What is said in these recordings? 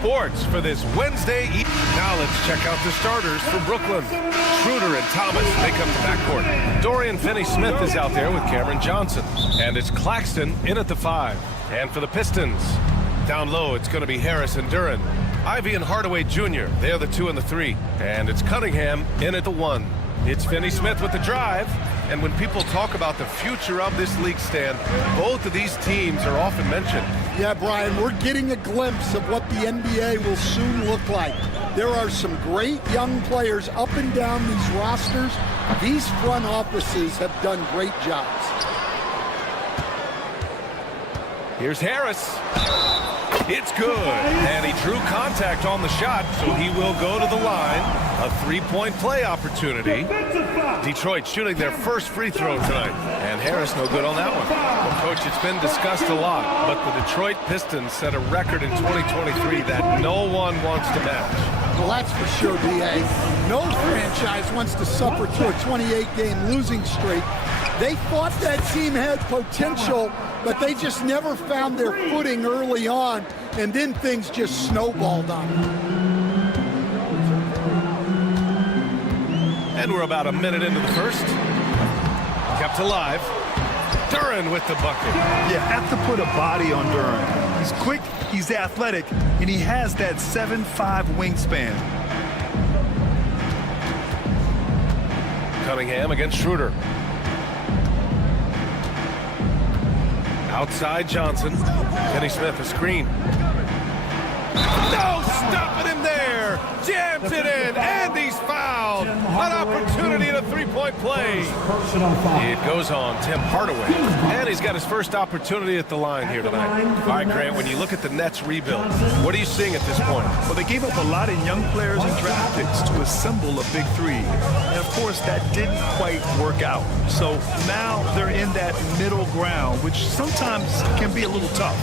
Sports for this Wednesday evening. Now let's check out the starters for Brooklyn. Schroeder and Thomas make up the backcourt. Dorian Finney-Smith is out there with Cameron Johnson. And it's Claxton in at the 5. And for the Pistons, down low it's going to be Harris and Duren. Ivy and Hardaway Jr., they're the 2 and the 3. And it's Cunningham in at the 1. It's Finney-Smith with the drive. And when people talk about the future of this league, Stan, both of these teams are often mentioned. Yeah, Brian, we're getting a glimpse of what the NBA will soon look like. There are some great young players up and down these rosters. These front offices have done great jobs. Here's Harris. It's good. And he drew contact on the shot, so he will go to the line. A three-point play opportunity. Detroit shooting their first free throw tonight. And Harris no good on that one. Well, Coach, it's been discussed a lot, but the Detroit Pistons set a record in 2023 that no one wants to match. Well, that's for sure, B.A. No franchise wants to suffer through a 28-game losing streak. They thought that team had potential, but they just never found their footing early on, and then things just snowballed on them. And we're about a minute into the first. Kept alive. Duren with the bucket. Yeah, have to put a body on Duren. He's quick, he's athletic, and he has that 7'5" wingspan. Cunningham against Schroeder. Outside Johnson. Finney-Smith a screen. No, stopping him there. Jams it in, and he's fouled. An opportunity in a three-point play. It goes on Tim Hardaway, and he's got his first opportunity at the line here tonight. All right, Grant, when you look at the Nets rebuild, what are you seeing at this point? Well, they gave up a lot of young players and draft picks to assemble a big three. And, of course, that didn't quite work out. So now they're in that middle ground, which sometimes can be a little tough.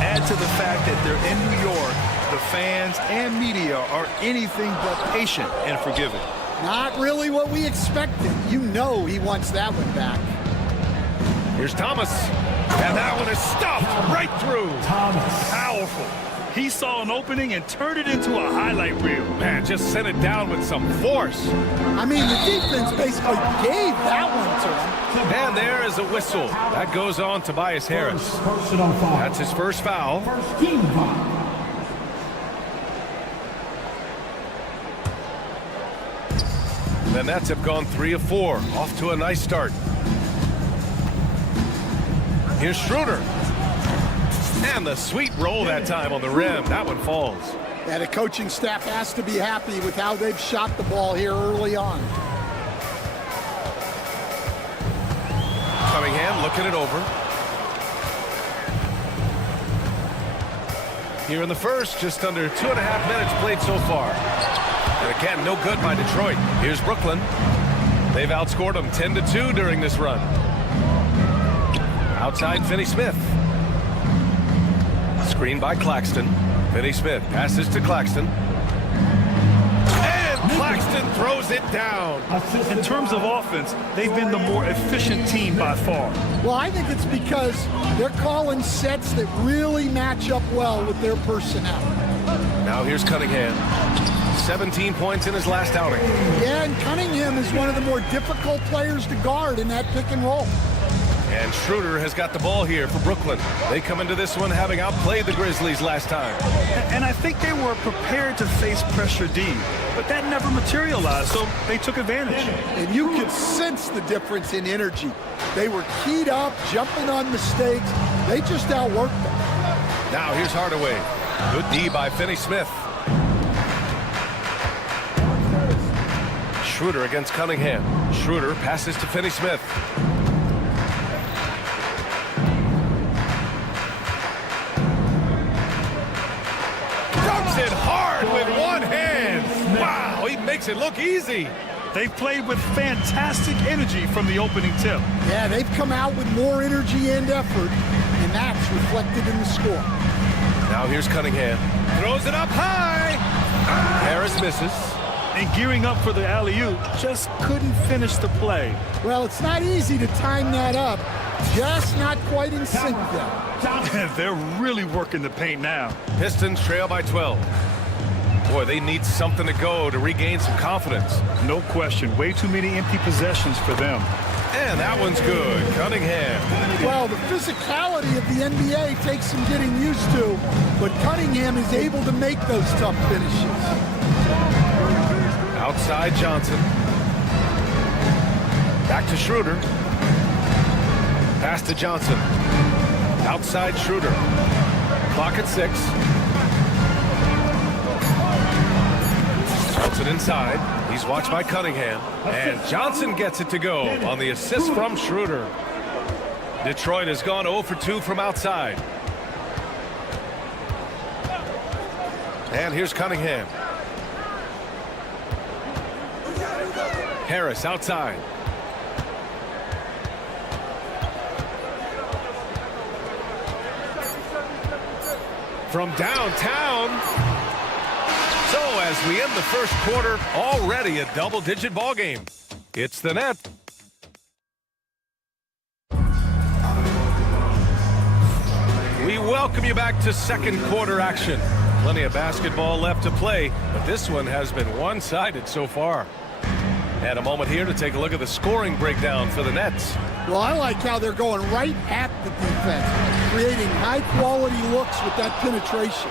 Add to the fact that they're in New York, the fans and media are anything but patient and forgiving. Not really what we expected. You know he wants that one back. Here's Thomas. And that one is stuffed right through. Thomas. Powerful. He saw an opening and turned it into a highlight reel. Man, just sent it down with some force. I mean, the defense basically gave that one to him. And there is a whistle. That goes on Tobias Harris. That's his first foul. The Nets have gone 3 of 4. Off to a nice start. Here's Schroeder. And the sweet roll that time on the rim. That one falls. Yeah, the coaching staff has to be happy with how they've shot the ball here early on. Cunningham looking it over. Here in the first, just under 2.5 minutes played so far. And again, no good by Detroit. Here's Brooklyn. They've outscored them 10-2 during this run. Outside Finney-Smith. Screen by Claxton. Finney-Smith passes to Claxton. And Claxton throws it down. In terms of offense, they've been the more efficient team by far. Well, I think it's because they're calling sets that really match up well with their personnel. Now here's Cunningham. 17 points in his last outing. Yeah, and Cunningham is one of the more difficult players to guard in that pick and roll. And Schroeder has got the ball here for Brooklyn. They come into this one having outplayed the Grizzlies last time. And I think they were prepared to face pressure D, but that never materialized, so they took advantage. And you could sense the difference in energy. They were keyed up, jumping on mistakes. They just outworked them. Now here's Hardaway. Good D by Finney-Smith. Schroeder against Cunningham. Schroeder passes to Finney-Smith. Dumps it hard with one hand. Wow, he makes it look easy. They've played with fantastic energy from the opening tip. Yeah, they've come out with more energy and effort, and that's reflected in the score. Now here's Cunningham. Throws it up high. Harris misses. And gearing up for the alley-oop, just couldn't finish the play. Well, it's not easy to time that up. Just not quite in sync there. They're really working the paint now. Pistons trail by 12. Boy, they need something to go to regain some confidence. No question. Way too many empty possessions for them. And that one's good. Cunningham. Well, the physicality of the NBA takes some getting used to, but Cunningham is able to make those tough finishes. Outside Johnson. Back to Schroeder. Pass to Johnson. Outside Schroeder. Clock at 6. Johnson inside. He's watched by Cunningham. And Johnson gets it to go on the assist from Schroeder. Detroit has gone 0 for 2 from outside. And here's Cunningham. Harris outside. From downtown. So as we end the first quarter, already a double-digit ball game. It's the net. We welcome you back to second quarter action. Plenty of basketball left to play, but this one has been one-sided so far. And a moment here to take a look at the scoring breakdown for the Nets. Well, I like how they're going right at the defense, creating high-quality looks with that penetration.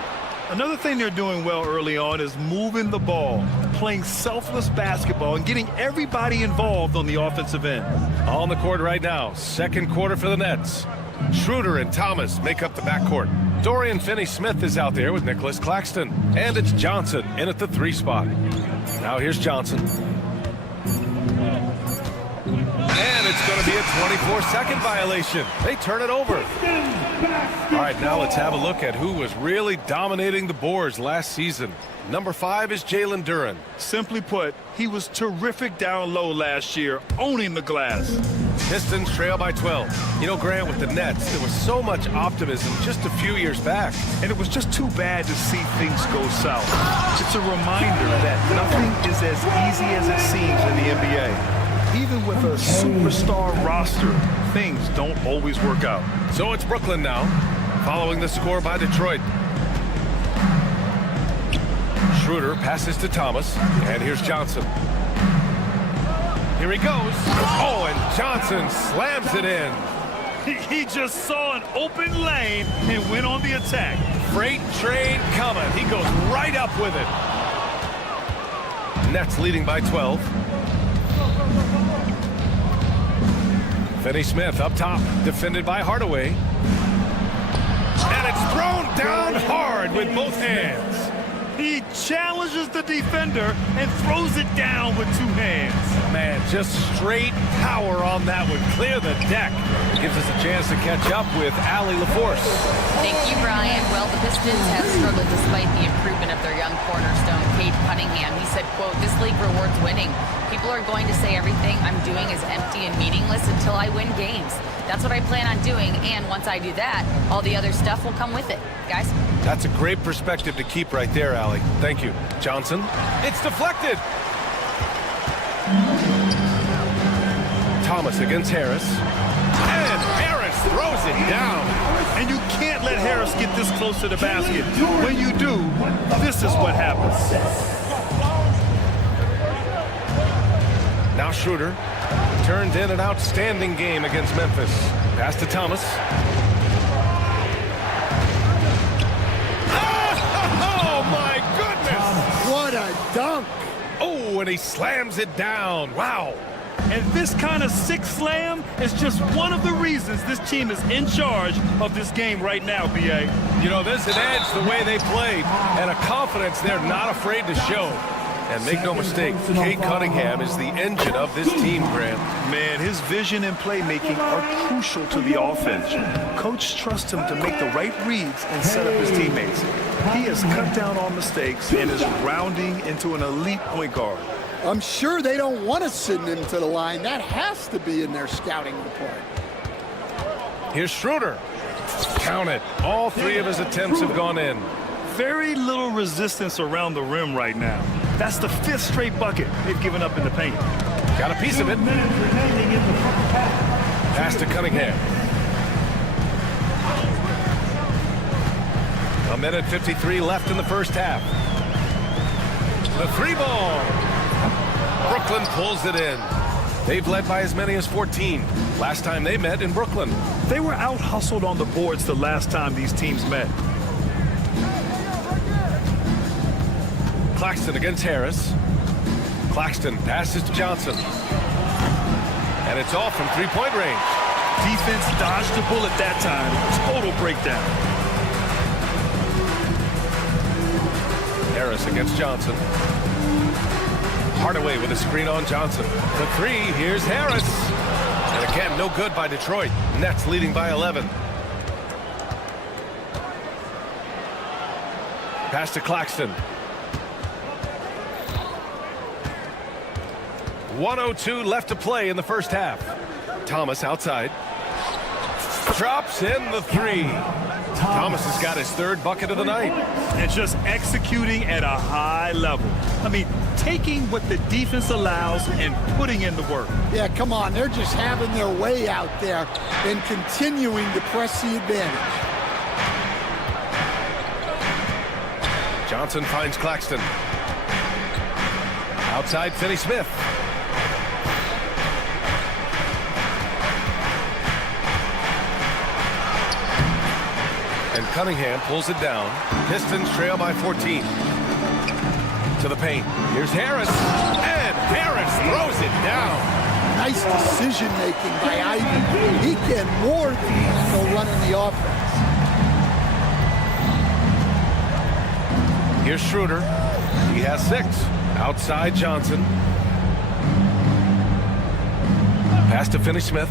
Another thing they're doing well early on is moving the ball, playing selfless basketball, and getting everybody involved on the offensive end. On the court right now, second quarter for the Nets. Schroeder and Thomas make up the backcourt. Dorian Finney-Smith is out there with Nicholas Claxton. And it's Johnson in at the 3 spot. Now here's Johnson. And it's going to be a 24-second violation. They turn it over. All right, now let's have a look at who was really dominating the boards last season. Number 5 is Jalen Duren. Simply put, he was terrific down low last year, owning the glass. Pistons trail by 12. You know, Grant, with the Nets, there was so much optimism just a few years back. And it was just too bad to see things go south. It's a reminder that nothing is as easy as it seems in the NBA. Even with a superstar roster, things don't always work out. So it's Brooklyn now, following the score by Detroit. Schroeder passes to Thomas, and here's Johnson. Here he goes. Oh, and Johnson slams it in. He just saw an open lane and went on the attack. Freight train coming. He goes right up with it. Nets leading by 12. Finney-Smith up top, defended by Hardaway. And it's thrown down hard with both hands. He challenges the defender and throws it down with 2 hands. Man, just straight power on that one. Clear the deck. It gives us a chance to catch up with Allie LaForce. Thank you, Brian. Well, the Pistons have struggled despite the improvement of their young cornerstone, Cade Cunningham. He said, quote, "This league rewards winning. People are going to say everything I'm doing is empty and meaningless until I win games. That's what I plan on doing, and once I do that, all the other stuff will come with it." Guys? That's a great perspective to keep right there, Allie. Thank you. Johnson. It's deflected. Thomas against Harris. And Harris throws it down. And you can't let Harris get this close to the basket. When you do, this is what happens. Now Schroeder turned in an outstanding game against Memphis. Pass to Thomas. Oh, my goodness! What a dunk! Oh, and he slams it down. Wow. And this kind of sick slam is just one of the reasons this team is in charge of this game right now, B.A. You know, there's an edge the way they played and a confidence they're not afraid to show. And make no mistake, Cade Cunningham is the engine of this team, Grant. Man, his vision and playmaking are crucial to the offense. Coach trusts him to make the right reads and set up his teammates. He has cut down on mistakes and is rounding into an elite point guard. I'm sure they don't want to send him to the line. That has to be in their scouting report. Here's Schroeder. Count it. All 3 of his attempts have gone in. Very little resistance around the rim right now. That's the 5th straight bucket they've given up in the paint. Got a piece of it. Pass to Cunningham. minute 53 left in the first half. The three ball. Brooklyn pulls it in. They've led by as many as 14. Last time they met in Brooklyn. They were out-hustled on the boards the last time these teams met. Claxton against Harris. Claxton passes to Johnson. And it's off from three-point range. Defense dodged the bullet that time. Total breakdown. Harris against Johnson. Hardaway with a screen on Johnson. The three, here's Harris. And again, no good by Detroit. Nets leading by 11. Pass to Claxton. 1:02 left to play in the first half. Thomas outside. Drops in the three. Thomas has got his third bucket of the night. And just executing at a high level. I mean, taking what the defense allows and putting in the work. Yeah, come on. They're just having their way out there and continuing to press the advantage. Johnson finds Claxton. Outside, Finney-Smith. And Cunningham pulls it down. Pistons trail by 14. To the paint. Here's Harris. And Harris throws it down. Nice decision-making by Ivy. He can more than handle running the offense. Here's Schroeder. He has 6. Outside Johnson. Pass to Finney-Smith.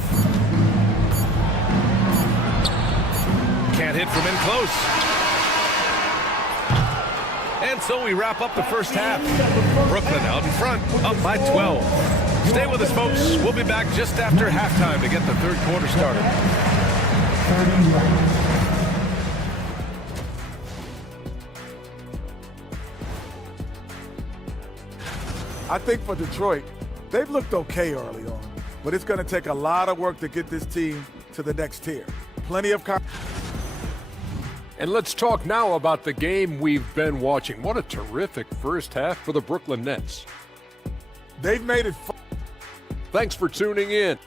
Can't hit from in close. And so we wrap up the first half. Brooklyn out in front, up by 12. Stay with us, folks. We'll be back just after halftime to get the third quarter started. I think for Detroit, they've looked okay early on, but it's going to take a lot of work to get this team to the next tier. Plenty of And let's talk now about the game we've been watching. What a terrific first half for the Brooklyn Nets. They've made it fun. Thanks for tuning in.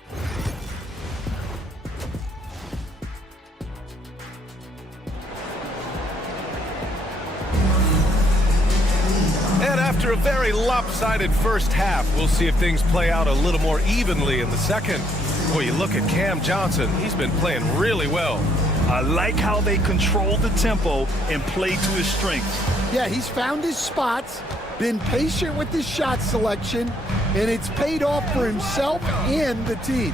And after a very lopsided first half, we'll see if things play out a little more evenly in the second. Boy, you look at Cam Johnson. He's been playing really well. I like how they control the tempo and play to his strengths. Yeah, he's found his spots, been patient with his shot selection, and it's paid off for himself and the team.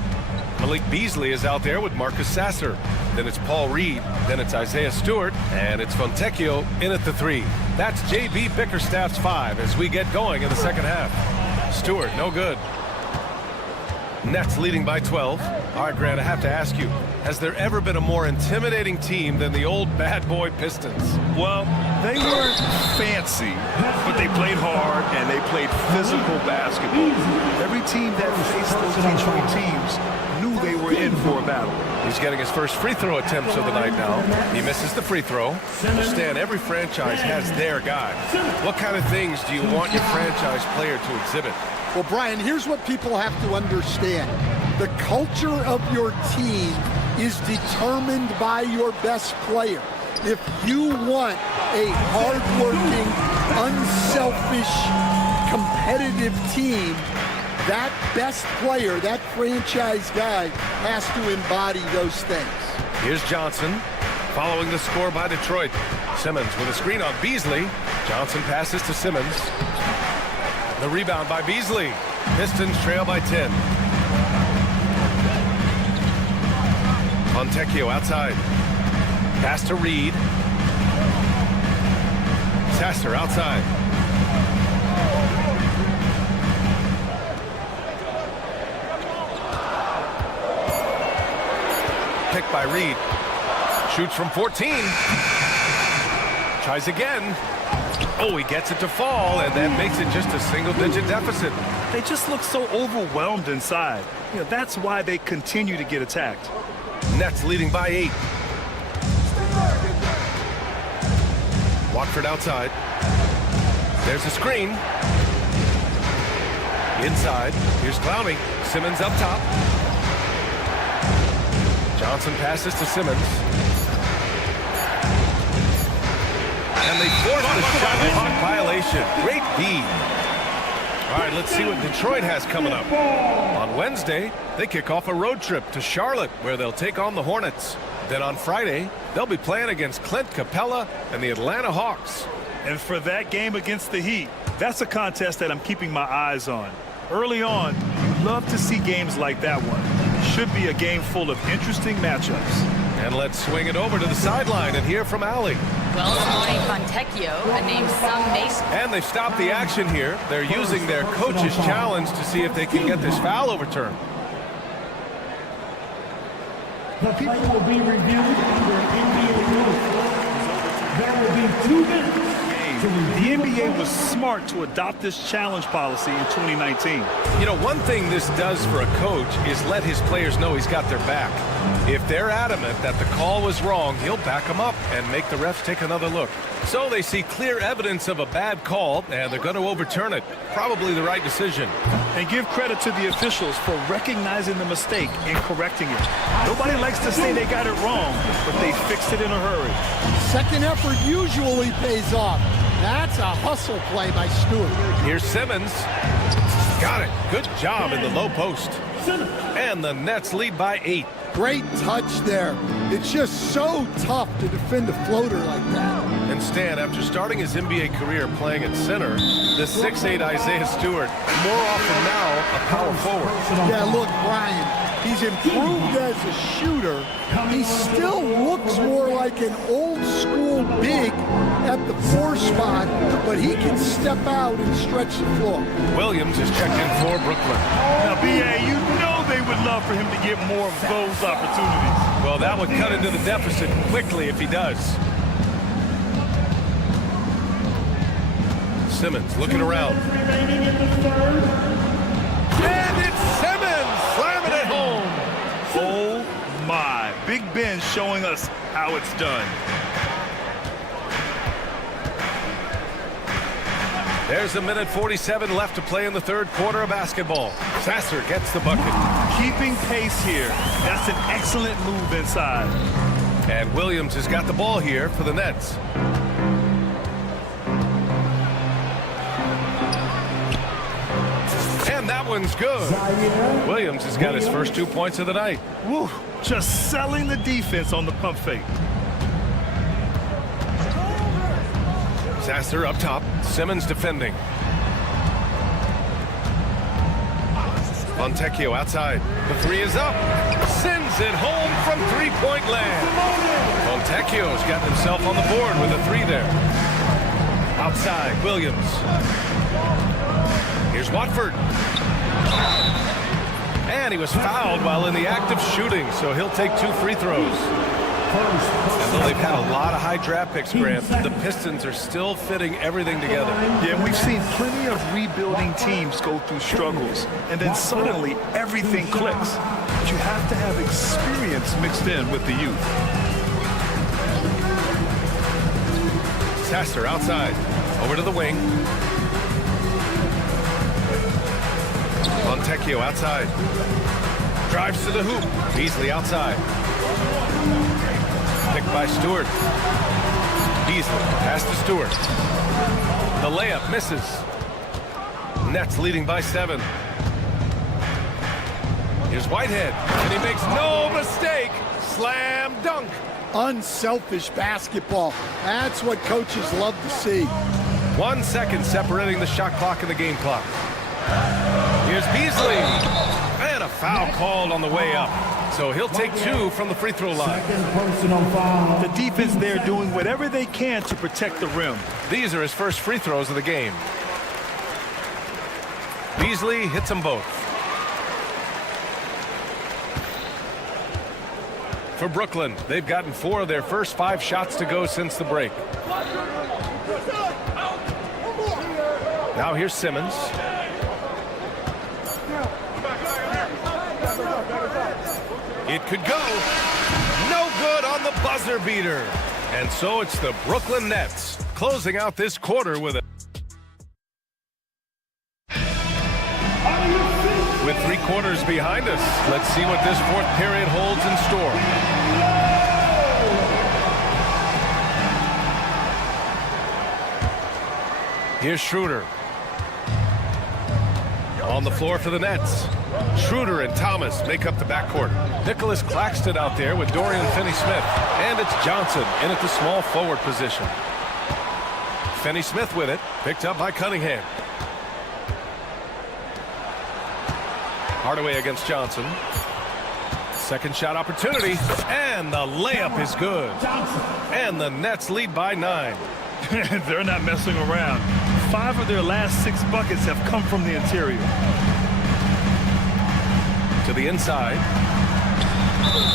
Malik Beasley is out there with Marcus Sasser. Then it's Paul Reed. Then it's Isaiah Stewart. And it's Fontecchio in at the 3. That's J.B. Bickerstaff's 5 as we get going in the second half. Stewart, no good. Nets leading by 12. All right, Grant, I have to ask you, has there ever been a more intimidating team than the old bad boy Pistons? Well, they weren't fancy, but they played hard and they played physical basketball. Every team that faced those Detroit teams knew they were in for a battle. He's getting his first free throw attempts of the night now. He misses the free throw. Stan, every franchise has their guy. What kind of things do you want your franchise player to exhibit? Well, Brian, here's what people have to understand. The culture of your team is determined by your best player. If you want a hard-working, unselfish, competitive team, that best player, that franchise guy, has to embody those things. Here's Johnson, following the score by Detroit. Simmons with a screen on Beasley. Johnson passes to Simmons. The rebound by Beasley. Pistons trail by 10. Fontecchio outside. Pass to Reed. Sasser outside. Picked by Reed. Shoots from 14. Tries again. Oh, he gets it to fall, and that makes it just a single-digit deficit. They just look so overwhelmed inside. You know, that's why they continue to get attacked. Nets leading by 8. Watford outside. There's a screen. Inside. Here's Clowney. Simmons up top. Johnson passes to Simmons. And they force the shot clock violation. Great D. All right, let's see what Detroit has coming up. On Wednesday, they kick off a road trip to Charlotte, where they'll take on the Hornets. Then on Friday, they'll be playing against Clint Capella and the Atlanta Hawks. And for that game against the Heat, that's a contest that I'm keeping my eyes on. Early on, you love to see games like that one. Should be a game full of interesting matchups. And let's swing it over to the sideline and hear from Allie. Well, Simone Fontecchio, a name some may... And they've stopped the action here. They're using their coach's challenge to see if they can get this foul overturned. The people will be reviewed under NBA rules. There will be 2 minutes. The NBA was smart to adopt this challenge policy in 2019. You know, one thing this does for a coach is let his players know he's got their back. If they're adamant that the call was wrong, he'll back them up and make the refs take another look. So they see clear evidence of a bad call, and they're going to overturn it. Probably the right decision. And give credit to the officials for recognizing the mistake and correcting it. Nobody likes to say they got it wrong, but they fixed it in a hurry. Second effort usually pays off. That's a hustle play by Stewart. Here's Simmons. Got it. Good job in the low post. And the Nets lead by 8. Great touch there. It's just so tough to defend a floater like that. And Stan, after starting his NBA career playing at center, the 6'8" Isaiah Stewart, more often now a power forward. Yeah, look, Brian, he's improved as a shooter. He still looks more like an old school big at the 4 spot, but he can step out and stretch the floor. Williams is checked in for Brooklyn. Now, B.A., you know they would love for him to get more of those opportunities. Well, that would cut into the deficit quickly if he does. Simmons looking around. And it's Simmons slamming it home. Oh, my. Big Ben showing us how it's done. There's a minute 47 left to play in the third quarter of basketball. Sasser gets the bucket. Keeping pace here. That's an excellent move inside. And Williams has got the ball here for the Nets. And that one's good. Williams has got his first 2 points of the night. Woo, just selling the defense on the pump fake. Sasser up top. Simmons defending. Fontecchio outside. The 3 is up. Sends it home from three-point land. Fontecchio's got himself on the board with a 3 there. Outside, Williams. Here's Watford. And he was fouled while in the act of shooting, so he'll take 2 free throws. And though they've had a lot of high draft picks, Grant, the Pistons are still fitting everything together. Yeah, we've seen plenty of rebuilding teams go through struggles, and then suddenly everything clicks. But you have to have experience mixed in with the youth. Sasser outside. Over to the wing. Fontecchio outside. Drives to the hoop. Beasley outside. Picked by Stewart. Beasley pass to Stewart. The layup misses. Nets leading by 7. Here's Whitehead, and he makes no mistake. Slam dunk. Unselfish basketball. That's what coaches love to see. 1 second separating the shot clock and the game clock. Here's Beasley. And a foul called on the way up. So he'll take 2 from the free throw line. The defense there doing whatever they can to protect the rim. These are his first free throws of the game. Beasley hits them both. For Brooklyn, they've gotten 4 of their first 5 shots to go since the break. Now here's Simmons. It could go. No good on the buzzer beater. And so it's the Brooklyn Nets closing out this quarter with it. With 3 quarters behind us, let's see what this 4th period holds in store. Here's Schroeder. On the floor for the Nets. Schroeder and Thomas make up the backcourt. Nicholas Claxton out there with Dorian Finney-Smith. And it's Johnson in at the small forward position. Finney-Smith with it, picked up by Cunningham. Hardaway against Johnson. Second shot opportunity, and the layup is good. And the Nets lead by 9. They're not messing around. 5 of their last 6 buckets have come from the interior. To the inside.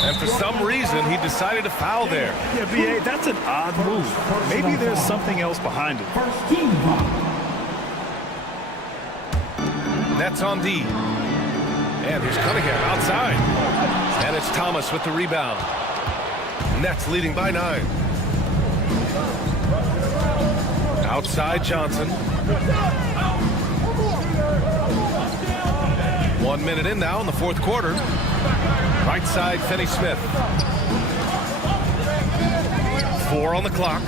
And for some reason, he decided to foul there. Yeah, B.A., that's an odd move. Maybe there's something else behind it. First team foul. Nets on D. And here's Cunningham outside. And it's Thomas with the rebound. Nets leading by 9. Outside Johnson. 1 minute in now in the 4th quarter. Right side Finney-Smith. 4 on the clock.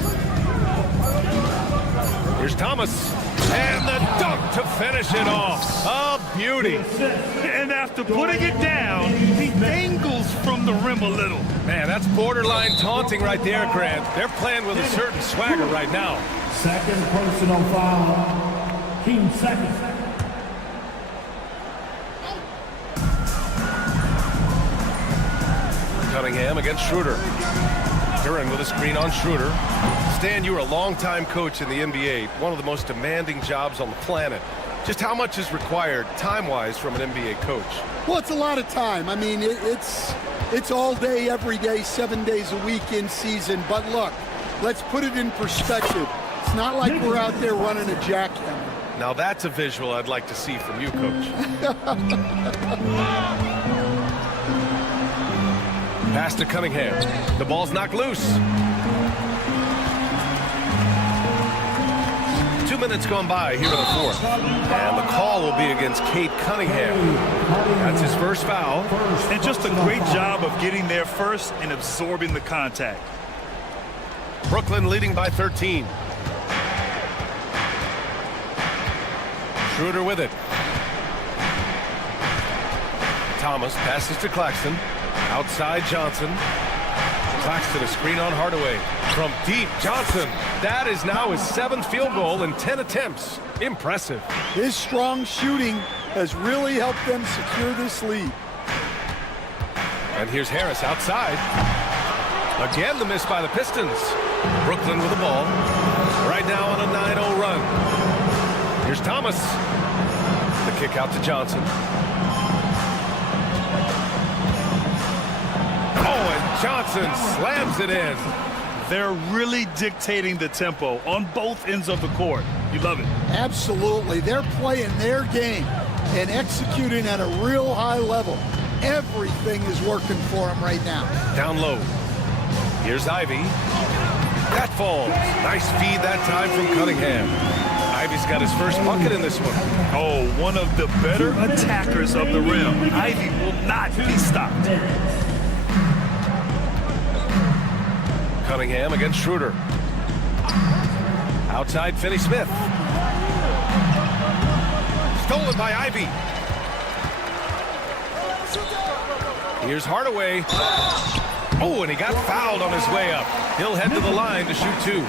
Here's Thomas. And the dunk to finish it off. A beauty. And after putting it down, he dangles from the rim a little. Man, that's borderline taunting right there, Grant. They're playing with a certain swagger right now. Second personal foul. Team second. Cunningham against Schroeder. Duran with a screen on Schroeder. Stan, you were a longtime coach in the NBA, one of the most demanding jobs on the planet. Just how much is required time-wise from an NBA coach? Well, it's a lot of time. I mean, it's all day, every day, 7 days a week in season. But look, let's put it in perspective. It's not like we're out there running a jackhammer. Now that's a visual I'd like to see from you, Coach. Pass to Cunningham. The ball's knocked loose. 2 minutes gone by here in the 4th. And the call will be against Cade Cunningham. That's his first foul. And just a great job of getting there first and absorbing the contact. Brooklyn leading by 13. Schroeder with it. Thomas passes to Claxton. Outside Johnson. Claxton a screen on Hardaway. From deep, Johnson. That is now his 7th field goal in 10 attempts. Impressive. His strong shooting has really helped them secure this lead. And here's Harris outside. Again the miss by the Pistons. Brooklyn with the ball. Right now on a 9-0 run. Here's Thomas. The kick out to Johnson. Oh, and Johnson slams it in. They're really dictating the tempo on both ends of the court. You love it. Absolutely. They're playing their game and executing at a real high level. Everything is working for them right now. Down low. Here's Ivy. That falls. Nice feed that time from Cunningham. Ivy's got his first bucket in this one. Oh, one of the better attackers of the rim. Ivy will not be stopped. Cunningham against Schroeder. Outside Finney-Smith. Stolen by Ivy. Here's Hardaway. Oh, and he got fouled on his way up. He'll head to the line to shoot 2.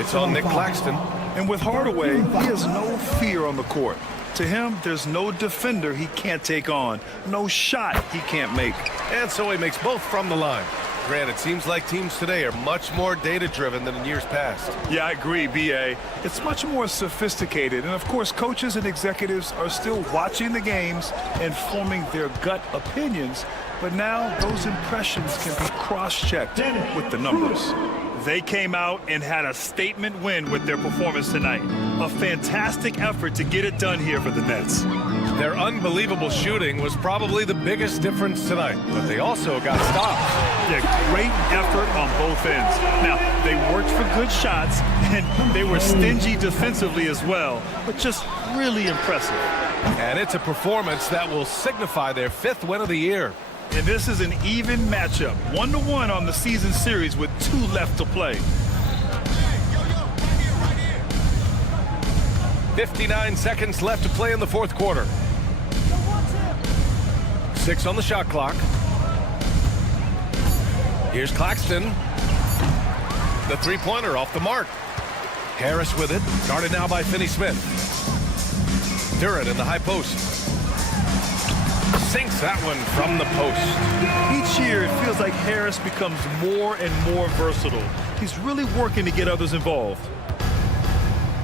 It's on Nick Claxton. And with Hardaway, he has no fear on the court. To him, there's no defender he can't take on, no shot he can't make. And so he makes both from the line. Grant, it seems like teams today are much more data-driven than in years past. Yeah, I agree, B.A. It's much more sophisticated. And, of course, coaches and executives are still watching the games and forming their gut opinions. But now those impressions can be cross-checked with the numbers. They came out and had a statement win with their performance tonight. A fantastic effort to get it done here for the Nets. Their unbelievable shooting was probably the biggest difference tonight, but they also got stopped. Yeah, great effort on both ends. Now, they worked for good shots, and they were stingy defensively as well, but just really impressive. And it's a performance that will signify their 5th win of the year. And this is an even matchup, 1-1 on the season series with 2 left to play. 59 seconds left to play in the 4th quarter. 6 on the shot clock. Here's Claxton. The three-pointer off the mark. Harris with it, guarded now by Finney-Smith. Durant in the high post. Sinks that one from the post. Each year, it feels like Harris becomes more and more versatile. He's really working to get others involved.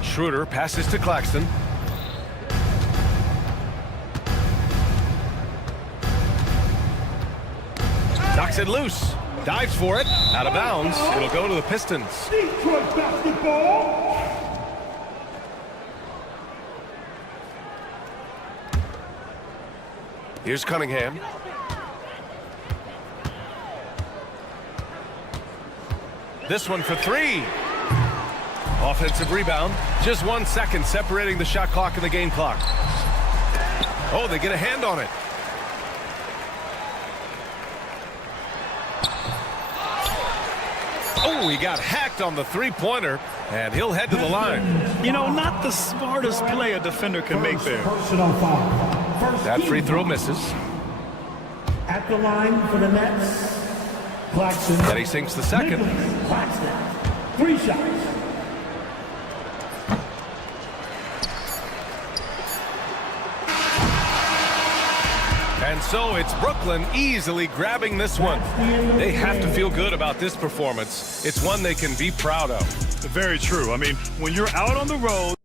Schroeder passes to Claxton. Knocks it loose. Dives for it. Out of bounds. It'll go to the Pistons. Detroit basketball. Here's Cunningham. This one for 3. Offensive rebound. Just 1 second separating the shot clock and the game clock. Oh, they get a hand on it. Oh, he got hacked on the three-pointer, and he'll head to the line. You know, not the smartest play a defender can make there. Personal foul. First That free team throw foul. misses. At the line for the Nets, Claxton. Then he sinks the second. Nicholas Claxton. 3 shots. And so it's Brooklyn easily grabbing this one. They have to feel good about this performance. It's one they can be proud of. Very true. I mean, when you're out on the road,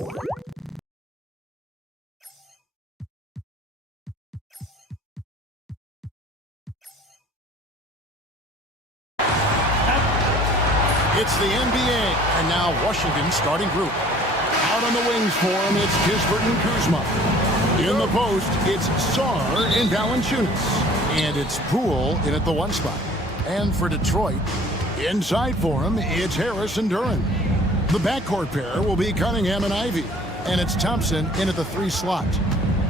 It's the NBA, and now Washington's starting group. Out on the wings for him, it's Kispert and Kuzma. In the post, it's Sarr and Valanciunas. And it's Poole in at the 1 spot. And for Detroit, inside for him, it's Harris and Duren. The backcourt pair will be Cunningham and Ivey. And it's Thompson in at the 3 slot.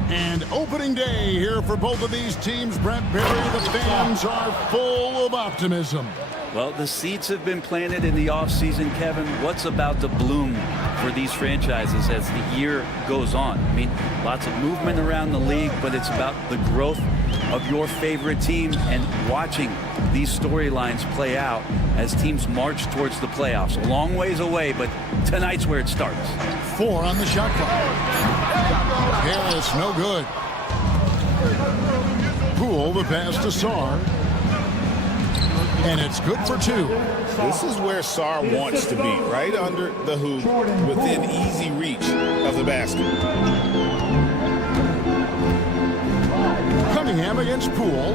And opening day here for both of these teams, Brent Barry. The fans are full of optimism. Well, the seeds have been planted in the offseason, Kevin. What's about to bloom for these franchises as the year goes on? I mean, lots of movement around the league, but it's about the growth of your favorite team and watching these storylines play out as teams march towards the playoffs. A long ways away, but tonight's where it starts. 4 on the shot clock. Harris, no good. Poole, the pass to Sarr. And it's good for 2. This is where Sarr wants to be, right under the hoop, within easy reach of the basket. Cunningham against Poole.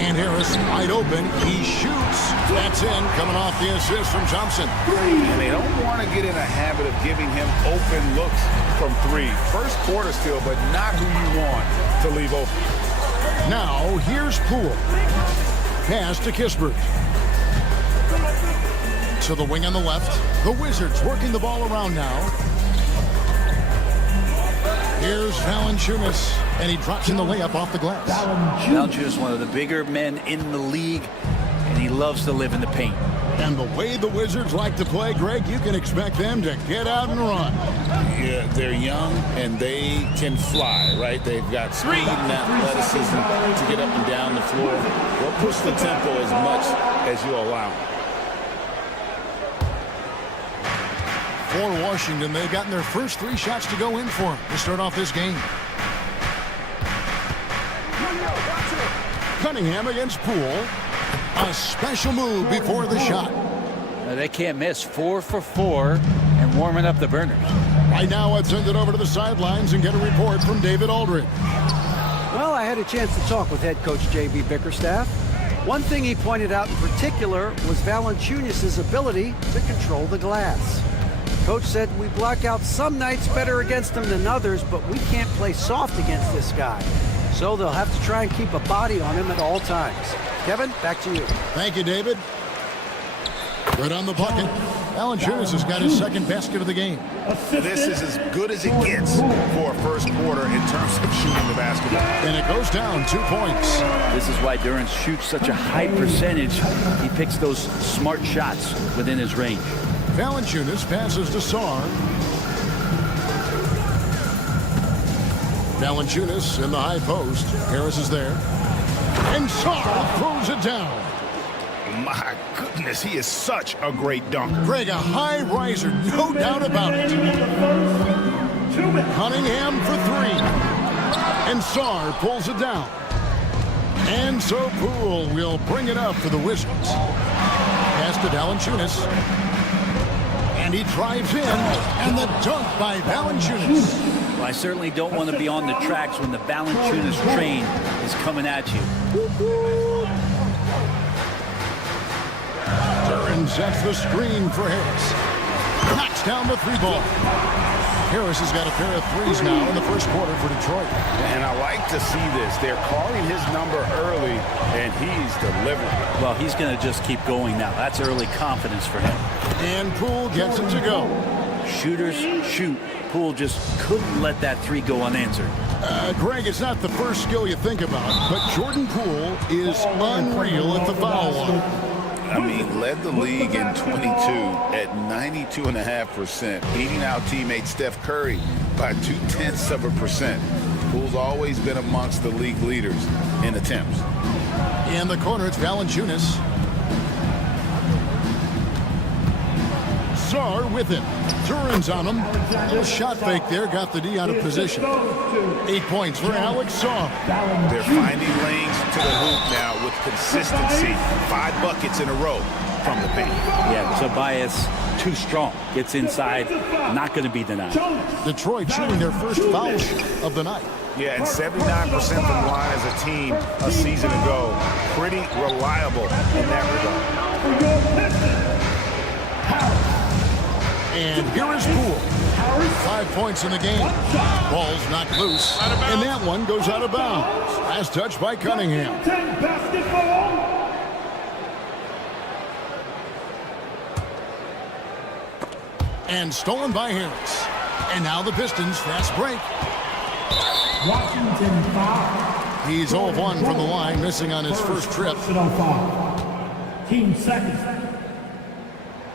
And Harris wide open. He shoots. That's in, coming off the assist from Thompson. And they don't want to get in a habit of giving him open looks from 3. First quarter still, but not who you want to leave open. Now, here's Poole. Pass to Kispert. To the wing on the left. The Wizards working the ball around now. Here's Valanciunas, and he drops in the layup off the glass. Valanciunas, one of the bigger men in the league, and he loves to live in the paint. And the way the Wizards like to play, Greg, you can expect them to get out and run. Yeah, they're young and they can fly, right? They've got speed and athleticism to get up and down the floor. They'll push the tempo as much as you allow. For Washington, they've gotten their first 3 shots to go in for them to start off this game. Cunningham against Poole. A special move before the shot. They can't miss. 4 for 4 and warming up the burners. Right now, let's send it over to the sidelines and get a report from David Aldridge. Well, I had a chance to talk with head coach J.B. Bickerstaff. One thing he pointed out in particular was Valanciunas' ability to control the glass. Coach said we block out some nights better against him than others, but we can't play soft against this guy. So they'll have to try and keep a body on him at all times. Kevin, back to you. Thank you, David. Good on the bucket. Valanciunas has got his 2nd basket of the game. This is as good as it gets for a first quarter in terms of shooting the basketball. And it goes down 2 points. This is why Duren shoots such a high percentage. He picks those smart shots within his range. Valanciunas passes to Sarr. Valanciunas in the high post. Harris is there. And Sarr throws it down. My goodness, he is such a great dunker. Greg, a high riser, no doubt about it. Cunningham for 3. And Sarr pulls it down. And so Poole will bring it up for the Wizards. Pass to Valanciunas. And he drives in. And the dunk by Valanciunas. Well, I certainly don't want to be on the tracks when the Valanciunas train is coming at you. Duren sets the screen for Harris. Knocks down the 3-ball. Harris has got a pair of 3s now in the first quarter for Detroit. And I like to see this. They're calling his number early, and he's delivering. Well, he's going to just keep going now. That's early confidence for him. And Poole gets it to go. Shooters shoot. Poole just couldn't let that 3 go unanswered. Greg, it's not the first skill you think about, but Jordan Poole is unreal at the foul line. I mean, led the league in 22 at 92.5%, beating out teammate Steph Curry by 0.2%. Poole's always been amongst the league leaders in attempts. In the corner, it's Valanciunas. Sarr with him. Duren's on him. A little shot fake there, got the D out of position. 8 points for Alex Sarr. They're finding lanes to the hoop now with consistency. 5 buckets in a row. from the paint. Yeah, Tobias, too strong. Gets inside, not going to be denied. Detroit shooting their first foul shot of the night. Yeah, and 79% from the line as a team a season ago. Pretty reliable in that regard. And here is Poole. 5 points in the game. Ball's knocked loose. And that one goes out of bounds. Last touch by Cunningham. And stolen by Harris. And now the Pistons fast break. Washington foul. He's 0-1 from the line, missing on his first trip. Team second.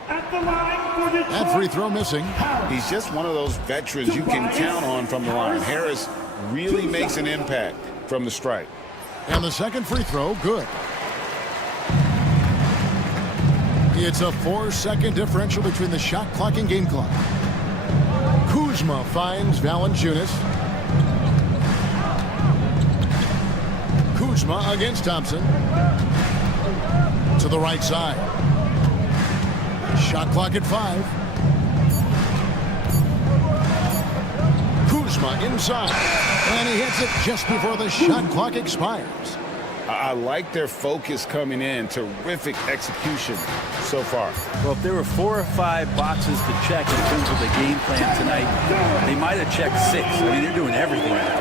At the line for Detroit. That free throw missing. He's just one of those veterans you can count on from the line. Harris really makes an impact from the stripe. And the second free throw, good. It's a 4-second differential between the shot clock and game clock. Kuzma finds Valanciunas. Kuzma against Thompson. To the right side. Shot clock at 5. Kuzma inside. And he hits it just before the shot clock expires. I like their focus coming in. Terrific execution so far. Well, if there were 4 or 5 boxes to check in terms of the game plan tonight, they might have checked 6. I mean, they're doing everything out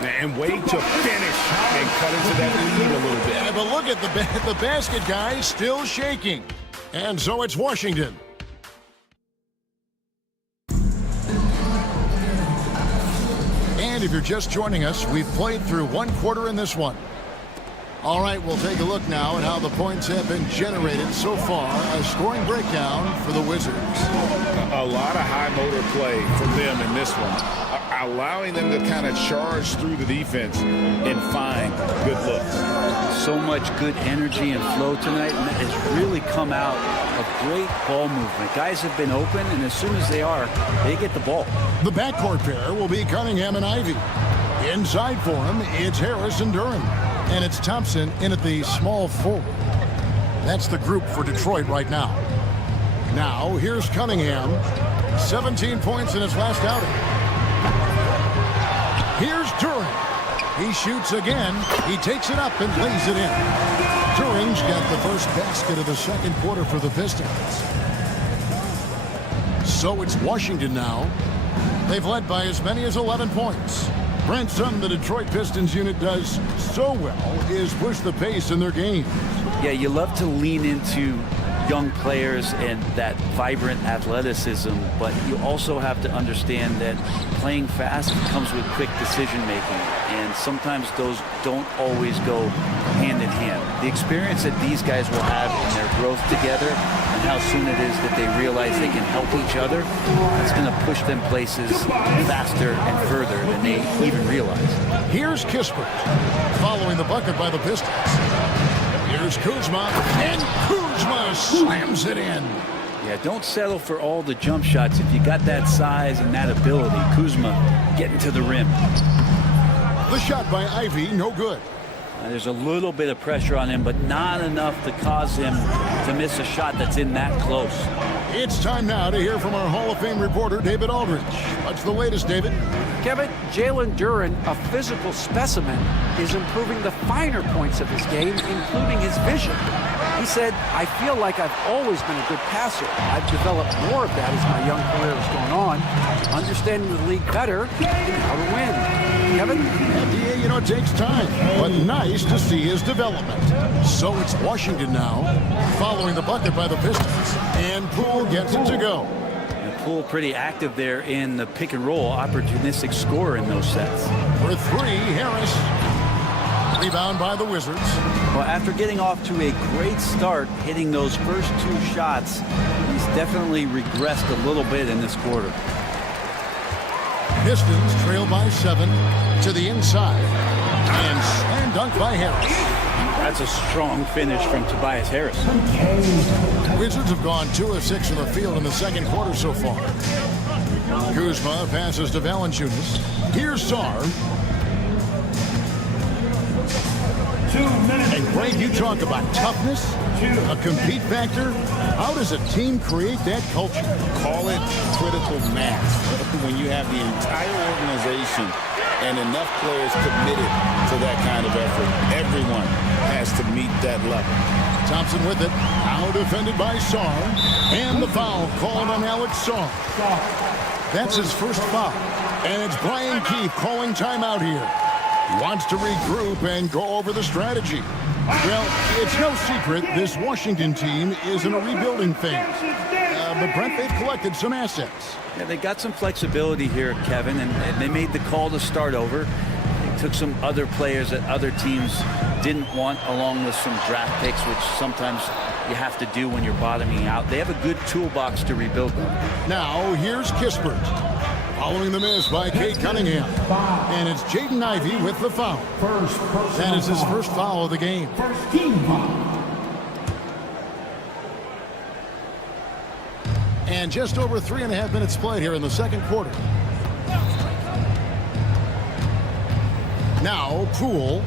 there. And way to finish and cut into that lead a little bit. Yeah, but look at the basket guy still shaking. And so it's Washington. And if you're just joining us, we've played through 1 quarter in this one. All right, we'll take a look now at how the points have been generated so far. A scoring breakdown for the Wizards. A lot of high motor play from them in this one. Allowing them to kind of charge through the defense and find good looks. So much good energy and flow tonight, and it has really come out of great ball movement. Guys have been open, and as soon as they are, they get the ball. The backcourt pair will be Cunningham and Ivy. Inside for him, it's Harris and Duran. And it's Thompson in at the small forward. That's the group for Detroit right now. Now, here's Cunningham. 17 points in his last outing. Here's Duran. He shoots again. He takes it up and lays it in. Duran's got the first basket of the second quarter for the Pistons. So it's Washington now. They've led by as many as 11 points. Brent, something the Detroit Pistons unit does so well is push the pace in their games. Yeah, you love to lean into young players and that vibrant athleticism, but you also have to understand that playing fast comes with quick decision making, and sometimes those don't always go hand in hand. The experience that these guys will have in their growth together and how soon it is that they realize they can help each other, that's going to push them places faster and further than they even realize. Here's Kispert following the bucket by the Pistons. Here's Kuzma, and Kuzma slams it in. Yeah, don't settle for all the jump shots if you got that size and that ability. Kuzma getting to the rim. The shot by Ivy, no good. There's a little bit of pressure on him, but not enough to cause him to miss a shot that's in that close. It's time now to hear from our Hall of Fame reporter, David Aldridge. What's the latest, David? Kevin, Jalen Duran, a physical specimen, is improving the finer points of his game, including his vision. He said, I feel like I've always been a good passer. I've developed more of that as my young career has gone on, understanding the league better and how to win. Kevin? Yeah, you know, it takes time, but nice to see his development. So it's Washington now, following the bucket by the Pistons, and Poole gets it to go. And Poole pretty active there in the pick and roll, opportunistic scorer in those sets. For 3, Harris. Rebound by the Wizards. Well, after getting off to a great start, hitting those first 2 shots, he's definitely regressed a little bit in this quarter. Pistons trail by 7 to the inside. And slam dunk by Harris. That's a strong finish from Tobias Harris. Wizards have gone 2 of 6 from the field in the second quarter so far. Kuzma passes to Valanciunas. Here's Sarr. And Greg, you talk about toughness, a compete factor. How does a team create that culture? Call it critical mass. When you have the entire organization and enough players committed to that kind of effort, everyone has to meet that level. Thompson with it. Now defended by Sarr. And the foul called on Alex Sarr. That's his first foul. And it's Brian Keefe calling timeout here. He wants to regroup and go over the strategy. Well, it's no secret this Washington team is in a rebuilding phase. But Brent, they've collected some assets. Yeah, they got some flexibility here, Kevin, and they made the call to start over. They took some other players that other teams didn't want, along with some draft picks, which sometimes you have to do when you're bottoming out. They have a good toolbox to rebuild them. Now, here's Kispert. Following the miss by Kate Cunningham. And it's Jaden Ivey with the foul. That is his first foul of the game. And just over 3.5 minutes played here in the second quarter. Now, Poole,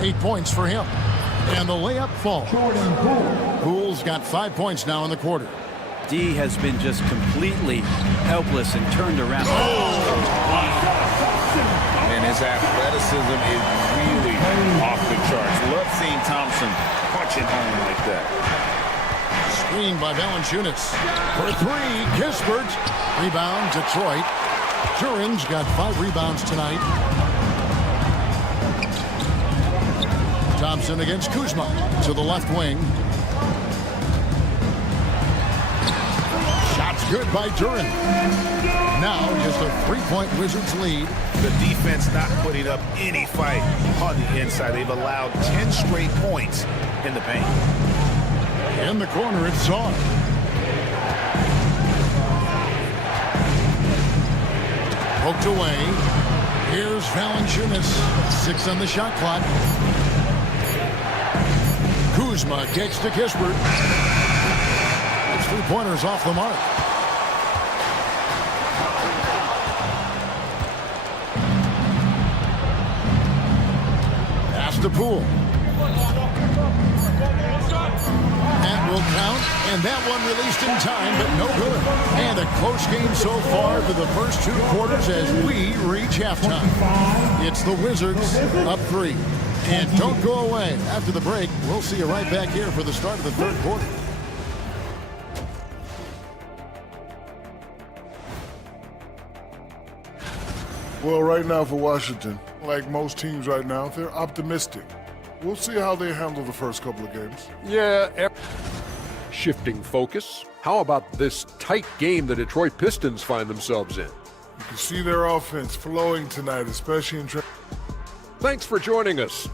8 points for him. And the layup falls. Poole's got 5 points now in the quarter. D has been just completely helpless and turned around. And his athleticism is really off the charts. Love seeing Thompson punch it home like that. Screen by Valanciunas. For three, Kispert. Rebound, Detroit. Duran's got 5 rebounds tonight. Thompson against Kuzma to the left wing. Shots good by Duran. Now just a 3-point Wizards lead. The defense not putting up any fight on the inside. They've allowed 10 straight points in the paint. In the corner, it's Sarr. Poked away. Here's Valanciunas. 6 on the shot clock. Kuzma kicks to Kispert. His 3-pointers off the mark. Pass to Poole. That will count, and that one released in time, but no good. And a close game so far for the first 2 quarters as we reach halftime. It's the Wizards up 3. And don't go away. After the break, we'll see you right back here for the start of the third quarter. Well, right now for Washington, like most teams right now, they're optimistic. We'll see how they handle the first couple of games. Yeah. Shifting focus. How about this tight game the Detroit Pistons find themselves in? You can see their offense flowing tonight, especially in Thanks for joining us.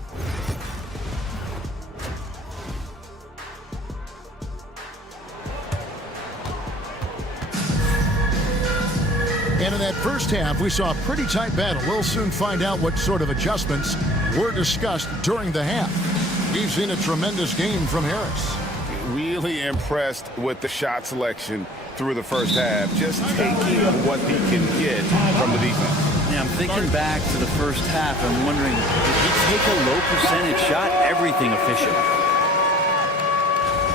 And in that first half, we saw a pretty tight battle. We'll soon find out what sort of adjustments were discussed during the half. We've seen a tremendous game from Harris. Really impressed with the shot selection through the first half. Just taking what he can get from the defense. Yeah, I'm thinking back to the first half. I'm wondering, did he take a low percentage shot? Everything efficient.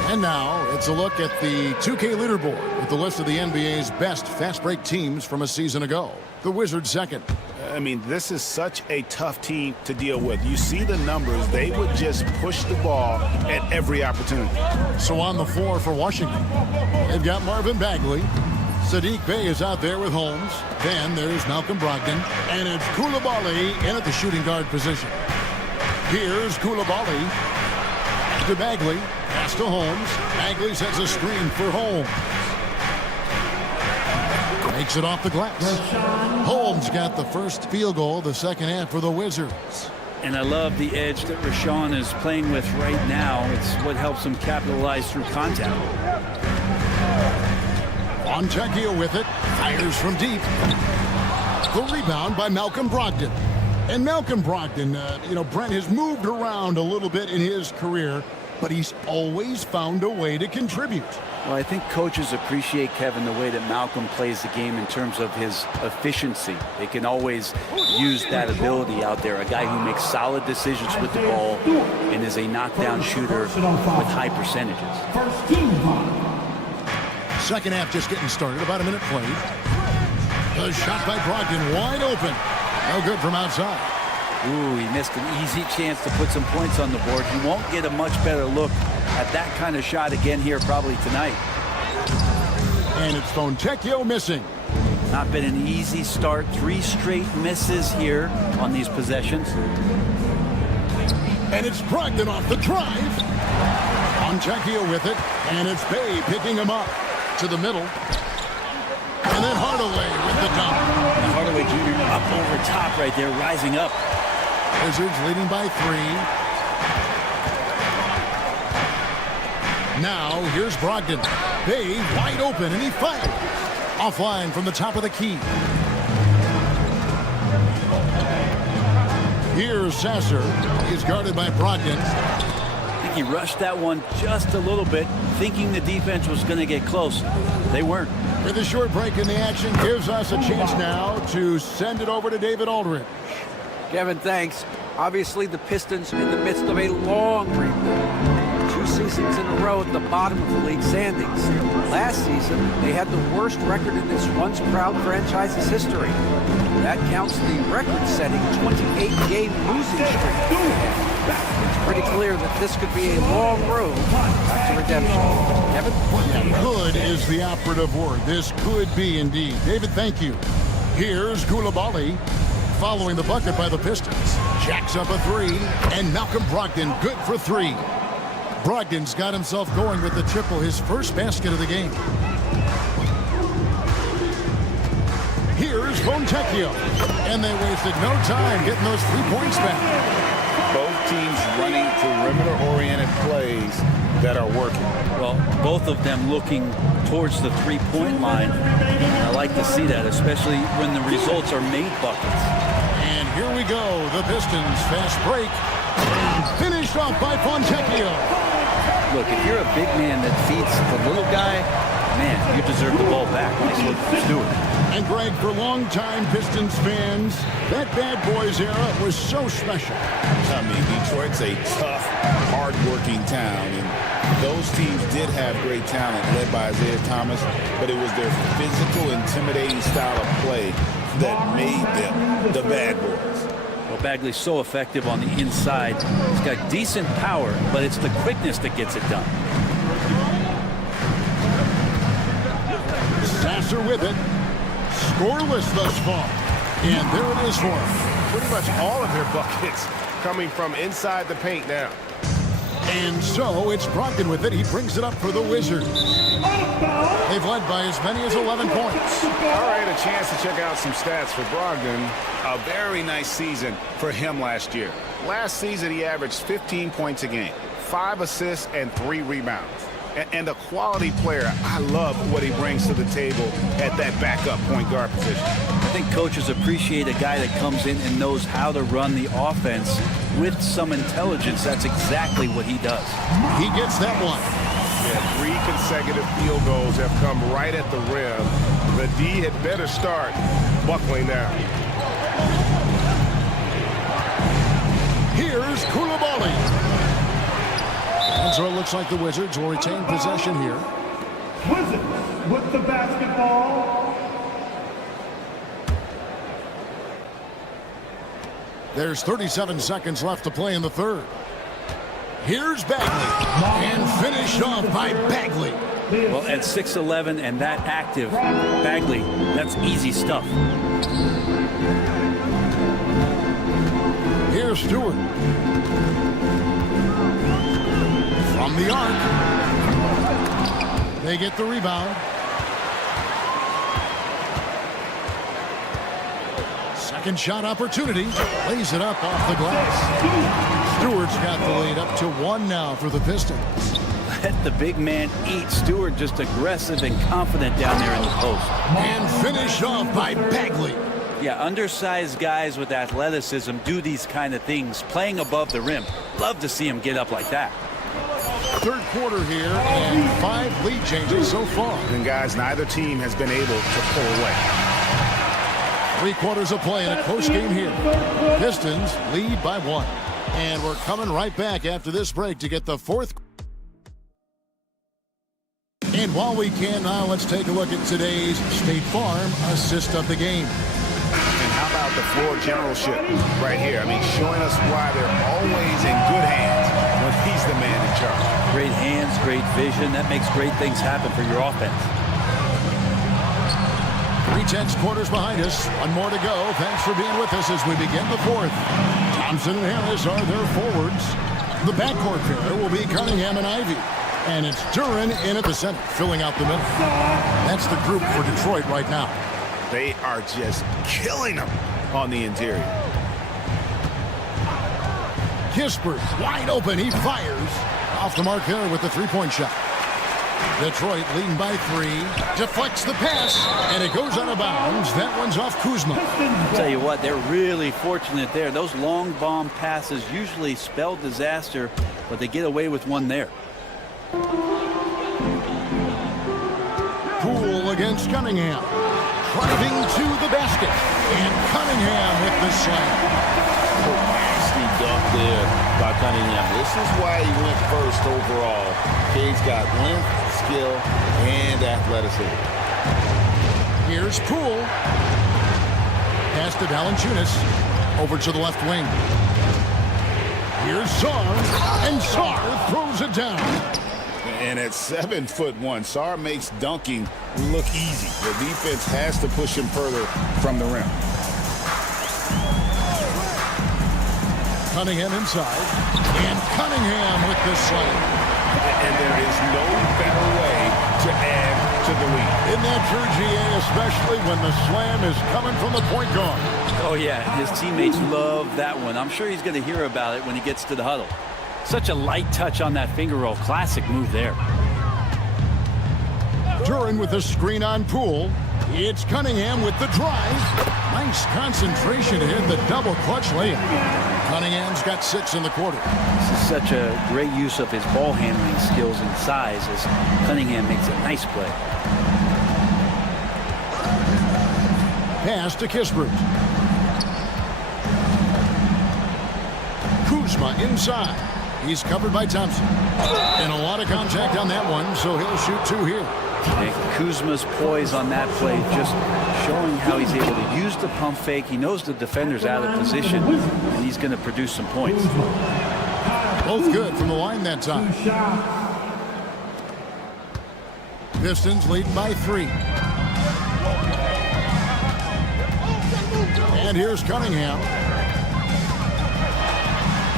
And now it's a look at the 2K leaderboard with the list of the NBA's best fast break teams from a season ago. The Wizards second. I mean, this is such a tough team to deal with. You see the numbers. They would just push the ball at every opportunity. So on the floor for Washington, they've got Marvin Bagley. Sadiq Bey is out there with Holmes. Then there's Malcolm Brogdon. And it's Coulibaly in at the shooting guard position. Here's Coulibaly to Bagley. Pass to Holmes. Bagley sets a screen for Holmes. Makes it off the glass. Holmes got the first field goal the second half for the Wizards. And I love the edge that Rashawn is playing with right now. It's what helps him capitalize through contact. Fontecchio with it. Fires from deep. The rebound by Malcolm Brogdon. And Malcolm Brogdon, Brent has moved around a little bit in his career. but he's always found a way to contribute. Well, I think coaches appreciate, Kevin, the way that Malcolm plays the game in terms of his efficiency. They can always use that ability out there. A guy who makes solid decisions with the ball and is a knockdown shooter with high percentages. Second half just getting started. About a minute played. A shot by Brogdon, wide open. No good from outside. Ooh, he missed an easy chance to put some points on the board. He won't get a much better look at that kind of shot again here probably tonight. And it's Fontecchio missing. Not been an easy start. 3 straight misses here on these possessions. And it's Brogdon off the drive. Fontecchio with it, and it's Bay picking him up to the middle. And then Hardaway with the dunk. And Hardaway Jr. up over top right there, rising up. Wizards leading by 3. Now here's Brogdon. Bay wide open, and he fires. Offline from the top of the key. Here's Sasser. He's guarded by Brogdon. I think he rushed that one just a little bit, thinking the defense was going to get close. They weren't. With a short break in the action, gives us a chance now to send it over to David Aldridge. Kevin, thanks. Obviously, the Pistons in the midst of a long rebuild. 2 seasons in a row at the bottom of the league standings. Last season, they had the worst record in this once-proud franchise's history. That counts the record-setting 28-game losing streak. It's pretty clear that this could be a long road back to redemption. Kevin? Yeah, could is the operative word. This could be indeed. David, thank you. Here's Koulibaly following the bucket by the Pistons. Jacks up a 3, and Malcolm Brogdon good for 3. Brogdon's got himself going with the triple, his first basket of the game. Here's Fontecchio, and they wasted no time getting those 3 points back. Both teams running perimeter-oriented plays that are working. Well, both of them looking towards the 3-point line. I like to see that, especially when the results are made buckets. And here we go, the Pistons fast break. Finished off by Fontecchio. Look, if you're a big man that feeds the little guy, man, you deserve the ball back. Nice look for Stewart. And Greg, for longtime Pistons fans, that Bad Boys era was so special. I mean, Detroit's a tough, hard-working town, and those teams did have great talent led by Isaiah Thomas, but it was their physical, intimidating style of play that made them the Bad Boys. Well, Bagley's so effective on the inside. He's got decent power, but it's the quickness that gets it done. Sasser with it. Scoreless thus far. And there it is for him. Pretty much all of their buckets coming from inside the paint now. And so it's Brogdon with it. He brings it up for the Wizards. They've led by as many as 11 points. All right, a chance to check out some stats for Brogdon. A very nice season for him last year. Last season, he averaged 15 points a game, 5 assists, and 3 rebounds. And a quality player. I love what he brings to the table at that backup point guard position. I think coaches appreciate a guy that comes in and knows how to run the offense with some intelligence. That's exactly what he does. He gets that one. Yeah, 3 consecutive field goals have come right at the rim. The D had better start buckling now. Here's Koulibaly. And so it looks like the Wizards will retain possession here. Wizards with the basketball. There's 37 seconds left to play in the third. Here's Bagley. And finished off by Bagley. Well, at 6'11" and that active, Bagley, that's easy stuff. Here's Stewart. From the arc. They get the rebound. Second shot opportunity. Lays it up off the glass. Stewart's got the lead up to 1 now for the Pistons. Let the big man eat. Stewart just aggressive and confident down there in the post. And finished off by Bagley. Yeah, undersized guys with athleticism do these kind of things, playing above the rim. Love to see him get up like that. third quarter here, and 5 lead changes so far. And guys, neither team has been able to pull away. 3 quarters of play in a close game here. Pistons lead by 1. And we're coming right back after this break to get the fourth. And while we can now, let's take a look at today's State Farm assist of the game. And how about the floor generalship right here? I mean, showing us why they're always in good hands when he's the man in charge. Great hands, great vision. That makes great things happen for your offense. 3/10 quarters behind us. 1 more to go. Thanks for being with us as we begin the fourth. Thompson and Harris are their forwards. The backcourt pair will be Cunningham and Ivy. And it's Duren in at the center, filling out the middle. That's the group for Detroit right now. They are just killing them on the interior. Kispert wide open. He fires. Off the mark there with the three-point shot. Detroit leading by 3. Deflects the pass, and it goes out of bounds. That one's off Kuzma. I'll tell you what, they're really fortunate there. Those long bomb passes usually spell disaster, but they get away with one there. Poole against Cunningham. Driving to the basket. And Cunningham with the slam. Nasty dunk there by Cunningham. This is why he went first overall. Cade's got length, skill, and athleticism. Here's Poole. Pass to Valanciunas. Over to the left wing. Here's Sarr. And Sarr throws it down. And at 7'1", Sarr makes dunking look easy. The defense has to push him further from the rim. Cunningham inside. And Cunningham with the slam. And there is no better way to add to the lead. In that jersey, especially when the slam is coming from the point guard. Oh, yeah, his teammates love that one. I'm sure he's going to hear about it when he gets to the huddle. Such a light touch on that finger roll. Classic move there. Duren with the screen on Poole. It's Cunningham with the drive. Nice concentration to hit the double clutch layup. Cunningham's got 6 in the quarter. This is such a great use of his ball handling skills and size as Cunningham makes a nice play. Pass to Kispert. Kuzma inside. He's covered by Thompson. And a lot of contact on that one, so he'll shoot 2 here. And Kuzma's poise on that play, just showing how he's able to use the pump fake. He knows the defender's out of position, and he's going to produce some points. Both good from the line that time. Pistons leading by 3. And here's Cunningham.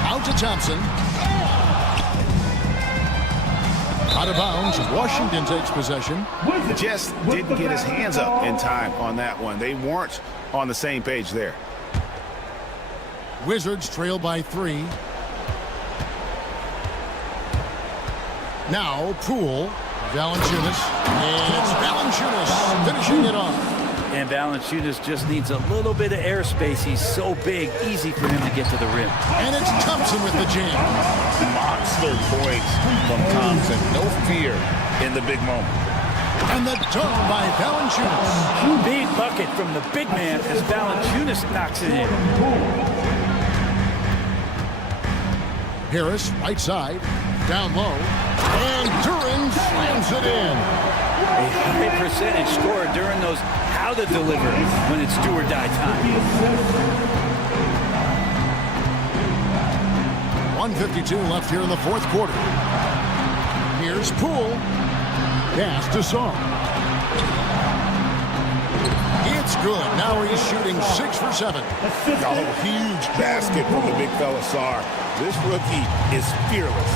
Out to Thompson. Out of bounds. Washington takes possession. Just didn't get his hands up in time on that one. They weren't on the same page there. Wizards trail by 3. Now Poole. Valanciunas. And it's Valanciunas finishing it off. And Valanciunas just needs a little bit of airspace. He's so big, easy for him to get to the rim. And it's Thompson with the jam. Monster points from Thompson. No fear in the big moment. And the dunk by Valanciunas. Big bucket from the big man as Valanciunas knocks it in. Harris, right side, down low. And Duren slams it in. A high percentage scorer during those how to deliver when it's do or die time. 1:52 left here in the fourth quarter. Here's Poole. Pass to Sarr. It's good. Now he's shooting 6 for 7. Oh, huge basket from the big fella Sarr. This rookie is fearless.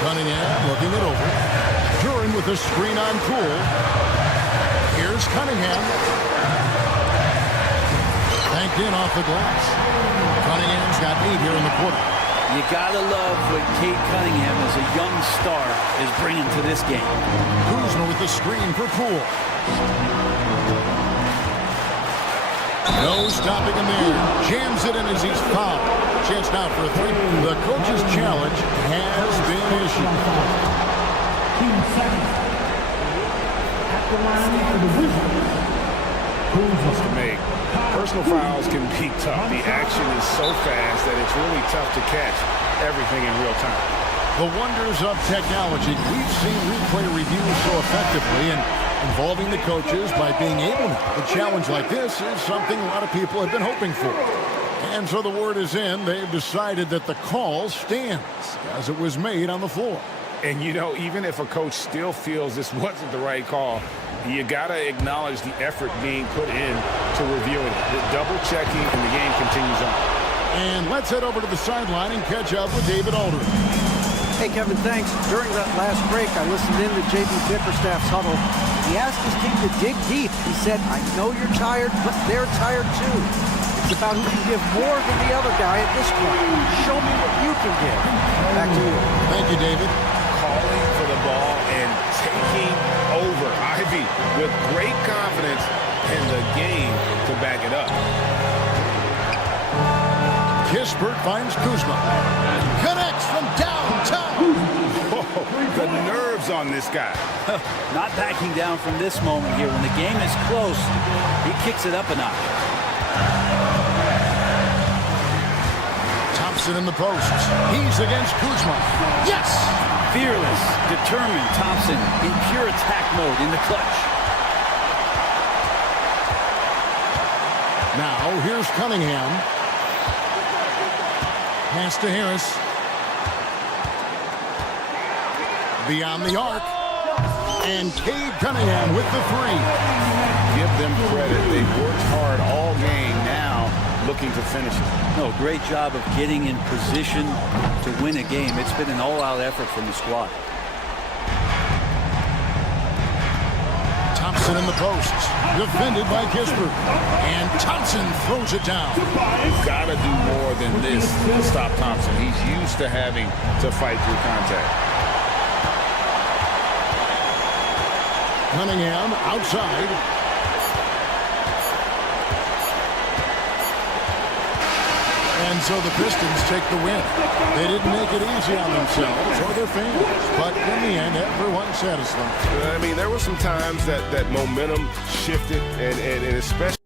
Cunningham looking it over. Duren with a screen on Poole. Here's Cunningham. Banked in off the glass. Cunningham's got 8 here in the quarter. You gotta love what Cade Cunningham as a young star is bringing to this game. Kuzma with the screen for Poole. No stopping him there. Jams it in as he's fouled. Chance now for a three. The coach's challenge has been issued. 2 seconds. At the line for the Wizards. To make. Personal fouls can be tough. The action is so fast that it's really tough to catch everything in real time. The wonders of technology. We've seen replay reviews so effectively and involving the coaches by being able to. A challenge like this is something a lot of people have been hoping for. And so the word is in. They've decided that the call stands as it was made on the floor. And, you know, even if a coach still feels this wasn't the right call, you got to acknowledge the effort being put in to reviewing it. The double-checking, and the game continues on. And let's head over to the sideline and catch up with David Aldridge. Hey, Kevin, thanks. During that last break, I listened in to J.B. Bickerstaff's huddle. He asked his team to dig deep. He said, I know you're tired, but they're tired too. It's about who can give more than the other guy at this point. Show me what you can give. Back to you. Thank you, David. Calling for the ball and taking over. Ivy with great confidence and the game to back it up. Kispert finds Kuzma. Connects from downtown. Whoa, the nerves on this guy. Not backing down from this moment here. When the game is close, he kicks it up a notch. Thompson in the post. He's against Kuzma. Yes! Fearless, determined Thompson in pure attack mode in the clutch. Now, here's Cunningham. Pass to Harris. Beyond the arc. And Cade Cunningham with the three. Give them credit. They've worked hard all game, now looking to finish it. No, great job of getting in position to win a game. It's been an all-out effort from the squad. Thompson in the post. Defended by Kispert. And Thompson throws it down. You've got to do more than this to stop Thompson. He's used to having to fight through contact. Cunningham outside. And so the Pistons take the win. They didn't make it easy on themselves or their fans, but in the end, everyone's satisfied. I mean, there were some times that momentum shifted, and especially.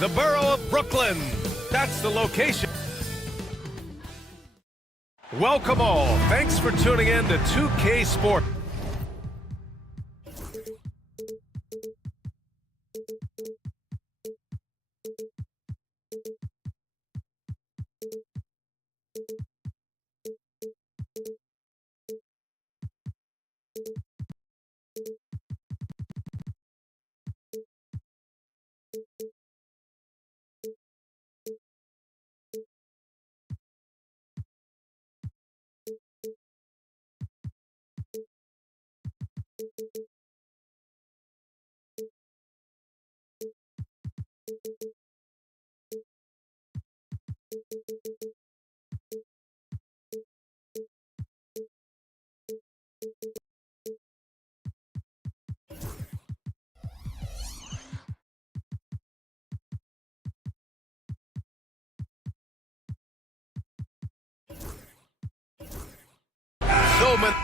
the borough of Brooklyn. That's the location. Welcome all. Thanks for tuning in to 2K Sport. So many.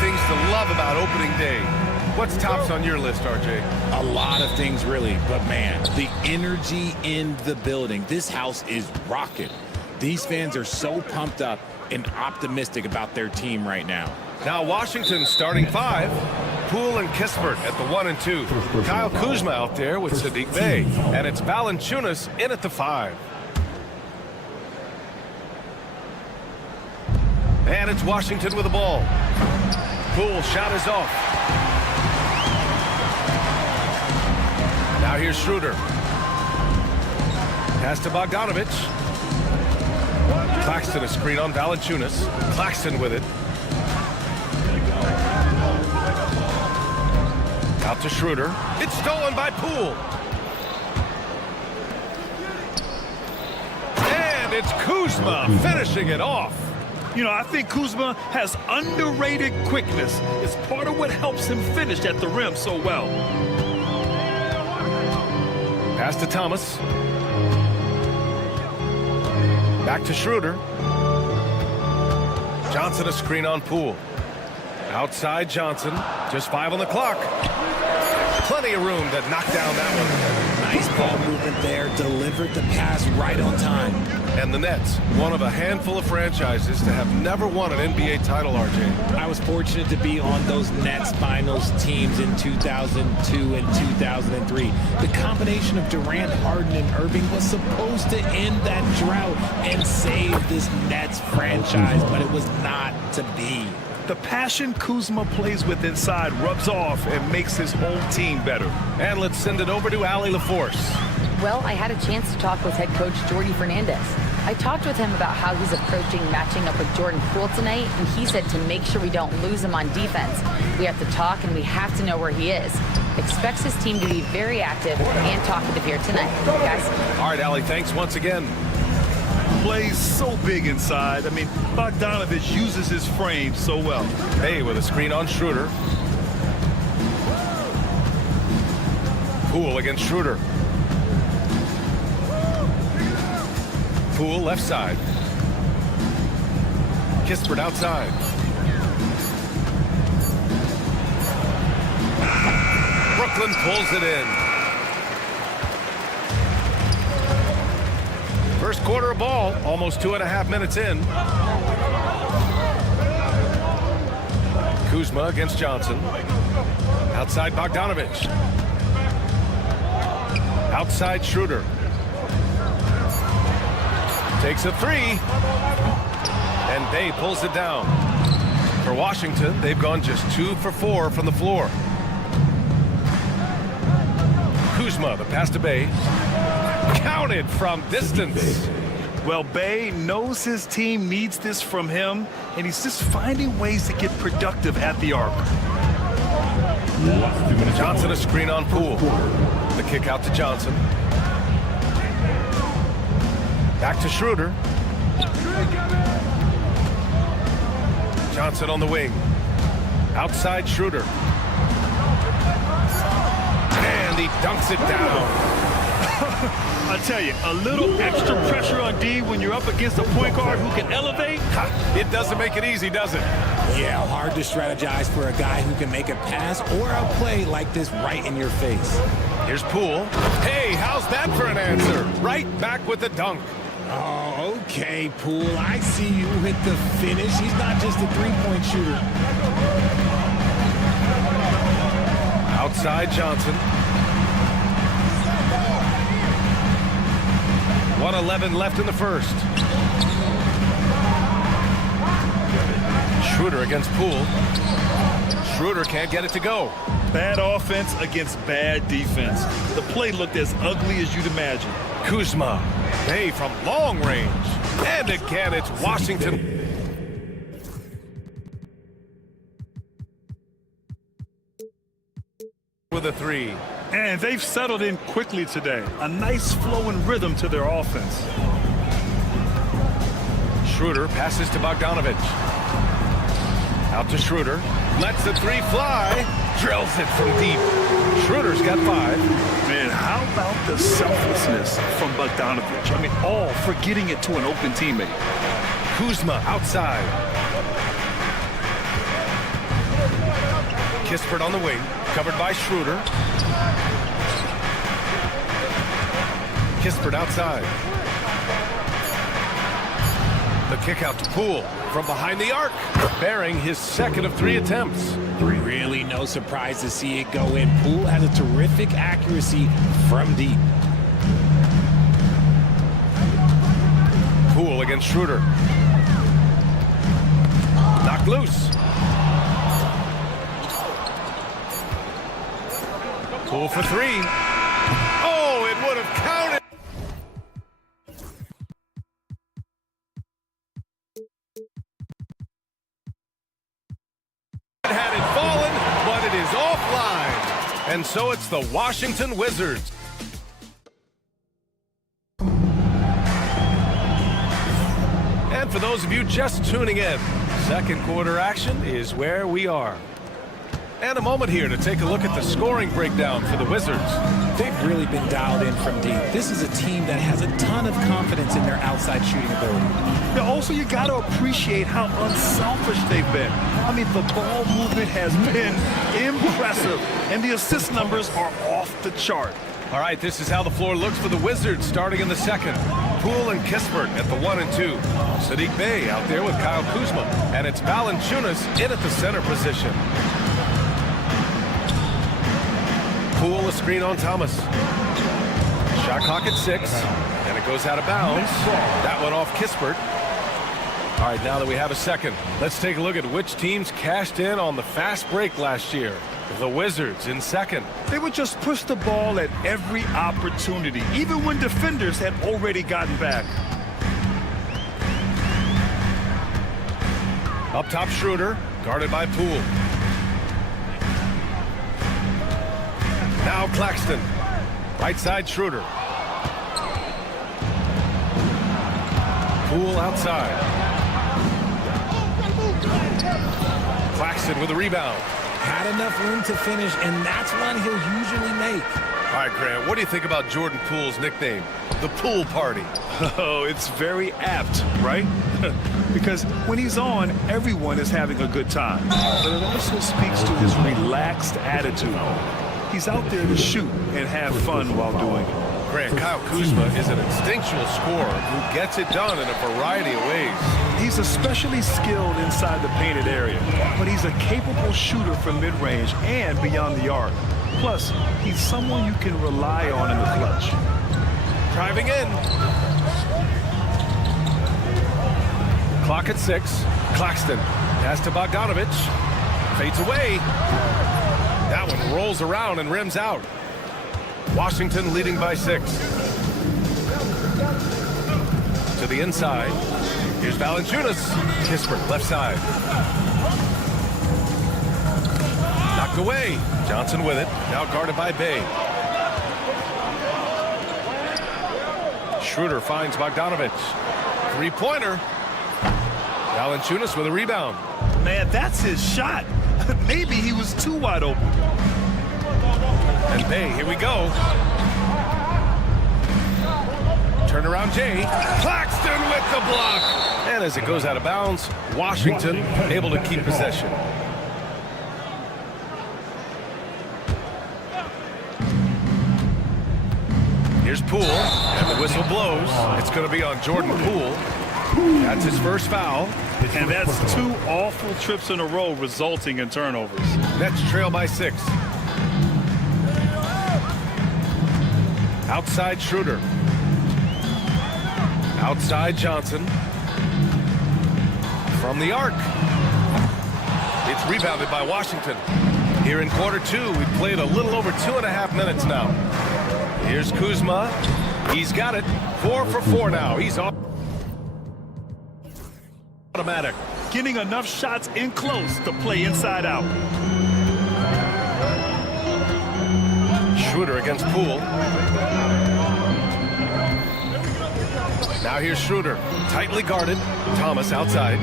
Things to love about opening day. What's tops on your list, RJ? A lot of things, really, but man, the energy in the building. This house is rocking. These fans are so pumped up and optimistic about their team right now. Now Washington's starting five. Poole and Kispert at the 1 and 2. Kyle Kuzma out there with Sadiq Bey. And it's Valanciunas in at the 5. And it's Washington with the ball. Poole shot is off. Now here's Schroeder. Pass to Bogdanovich. Claxton a screen on Valanciunas. Claxton with it. Out to Schroeder. It's stolen by Poole. And it's Kuzma finishing it off. You know, I think Kuzma has underrated quickness. It's part of what helps him finish at the rim so well. Pass to Thomas. Back to Schroeder. Johnson a screen on Poole. Outside Johnson. Just 5 on the clock. Plenty of room to knock down that one. Nice ball movement there. Delivered the pass right on time. And the Nets, one of a handful of franchises to have never won an NBA title, RJ. I was fortunate to be on those Nets finals teams in 2002 and 2003. The combination of Durant, Harden, and Irving was supposed to end that drought and save this Nets franchise, but it was not to be. The passion Kuzma plays with inside rubs off and makes his whole team better. And let's send it over to Allie LaForce. Well, I had a chance to talk with head coach Jordy Fernandez. I talked with him about how he's approaching matching up with Jordan Poole tonight, and he said to make sure we don't lose him on defense. We have to talk, and we have to know where he is. Expects his team to be very active and talkative here tonight. Guys? All right, Allie, thanks once again. Plays so big inside. I mean, Bogdanovich uses his frame so well. Hey, with a screen on Schroeder. Poole against Schroeder. Poole left side. Kispert outside. Brooklyn pulls it in. First quarter of ball, almost 2.5 minutes in. Kuzma against Johnson. Outside Bogdanovich. Outside Schroeder. Takes a 3. And Bey pulls it down. For Washington, they've gone just 2 for 4 from the floor. Kuzma, the pass to Bey. Counted from distance. Well, Bay knows his team needs this from him, and he's just finding ways to get productive at the arc. Johnson a screen on Poole. The kick out to Johnson. Back to Schroeder. Johnson on the wing. Outside Schroeder. And he dunks it down. I tell you, a little extra pressure on D when you're up against a point guard who can elevate. It doesn't make it easy, does it? Yeah, hard to strategize for a guy who can make a pass or a play like this right in your face. Here's Poole. Hey, how's that for an answer? Right back with the dunk. Oh, okay, Poole. I see you with the finish. He's not just a three-point shooter. Outside Johnson. 1:11 left in the first. Schroeder against Poole. Schroeder can't get it to go. Bad offense against bad defense. The play looked as ugly as you'd imagine. Kuzma. Hey, from long range. And again, it's Washington. With a three. And they've settled in quickly today. A nice flow and rhythm to their offense. Schroeder passes to Bogdanovich. Out to Schroeder. Lets the three fly. Drills it from deep. Schroeder's got 5. Man, how about the selflessness from Bogdanovich? I mean, all for getting it to an open teammate. Kuzma outside. Kispert on the wing. Covered by Schroeder. Kispert outside. The kick out to Poole from behind the arc, bearing his second of 3 attempts. Really no surprise to see it go in. Poole has a terrific accuracy from deep. Poole against Schroeder. Knocked loose. Poole for 3. Oh, it would have counted. Had it fallen, but it is offline. And so it's the Washington Wizards. And for those of you just tuning in, second quarter action is where we are. And a moment here to take a look at the scoring breakdown for the Wizards. They've really been dialed in from deep. This is a team that has a ton of confidence in their outside shooting ability. Now, also, you got to appreciate how unselfish they've been. I mean, the ball movement has been impressive, and the assist numbers are off the chart. All right, this is how the floor looks for the Wizards starting in the second. Poole and Kispert at the 1 and 2. Saddiq Bey out there with Kyle Kuzma. And it's Valanciunas in at the center position. Poole a screen on Thomas. Shot clock at 6. And it goes out of bounds. That one off Kispert. All right, now that we have a second, let's take a look at which teams cashed in on the fast break last year. The Wizards in second. They would just push the ball at every opportunity, even when defenders had already gotten back. Up top, Schroeder, guarded by Poole. Now Claxton. Right side, Schroeder. Poole outside. Claxton with a rebound. Had enough room to finish, and that's one he'll usually make. All right, Grant, what do you think about Jordan Poole's nickname, the Poole Party? Oh, it's very apt, right? Because when he's on, everyone is having a good time. But it also speaks to his relaxed attitude. He's out there to shoot and have fun while doing it. Grant, Kyle Kuzma is an instinctual scorer who gets it done in a variety of ways. He's especially skilled inside the painted area, but he's a capable shooter from mid-range and beyond the arc. Plus, he's someone you can rely on in the clutch. Driving in. Clock at 6. Claxton. Pass to Bogdanovich. Fades away. That one rolls around and rims out. Washington leading by 6. To the inside. Here's Valanciunas. Kispert, left side. Knocked away. Johnson with it. Now guarded by Bay. Schroeder finds Bogdanovich. Three-pointer. Valanciunas with a rebound. Man, that's his shot. Maybe he was too wide open. And Bay, here we go. Turnaround Jay. Claxton with the block. And as it goes out of bounds, Washington able to keep possession. Here's Poole, and the whistle blows. It's going to be on Jordan Poole. That's his first foul. And that's 2 awful trips in a row resulting in turnovers. Nets trail by 6. Outside Schroeder. Outside Johnson. From the arc. It's rebounded by Washington. Here in quarter 2, we've played a little over 2.5 minutes now. Here's Kuzma. He's got it. 4 for 4 now. He's off. Automatic. Getting enough shots in close to play inside out. Schroeder against Poole. Now here's Schroeder. Tightly guarded. Thomas outside.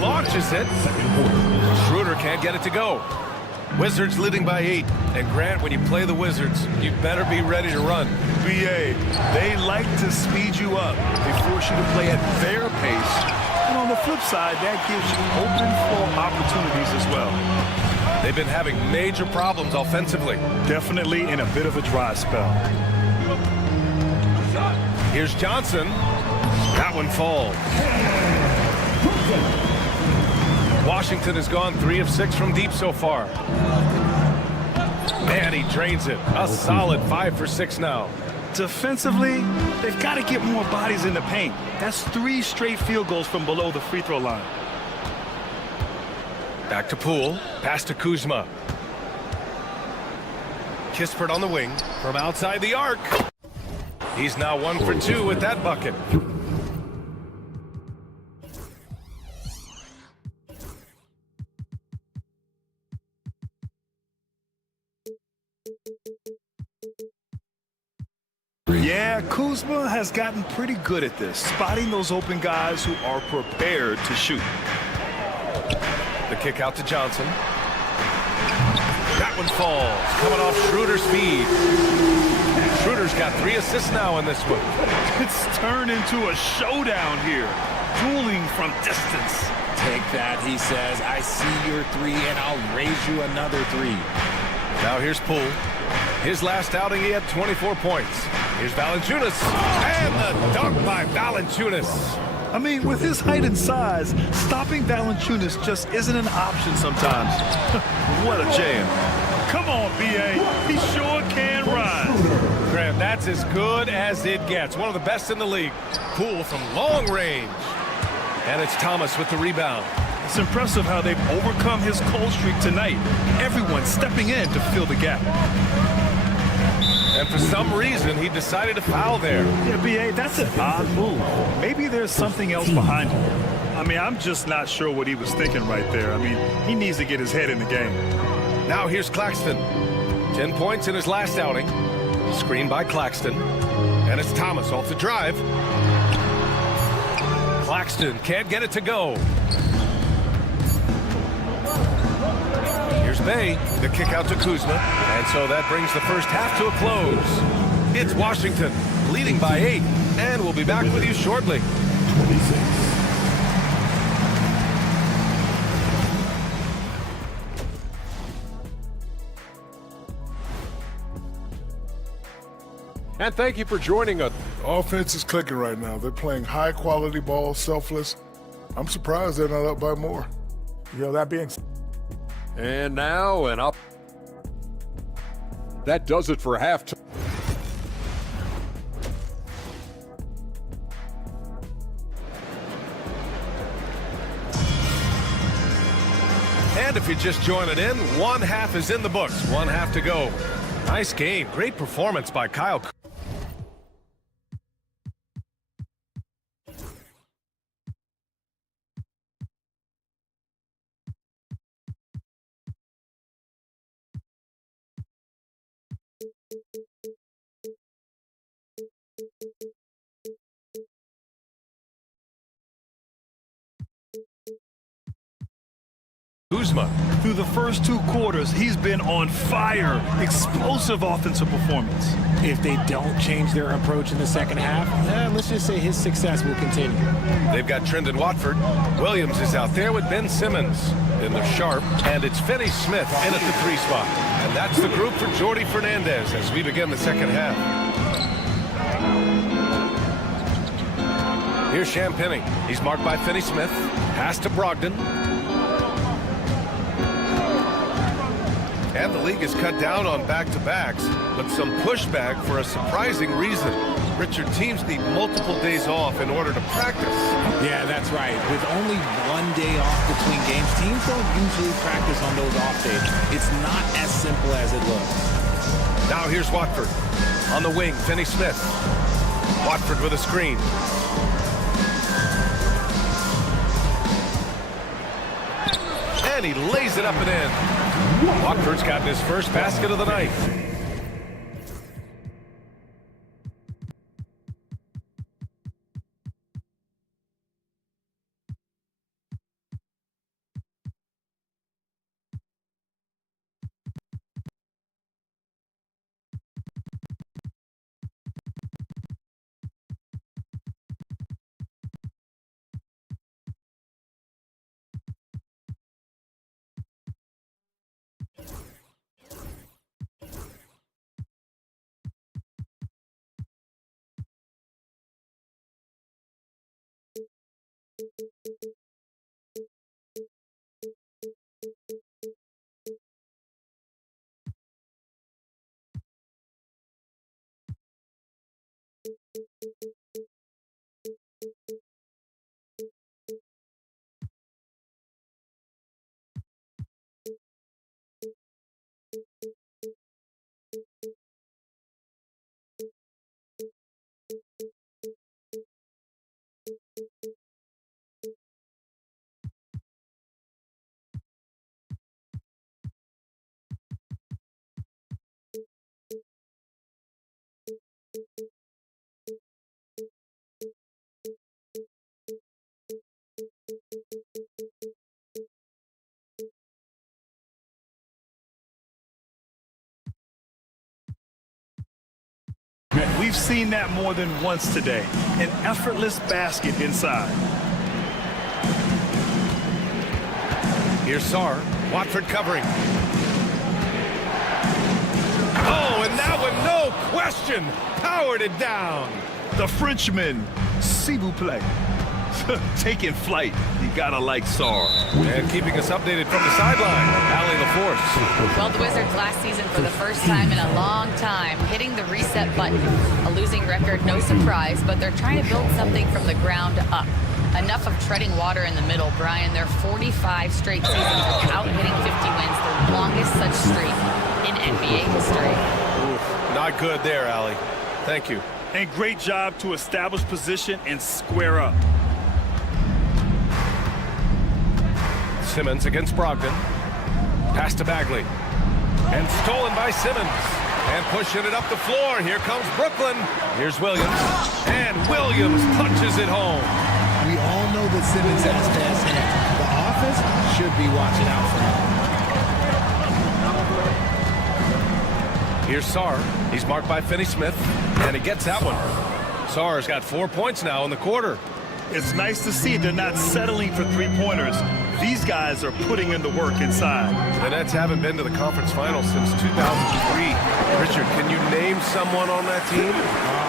Launches it. Schroeder can't get it to go. Wizards leading by 8. And Grant, when you play the Wizards, you better be ready to run. BA, they like to speed you up. They force you to play at their pace. And on the flip side, that gives you open floor opportunities as well. They've been having major problems offensively. Definitely in a bit of a dry spell. Here's Johnson. That one falls. Washington has gone 3 of 6 from deep so far. Man, he drains it. A solid 5 for 6 now. Defensively, they've got to get more bodies in the paint. That's 3 straight field goals from below the free throw line. Back to Poole. Pass to Kuzma. Kispert on the wing from outside the arc. He's now 1 for 2 with that bucket. Yeah, Kuzma has gotten pretty good at this, spotting those open guys who are prepared to shoot. The kick out to Johnson. That one falls, coming off Schroeder's speed. Schroeder's got 3 assists now in this one. It's turned into a showdown here, dueling from distance. Take that, he says. I see your 3, and I'll raise you another 3. Now here's Poole. His last outing, he had 24 points. Here's Valanciunas. And the dunk by Valanciunas. I mean, with his height and size, stopping Valanciunas just isn't an option sometimes. What a jam. Come on, B.A. He sure can rise. Graham, that's as good as it gets. One of the best in the league. Poole from long range. And it's Thomas with the rebound. It's impressive how they've overcome his cold streak tonight. Everyone stepping in to fill the gap. And for some reason, he decided to foul there. Yeah, B.A., that's an odd move. Maybe there's something else behind it. I mean, I'm just not sure what he was thinking right there. I mean, he needs to get his head in the game. Now here's Claxton. 10 points in his last outing. Screen by Claxton. And it's Thomas off the drive. Claxton can't get it to go. Here's Bay, the kick out to Kuzma. And so that brings the first half to a close. It's Washington leading by 8. And we'll be back with you shortly. 26. And thank you for joining us. Offense is clicking right now. They're playing high-quality ball, selfless. I'm surprised they're not up by more. You know, that being... And now an up. That does it for halftime. And if you're just joining in, 1 half is in the books. 1 half to go. Nice game. Great performance by Kyle. Kuzma. Through the first 2 quarters, he's been on fire. Explosive offensive performance. If they don't change their approach in the second half, let's just say his success will continue. They've got Trendon Watford. Williams is out there with Ben Simmons in the sharp, and it's Finney Smith in at the 3 spot. And that's the group for Jordi Fernandez as we begin the second half. Here's Champagny. He's marked by Finney Smith. Pass to Brogdon. And the league has cut down on back-to-backs, but some pushback for a surprising reason. Richard, teams need multiple days off in order to practice. Yeah, that's right. With only 1 day off between games, teams don't usually practice on those off days. It's not as simple as it looks. Now here's Watford. On the wing, Finney Smith. Watford with a screen. And he lays it up and in. Watford's gotten his first basket of the night. We've seen that more than once today. An effortless basket inside. Here's Sarr. Watford covering. Oh, and that one, no question, powered it down. The Frenchman, s'il vous plaît. Taking flight. You gotta like Sarr. And keeping us updated from the sideline, Allie LaForce. Well, the Wizards last season for the first time in a long time hitting the reset button. A losing record, no surprise, but they're trying to build something from the ground up. Enough of treading water in the middle, Brian. They're 45 straight seasons without hitting 50 wins, the longest such streak in NBA history. Oof, not good there, Allie. Thank you. And great job to establish position and square up. Simmons against Brogdon. Pass to Bagley. And stolen by Simmons. And pushing it up the floor. Here comes Brooklyn. Here's Williams. And Williams punches it home. We all know that Simmons has fast hands. The offense should be watching out for him. Here's Sarr. He's marked by Finney Smith. And he gets that one. Sarr's got 4 points now in the quarter. It's nice to see they're not settling for three-pointers. These guys are putting in the work inside. The Nets haven't been to the conference finals since 2003. Richard, can you name someone on that team?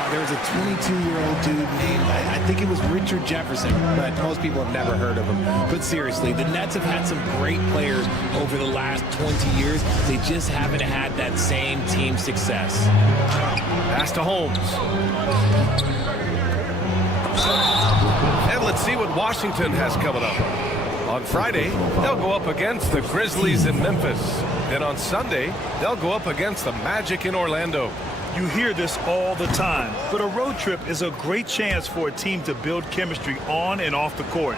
There was a 22-year-old dude named, I think it was Richard Jefferson, but most people have never heard of him. But seriously, the Nets have had some great players over the last 20 years. They just haven't had that same team success. Pass to Holmes. And let's see what Washington has coming up. On Friday, they'll go up against the Grizzlies in Memphis. Then on Sunday, they'll go up against the Magic in Orlando. You hear this all the time, but a road trip is a great chance for a team to build chemistry on and off the court.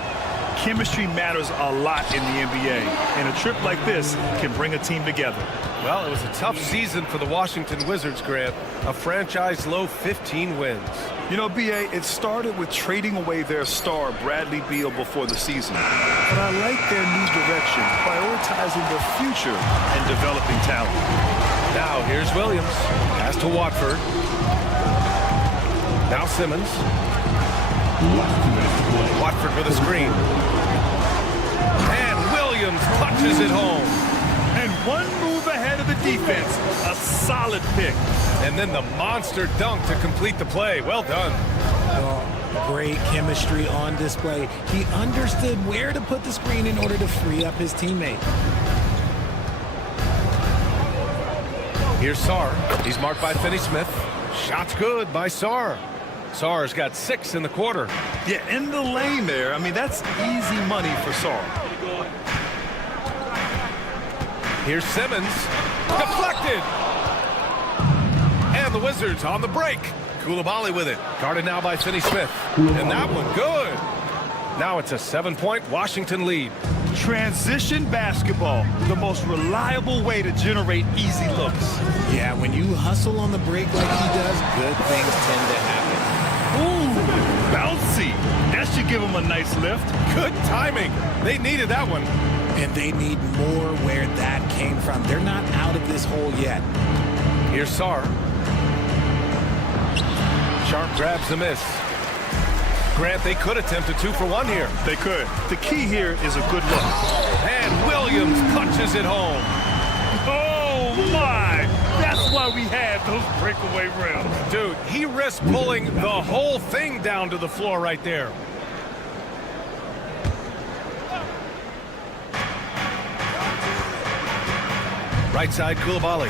Chemistry matters a lot in the NBA, and a trip like this can bring a team together. Well, it was a tough season for the Washington Wizards, Grant. A franchise low 15 wins. You know, B.A., it started with trading away their star, Bradley Beal, before the season. But I like their new direction, prioritizing the future and developing talent. Now here's Williams. Pass to Watford. Now Simmons. Watford with a screen. And Williams punches it home. And one move ahead of the defense. A solid pick. And then the monster dunk to complete the play. Well done. Oh, great chemistry on display. He understood where to put the screen in order to free up his teammate. Here's Sarr. He's marked by Finney-Smith. Shot's good by Sarr. Sarr's got 6 in the quarter. Yeah, in the lane there. I mean, that's easy money for Sarr. Here's Simmons. Deflected. And the Wizards on the break. Coulibaly with it. Guarded now by Finney-Smith. And that one good. Now it's a 7-point Washington lead. Transition basketball, the most reliable way to generate easy looks. Yeah, when you hustle on the break like he does, good things tend to happen. Ooh, bouncy. That should give him a nice lift. Good timing. They needed that one. And they need more where that came from. They're not out of this hole yet. Here's Sarr. Sharp grabs the miss. Grant, they could attempt a 2 for 1 here. They could. The key here is a good look. And Williams punches it home. Oh, my. That's why we have those breakaway rims. Dude, he risked pulling the whole thing down to the floor right there. Right side, Coulibaly.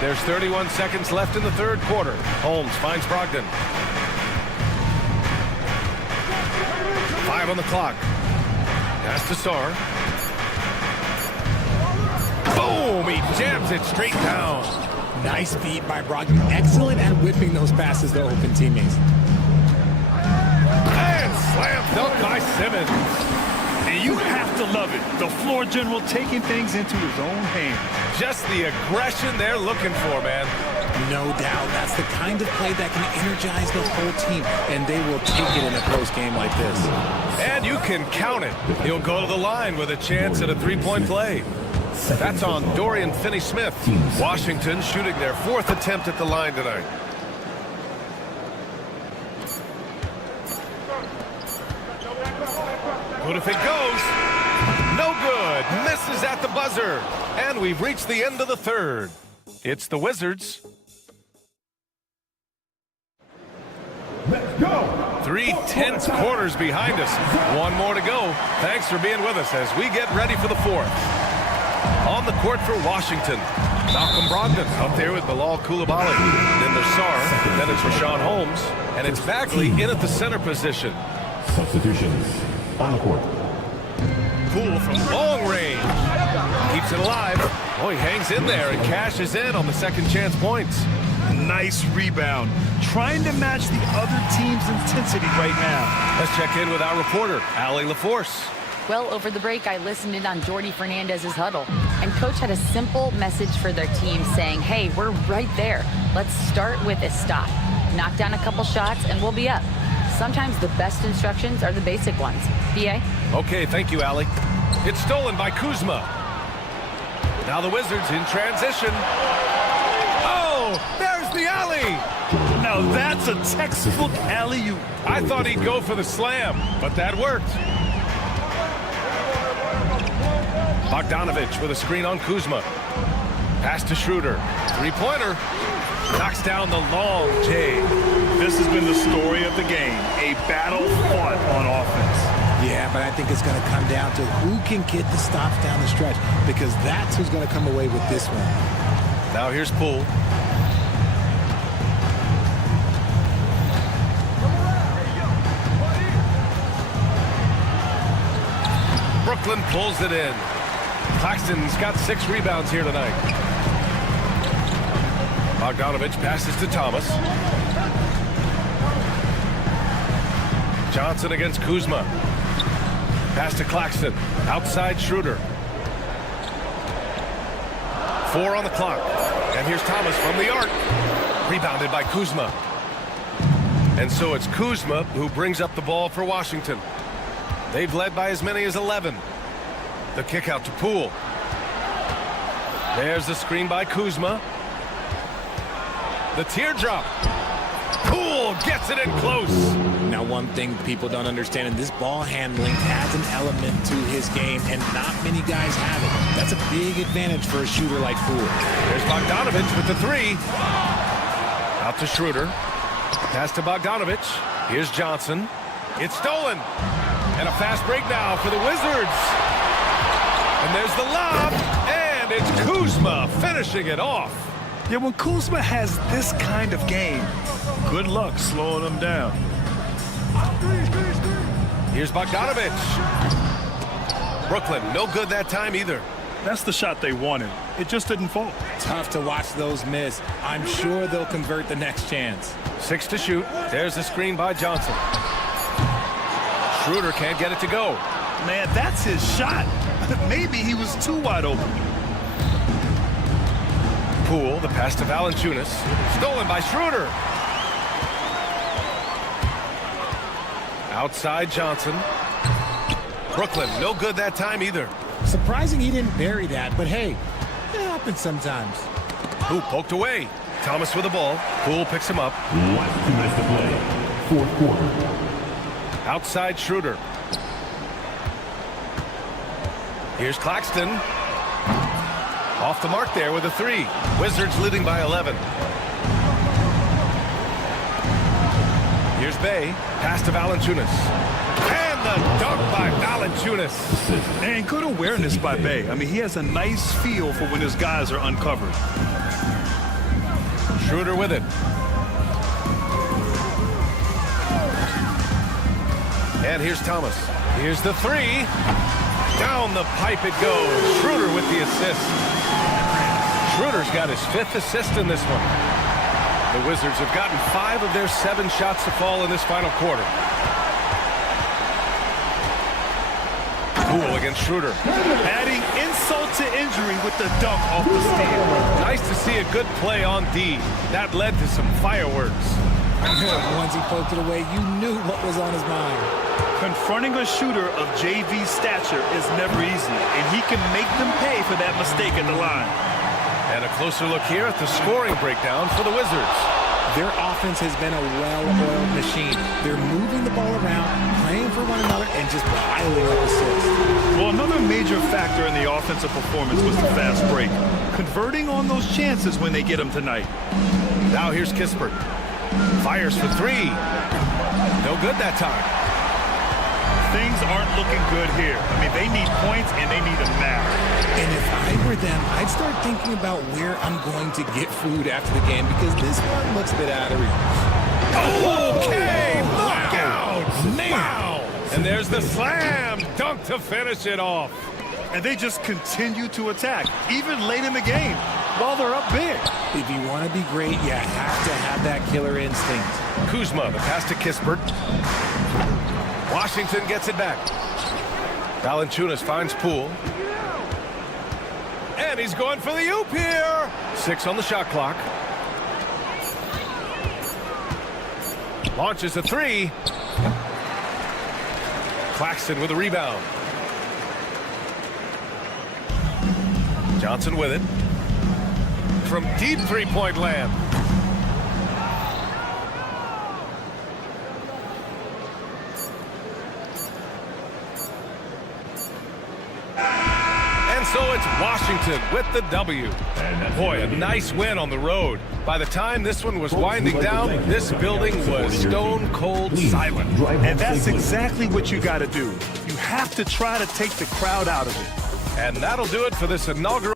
There's 31 seconds left in the third quarter. Holmes finds Brogdon. 5 on the clock. Pass to Sarr. Boom! He jams it straight down. Nice feed by Brogdon. Excellent at whipping those passes to open teammates. And slam dunk by Simmons. And you have to love it. The floor general taking things into his own hands. Just the aggression they're looking for, man. No doubt. That's the kind of play that can energize the whole team, and they will take it in a close game like this. And you can count it. He'll go to the line with a chance at a 3-point play. That's on Dorian Finney-Smith. Washington shooting their 4th attempt at the line tonight. Good if it goes. No good. Misses at the buzzer. And we've reached the end of the third. It's the Wizards. Let's go. 3 tense quarters behind us. 1 more to go. Thanks for being with us as we get ready for the 4th. On the court for Washington, Malcolm Brogdon up there with Bilal Coulibaly. Then there's Sarr. Then it's Rashawn Holmes. And it's Bagley in at the center position. Substitutions on the court. Poole from long range. Keeps it alive. Oh, he hangs in there and cashes in on the second chance points. Nice rebound. Trying to match the other team's intensity right now. Let's check in with our reporter, Allie LaForce. Well, over the break, I listened in on Jordy Fernandez's huddle, and Coach had a simple message for their team saying, hey, we're right there. Let's start with a stop. Knock down a couple shots, and we'll be up. Sometimes the best instructions are the basic ones. B.A.? Okay, thank you, Allie. It's stolen by Kuzma. Now the Wizards in transition. Oh, there's the alley. Now that's a textbook alley-oop. I thought he'd go for the slam, but that worked. Bogdanovich with a screen on Kuzma. Pass to Schroeder. 3-pointer. Knocks down the long J. This has been the story of the game. A battle fought on offense. Yeah, but I think it's going to come down to who can get the stops down the stretch, because that's who's going to come away with this one. Now here's Poole. Brooklyn pulls it in. Claxton's got 6 rebounds here tonight. Bogdanovich passes to Thomas. Johnson against Kuzma. Pass to Claxton. Outside Schroeder. 4 on the clock. And here's Thomas from the arc. Rebounded by Kuzma. And so it's Kuzma who brings up the ball for Washington. They've led by as many as 11. The kick out to Poole. There's the screen by Kuzma. The teardrop. Poole gets it in close. Now, one thing people don't understand, and this ball handling adds an element to his game, and not many guys have it. That's a big advantage for a shooter like Poole. There's Bogdanovich with the 3. Out to Schroeder. Pass to Bogdanovich. Here's Johnson. It's stolen. And a fast break now for the Wizards. And there's the lob. And it's Kuzma finishing it off. Yeah, when Kuzma has this kind of game, good luck slowing him down. Here's Bogdanovich. Brooklyn, no good that time either. That's the shot they wanted. It just didn't fall. Tough to watch those miss. I'm sure they'll convert the next chance. 6 to shoot. There's the screen by Johnson. Schroeder can't get it to go. Man, that's his shot. Maybe he was too wide open. Poole, the pass to Valanciunas. Stolen by Schroeder. Outside Johnson. Brooklyn, no good that time either. Surprising he didn't bury that, but hey, it happens sometimes. Poole poked away. Thomas with the ball. Poole picks him up. Last 2 minutes to play. Fourth quarter. Outside Schroeder. Here's Claxton. Off the mark there with a 3. Wizards leading by 11. Here's Bay. Pass to Valanciunas. And the dunk by Valanciunas. And good awareness by Bay. I mean, he has a nice feel for when his guys are uncovered. Schroeder with it. And here's Thomas. Here's the 3. Down the pipe it goes. Schroeder with the assist. Schroeder's got his 5th assist in this one. The Wizards have gotten 5 of their 7 shots to fall in this final quarter. Poole against Schroeder. Adding insult to injury with the dunk off the steal. Nice to see a good play on D. That led to some fireworks. Once he poked it away, you knew what was on his mind. Confronting a shooter of JV's stature is never easy, and he can make them pay for that mistake at the line. And a closer look here at the scoring breakdown for the Wizards. Their offense has been a well-oiled machine. They're moving the ball around, playing for one another, and just piling up assists. Well, another major factor in the offensive performance was the fast break. Converting on those chances when they get them tonight. Now here's Kispert. Fires for 3. No good that time. Things aren't looking good here. I mean, they need points, and they need them now. And if I were them, I'd start thinking about where I'm going to get food after the game, because this one looks a bit out of reach. Okay, look out! Wow! And there's the slam dunk to finish it off. And they just continue to attack, even late in the game, while they're up big. If you want to be great, you have to have that killer instinct. Kuzma, the pass to Kispert. Washington gets it back. Valanciunas finds Poole. And he's going for the oop here. 6 on the shot clock. Launches a 3. Claxton with a rebound. Johnson with it. From deep three-point land. So it's Washington with the W. Boy, a nice win on the road. By the time this one was winding down, this building was stone cold silent. And that's exactly what you got to do. You have to try to take the crowd out of it. And that'll do it for this inaugural.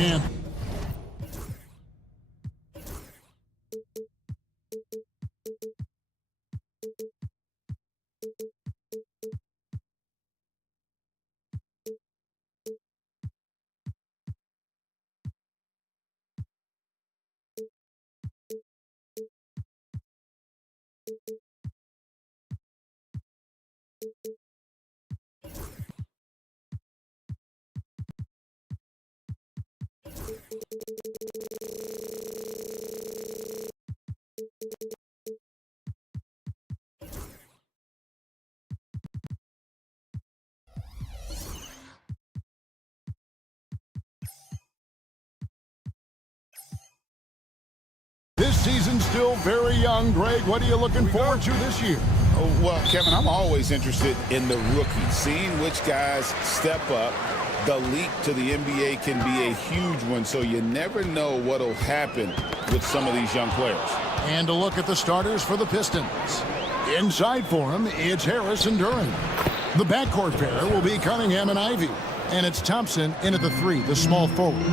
And this season's still very young. Greg, what are you looking forward to this year? Oh, well, Kevin, I'm always interested in the rookies, seeing which guys step up. The leap to the NBA can be a huge one, so you never know what will happen with some of these young players. And a look at the starters for the Pistons. Inside for him, it's Harris and Duran. The backcourt pair will be Cunningham and Ivy. And it's Thompson in at the 3, the small forward.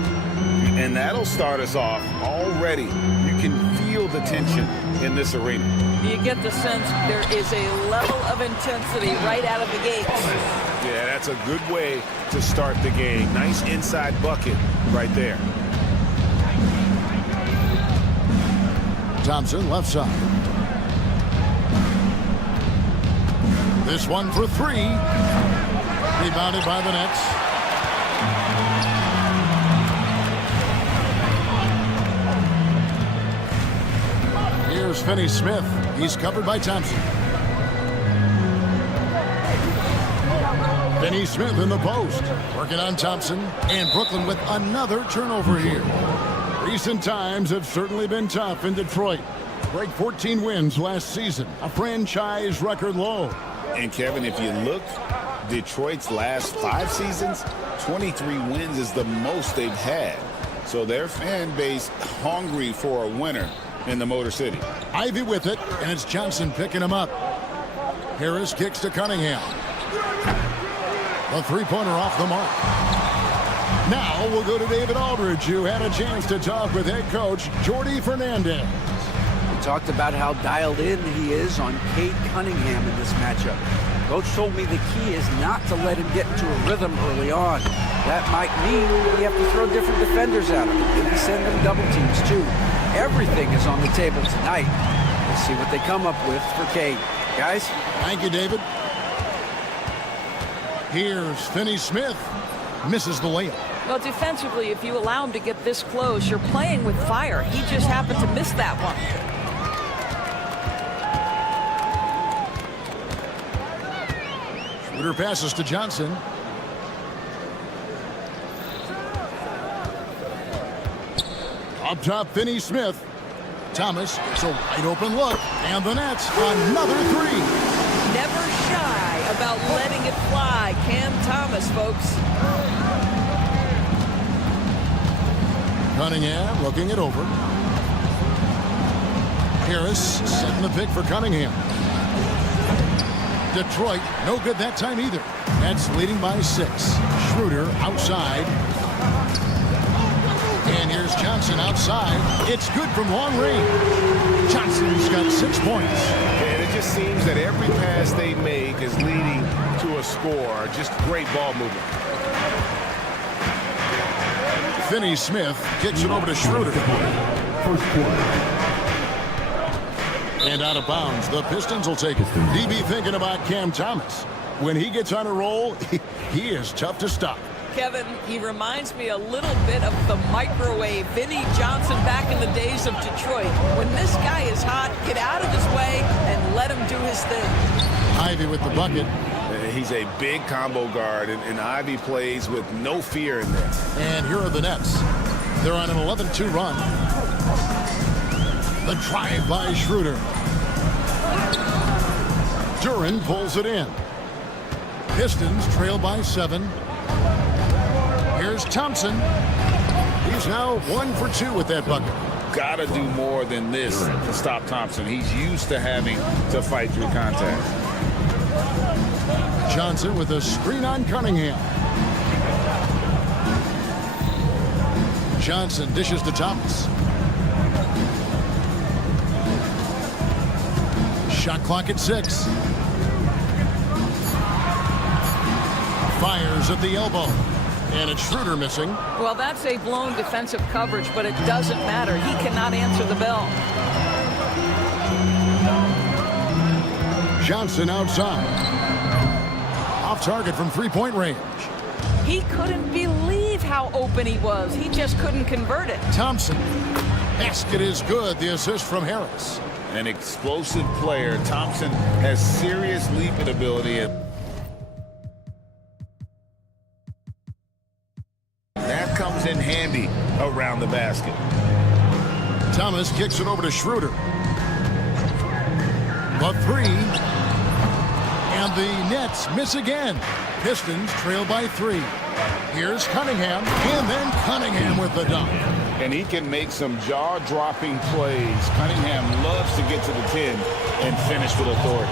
And that'll start us off already. You can feel the tension in this arena. You get the sense there is a level of intensity right out of the gates. Yeah, that's a good way to start the game. Nice inside bucket right there. Thompson, left side. This one for 3. Rebounded by the Nets. Here's Finney-Smith. He's covered by Thompson. Finney-Smith in the post. Working on Thompson. And Brooklyn with another turnover here. Recent times have certainly been tough in Detroit. Break 14 wins last season. A franchise record low. And Kevin, if you look, Detroit's last 5 seasons, 23 wins is the most they've had. So their fan base hungry for a winner in the Motor City. Ivy with it, and it's Johnson picking him up. Harris kicks to Cunningham. The three-pointer off the mark. Now we'll go to David Aldridge, who had a chance to talk with head coach Jordi Fernandez. We talked about how dialed in he is on Cade Cunningham in this matchup. Coach told me the key is not to let him get into a rhythm early on. That might mean we have to throw different defenders at him. Maybe send them double teams too. Everything is on the table tonight. Let's see what they come up with for Cade. Guys? Thank you, David. Here's Finney-Smith. Misses the layup. Well, defensively, if you allow him to get this close, you're playing with fire. He just happened to miss that one. Schroeder passes to Johnson. Up top, Finney-Smith. Thomas, it's a wide open look. And the Nets, another 3. Never shy about letting it fly. Cam Thomas, folks. Cunningham looking it over. Harris setting the pick for Cunningham. Detroit, no good that time either. Nets leading by 6. Schroeder outside. And here's Johnson outside. It's good from long range. Johnson's got 6 points. And it just seems that every pass they make is leading to a score. Just great ball movement. Finney-Smith kicks it over to Schroeder. First quarter. And out of bounds, the Pistons will take it. DB thinking about Cam Thomas. When he gets on a roll, he is tough to stop. Kevin, he reminds me a little bit of the microwave Vinnie Johnson back in the days of Detroit. When this guy is hot, get out of his way and let him do his thing. Ivy with the bucket. He's a big combo guard, and Ivy plays with no fear in there. And here are the Nets. They're on an 11-2 run. The drive by Schroeder. Duran pulls it in. Pistons trail by 7. Here's Thompson. He's now 1 for 2 with that bucket. Gotta do more than this to stop Thompson. He's used to having to fight through contact. Johnson with a screen on Cunningham. Johnson dishes to Thomas. Shot clock at 6. Fires at the elbow. And it's Schroeder missing. Well, that's a blown defensive coverage, but it doesn't matter. He cannot answer the bell. Johnson outside. Off target from three-point range. He couldn't believe how open he was. He just couldn't convert it. Thompson. Basket is good. The assist from Harris. An explosive player. Thompson has serious leaping ability. That comes in handy around the basket. Thomas kicks it over to Schroeder. The 3. And the Nets miss again. Pistons trail by 3. Here's Cunningham. And then Cunningham with the dunk. And he can make some jaw-dropping plays. Cunningham loves to get to the 10 and finish with authority.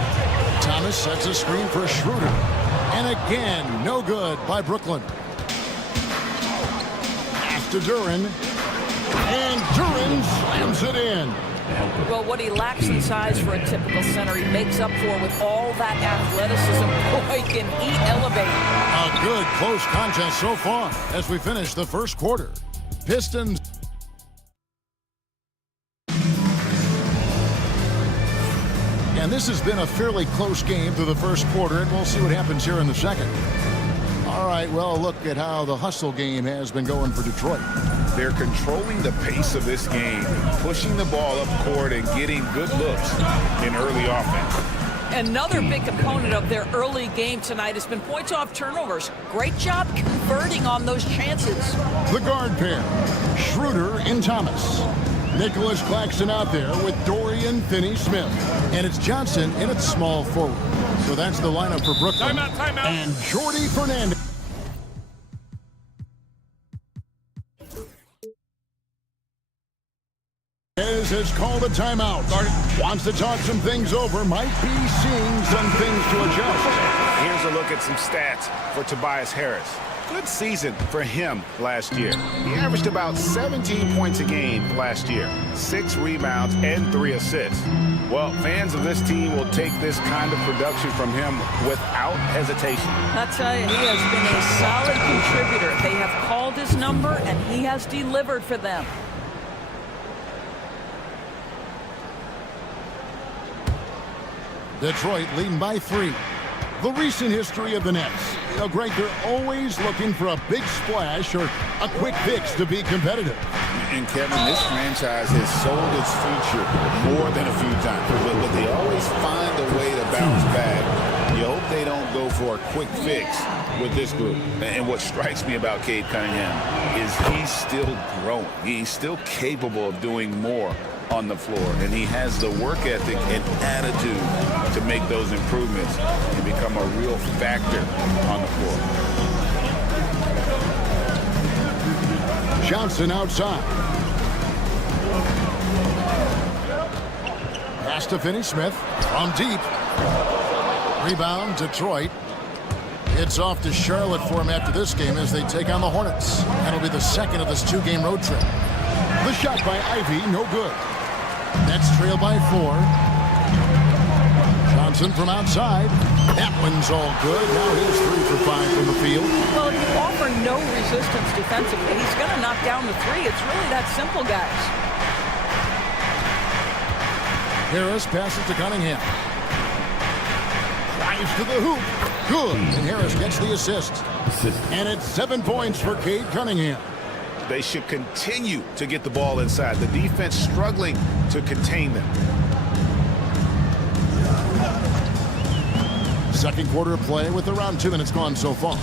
Thomas sets a screen for Schroeder. And again, no good by Brooklyn. Pass to Duran. And Duran slams it in. Well, what he lacks in size for a typical center, he makes up for with all that athleticism. Boy, can he elevate. A good close contest so far as we finish the first quarter. Pistons. And this has been a fairly close game through the first quarter, and we'll see what happens here in the second. All right, well, look at how the hustle game has been going for Detroit. They're controlling the pace of this game, pushing the ball up court and getting good looks in early offense. Another big component of their early game tonight has been points off turnovers. Great job converting on those chances. The guard pair, Schroeder and Thomas. Nicholas Claxton out there with Dorian Finney-Smith. And it's Johnson in its small forward. So that's the lineup for Brooklyn. Timeout. And Jordy Fernandez. Has called a timeout. Wants to talk some things over. Might be seeing some things to adjust. Here's a look at some stats for Tobias Harris. Good season for him last year. He averaged about 17 points a game last year, 6 rebounds and 3 assists. Well, fans of this team will take this kind of production from him without hesitation. I'll tell you, he has been a solid contributor. They have called his number, and he has delivered for them. Detroit leading by 3. The recent history of the Nets. You know, Greg, they're always looking for a big splash or a quick fix to be competitive. And Kevin, this franchise has sold its future more than a few times, but they always find a way to bounce back. You hope they don't go for a quick fix with this group. And what strikes me about Cade Cunningham is he's still growing. He's still capable of doing more on the floor, and he has the work ethic and attitude to make those improvements and become a real factor on the floor. Johnson outside. Pass to Finney-Smith from deep. Rebound, Detroit. It's off to Charlotte for him after this game as they take on the Hornets. That'll be the second of this 2-game road trip. The shot by Ivy, no good. Nets trail by 4. Johnson from outside. That one's all good. Now he's 3 for 5 from the field. Well, if you offer no resistance defensively, he's going to knock down the 3. It's really that simple, guys. Harris passes to Cunningham. Drives to the hoop. Good. And Harris gets the assist. And it's 7 points for Cade Cunningham. They should continue to get the ball inside. The defense struggling to contain them. Second quarter of play with around 2 minutes gone so far.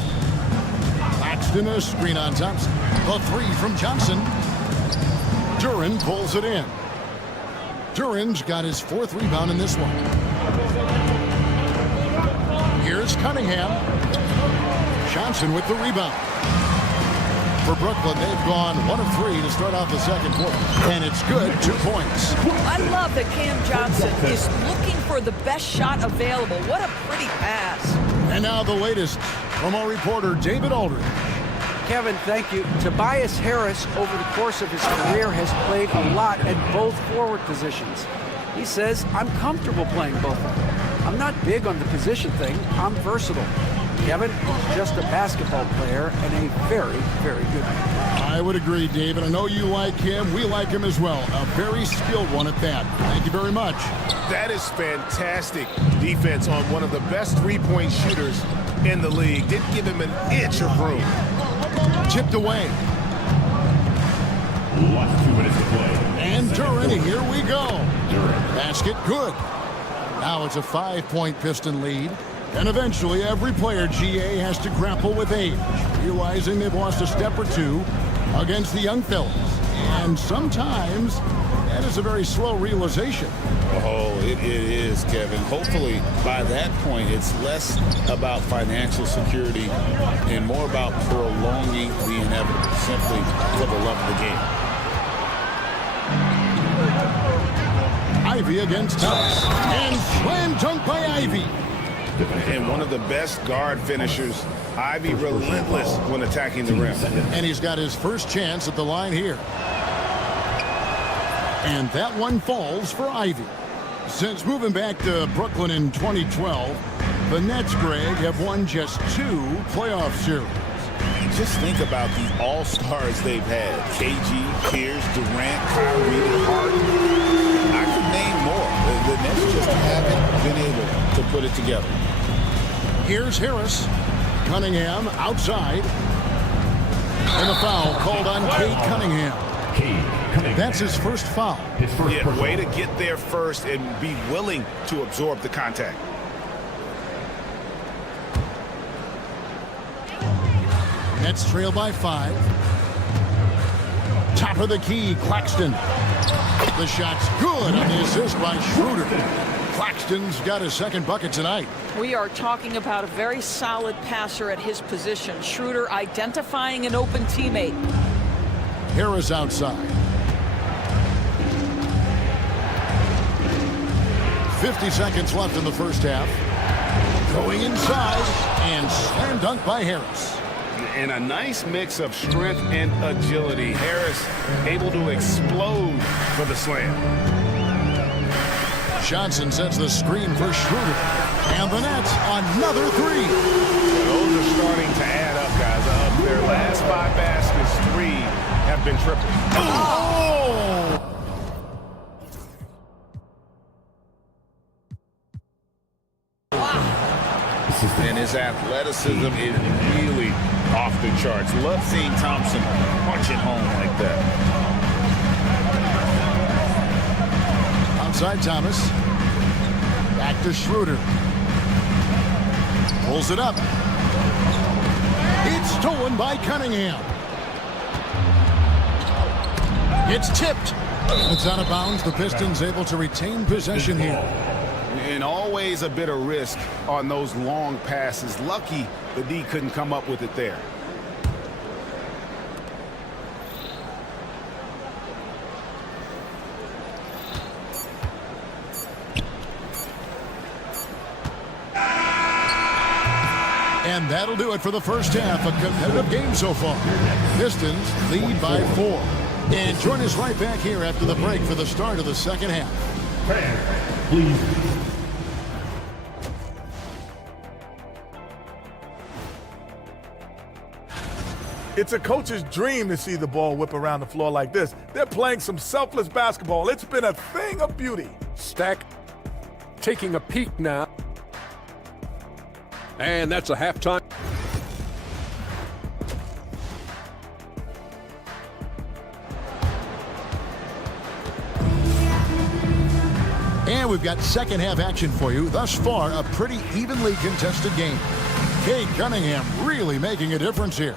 Claxton, a screen on Thompson. The 3 from Johnson. Duran pulls it in. Duran's got his 4th rebound in this one. Here's Cunningham. Johnson with the rebound. For Brooklyn, they've gone 1 of 3 to start off the second quarter. And it's good, 2 points. I love that Cam Johnson is looking for the best shot available. What a pretty pass. And now the latest from our reporter, David Aldridge. Kevin, thank you. Tobias Harris, over the course of his career, has played a lot at both forward positions. He says, I'm comfortable playing both of them. I'm not big on the position thing. I'm versatile. Kevin, just a basketball player and a very, very good one. I would agree, David. I know you like him. We like him as well. A very skilled one at that. Thank you very much. That is fantastic defense on one of the best three-point shooters in the league. Didn't give him an inch of room. Chipped away. Last 2 minutes to play. And Duran, here we go. Basket good. Now it's a 5-point Piston lead. And eventually, every player, GA, has to grapple with age, realizing they've lost a step or 2 against the young fellas. And sometimes, that is a very slow realization. Oh, it is, Kevin. Hopefully, by that point, it's less about financial security and more about prolonging the inevitable, simply for the love of the game. Ivy against Thomas. And slam dunk by Ivy. And one of the best guard finishers. Ivy relentless when attacking the rim. And he's got his first chance at the line here. And that one falls for Ivy. Since moving back to Brooklyn in 2012, the Nets, Greg, have won just 2 playoff series. Just think about the all-stars they've had. KG, Pierce, Durant, Kyrie, Harden. I could name more. The Nets just haven't been able to put it together. Here's Harris. Cunningham outside. And a foul called on Cade Cunningham. That's his first foul. Yeah, way to get there first and be willing to absorb the contact. Nets trail by 5. Top of the key, Claxton. The shot's good on the assist by Schroeder. Claxton's got his second bucket tonight. We are talking about a very solid passer at his position. Schroeder identifying an open teammate. Harris outside. 50 seconds left in the first half. Going inside and slam dunk by Harris. And a nice mix of strength and agility. Harris able to explode for the slam. Johnson sets the screen for Schroeder. And the Nets, another 3. Those are starting to add up, guys. Of their last 5 baskets, 3 have been triple. Oh! And his athleticism is really off the charts. Love seeing Thompson punch it home like that. Outside Thomas. Back to Schroeder. Pulls it up. It's stolen by Cunningham. It's tipped. It's out of bounds. The Pistons able to retain possession here. And always a bit of risk on those long passes. Lucky the D couldn't come up with it there. And that'll do it for the first half. A competitive game so far. Pistons lead by 4. And join us right back here after the break for the start of the second half. Please. It's a coach's dream to see the ball whip around the floor like this. They're playing some selfless basketball. It's been a thing of beauty. Stack taking a peek now. And that's a halftime. And we've got second half action for you. Thus far, a pretty evenly contested game. Cade Cunningham really making a difference here.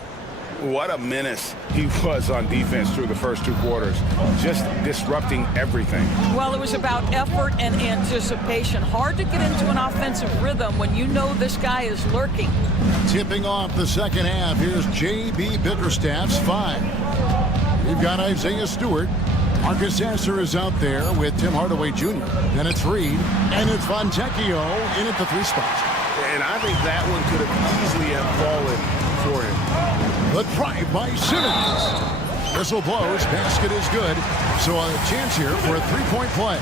What a menace he was on defense through the first 2 quarters. Just disrupting everything. Well, it was about effort and anticipation. Hard to get into an offensive rhythm when you know this guy is lurking. Tipping off the second half, here's J.B. Bickerstaff's 5. We've got Isaiah Stewart. Marcus Sasser is out there with Tim Hardaway Jr. Then it's Reed. And it's Fontecchio in at the 3 spot. And I think that one could have easily have fallen for him. The drive by Simmons. Whistle blows. Basket is good. So a chance here for a 3-point play.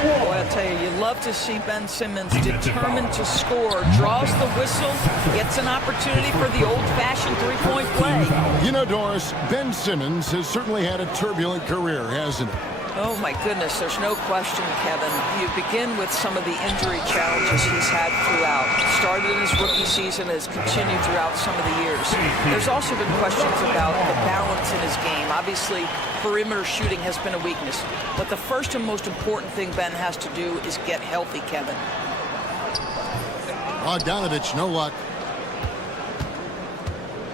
Boy, I'll tell you, you love to see Ben Simmons determined to score. Draws the whistle, gets an opportunity for the old-fashioned 3-point play. You know, Doris, Ben Simmons has certainly had a turbulent career, hasn't he? Oh, my goodness, there's no question, Kevin. You begin with some of the injury challenges he's had throughout. Started in his rookie season, has continued throughout some of the years. There's also been questions about the balance in his game. Obviously, perimeter shooting has been a weakness. But the first and most important thing Ben has to do is get healthy, Kevin. Bogdanovich, no luck.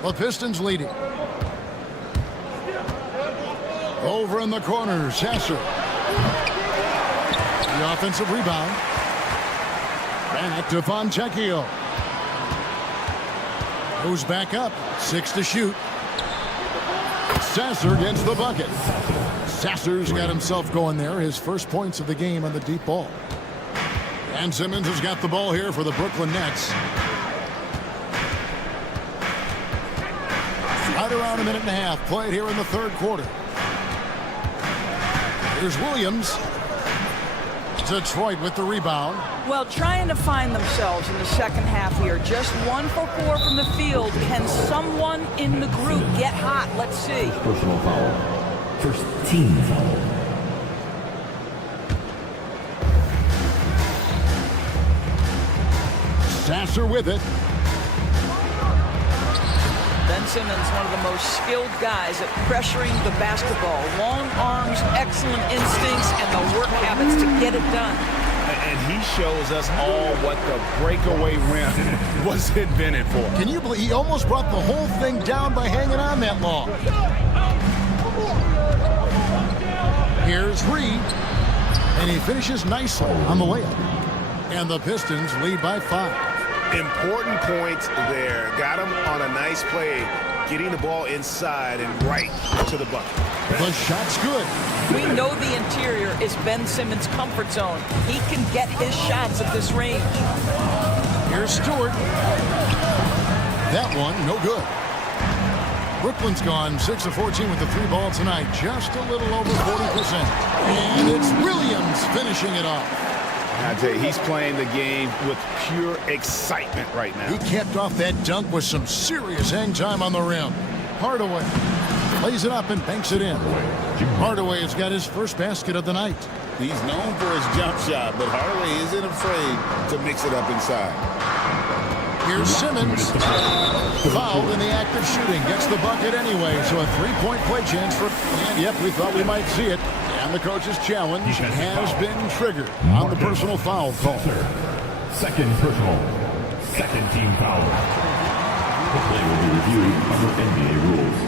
The Pistons leading. Over in the corner, Sasser. The offensive rebound. Back to Fontecchio. Goes back up. 6 to shoot. Sasser gets the bucket. Sasser's got himself going there. His first points of the game on the deep ball. And Simmons has got the ball here for the Brooklyn Nets. Right around a minute and a half played here in the third quarter. Here's Williams. Detroit with the rebound. Well, trying to find themselves in the second half here. Just 1 for 4 from the field. Can someone in the group get hot? Let's see. Personal foul. First team foul. Sasser with it. Ben Simmons, one of the most skilled guys at pressuring the basketball. Long arms, excellent instincts, and the work habits to get it done. And he shows us all what the breakaway rim was invented for. Can you believe he almost brought the whole thing down by hanging on that long? Here's Reed, and he finishes nicely on the layup. And the Pistons lead by 5. Important points there. Got him on a nice play, getting the ball inside and right to the bucket. The shot's good. We know the interior is Ben Simmons' comfort zone. He can get his shots at this range. Here's Stewart. That one, no good. Brooklyn's gone 6 of 14 with the 3 ball tonight. Just a little over 40%. And it's Williams finishing it off. I tell you, he's playing the game with pure excitement right now. He capped off that dunk with some serious hang time on the rim. Hardaway plays it up and banks it in. Hardaway has got his first basket of the night. He's known for his jump shot, but Hardaway isn't afraid to mix it up inside. Here's Simmons. Fouled in the act of shooting. Gets the bucket anyway, so a 3-point play chance for... And yep, we thought we might see it. And the coach's challenge has been triggered on the personal foul call. Second personal. Second team foul. The play will be reviewed under NBA rules.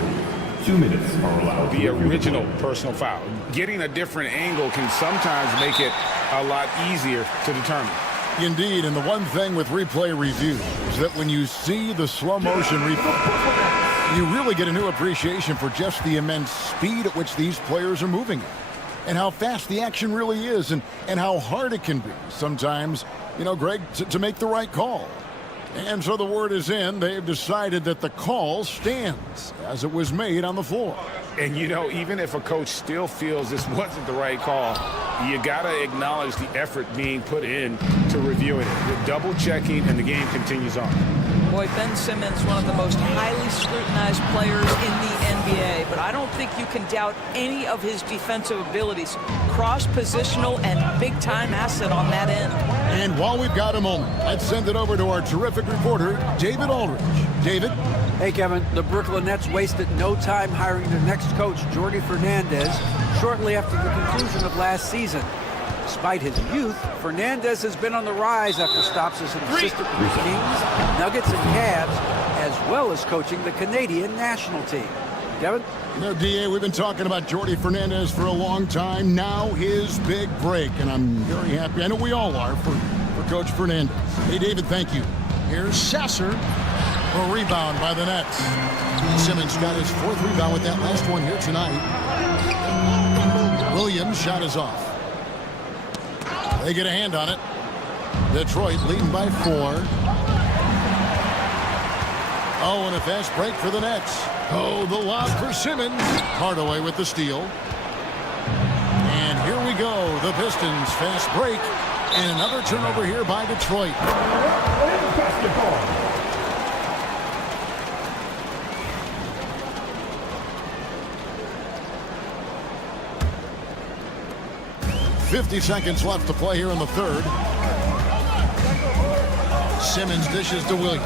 2 minutes are allowed. The original personal foul. Getting a different angle can sometimes make it a lot easier to determine. Indeed, and the one thing with replay review is that when you see the slow motion replay, you really get a new appreciation for just the immense speed at which these players are moving at. And how fast the action really is, and how hard it can be sometimes, you know, Greg, to make the right call. And so the word is in. They've decided that the call stands as it was made on the floor. And, you know, even if a coach still feels this wasn't the right call, you got to acknowledge the effort being put in to reviewing it. The double checking, and the game continues on. Boy, Ben Simmons, one of the most highly scrutinized players in the NBA, but I don't think you can doubt any of his defensive abilities. Cross-positional and big-time asset on that end. And while we've got a moment, let's send it over to our terrific reporter, David Aldridge. David? Hey, Kevin. The Brooklyn Nets wasted no time hiring their next coach, Jordi Fernandez, shortly after the conclusion of last season. Despite his youth, Fernandez has been on the rise after stops as an assistant with the Kings, Nuggets, and Cavs, as well as coaching the Canadian national team. Kevin? You know, DA, we've been talking about Jordi Fernandez for a long time. Now his big break, and I'm very happy. I know we all are for Coach Fernandez. Hey, David, thank you. Here's Sasser for a rebound by the Nets. Simmons got his 4th rebound with that last one here tonight. Williams' shot is off. They get a hand on it. Detroit leading by 4. Oh, and a fast break for the Nets. Oh, the lob for Simmons. Hardaway with the steal. And here we go. The Pistons fast break. And another turnover here by Detroit. Basketball. 50 seconds left to play here in the 3rd. Simmons dishes to Williams.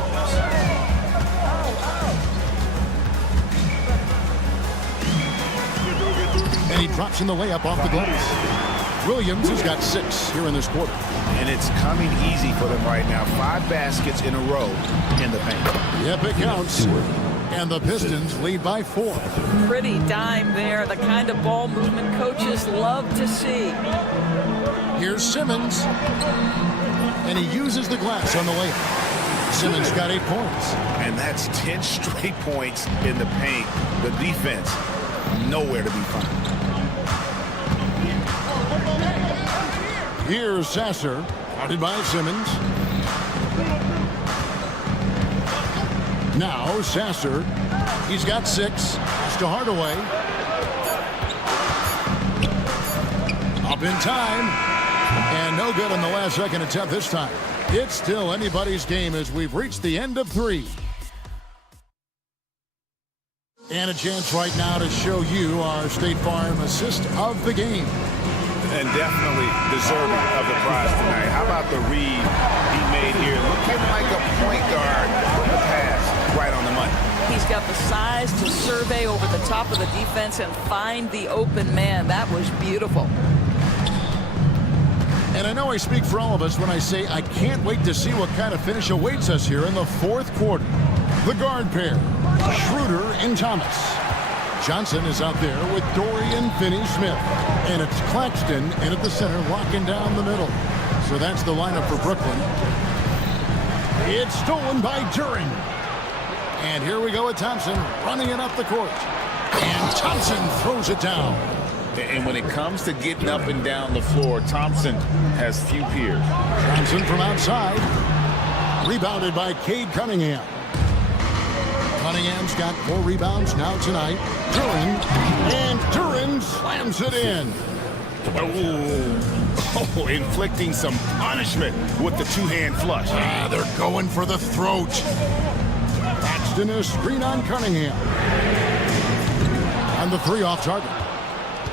And he drops in the layup off the glass. Williams has got 6 here in this quarter. And it's coming easy for them right now. 5 baskets in a row in the paint. Yep, it counts. And the Pistons lead by 4. Pretty dime there. The kind of ball movement coaches love to see. Here's Simmons. And he uses the glass on the layup. Simmons got 8 points. And that's 10 straight points in the paint. The defense, nowhere to be found. Here's Sasser, guarded by Simmons. Now Sasser, he's got 6. Pass to Hardaway. Up in time. And no good on the last second attempt this time. It's still anybody's game as we've reached the end of 3. And a chance right now to show you our State Farm assist of the game. And definitely deserving of the prize tonight. How about the read he made here? Looking like a point guard. The pass right on the money. He's got the size to survey over the top of the defense and find the open man. That was beautiful. And I know I speak for all of us when I say I can't wait to see what kind of finish awaits us here in the 4th quarter. The guard pair, Schroeder and Thomas. Johnson is out there with Dorian Finney-Smith. And it's Claxton in at the center, locking down the middle. So that's the lineup for Brooklyn. It's stolen by Duren. And here we go with Thompson running it up the court. And Thompson throws it down. And when it comes to getting up and down the floor, Thompson has few peers. Thompson from outside. Rebounded by Cade Cunningham. Cunningham's got 4 rebounds now tonight. Duren. And Duren slams it in. Oh, inflicting some punishment with the 2-hand flush. They're going for the throat. Paxton is screen on Cunningham. And the 3 off target.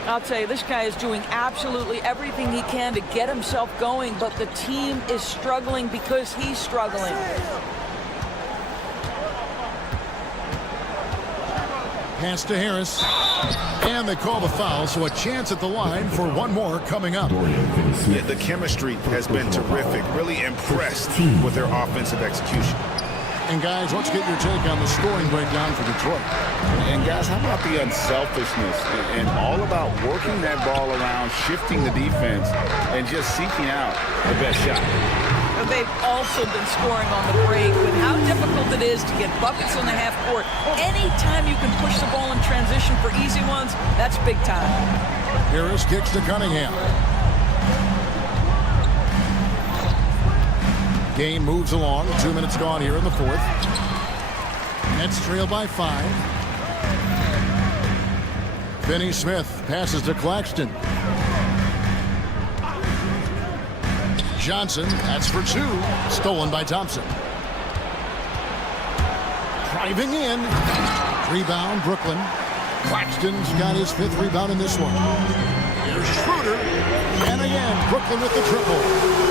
I'll tell you, this guy is doing absolutely everything he can to get himself going, but the team is struggling because he's struggling. Pass to Harris. And they call the foul, so a chance at the line for one more coming up. Yeah, the chemistry has been terrific. Really impressed with their offensive execution. And guys, let's get your take on the scoring breakdown for Detroit. And guys, how about the unselfishness and all about working that ball around, shifting the defense, and just seeking out the best shot. They've also been scoring on the break with how difficult it is to get buckets in the half court. Anytime you can push the ball in transition for easy ones, that's big time. Harris kicks to Cunningham. Game moves along. 2 minutes gone here in the fourth. Nets trail by 5. Finney Smith passes to Claxton. Johnson, that's for 2. Stolen by Thompson. Driving in. Rebound, Brooklyn. Claxton's got his 5th rebound in this one. Here's Schroeder. And again, Brooklyn with the triple.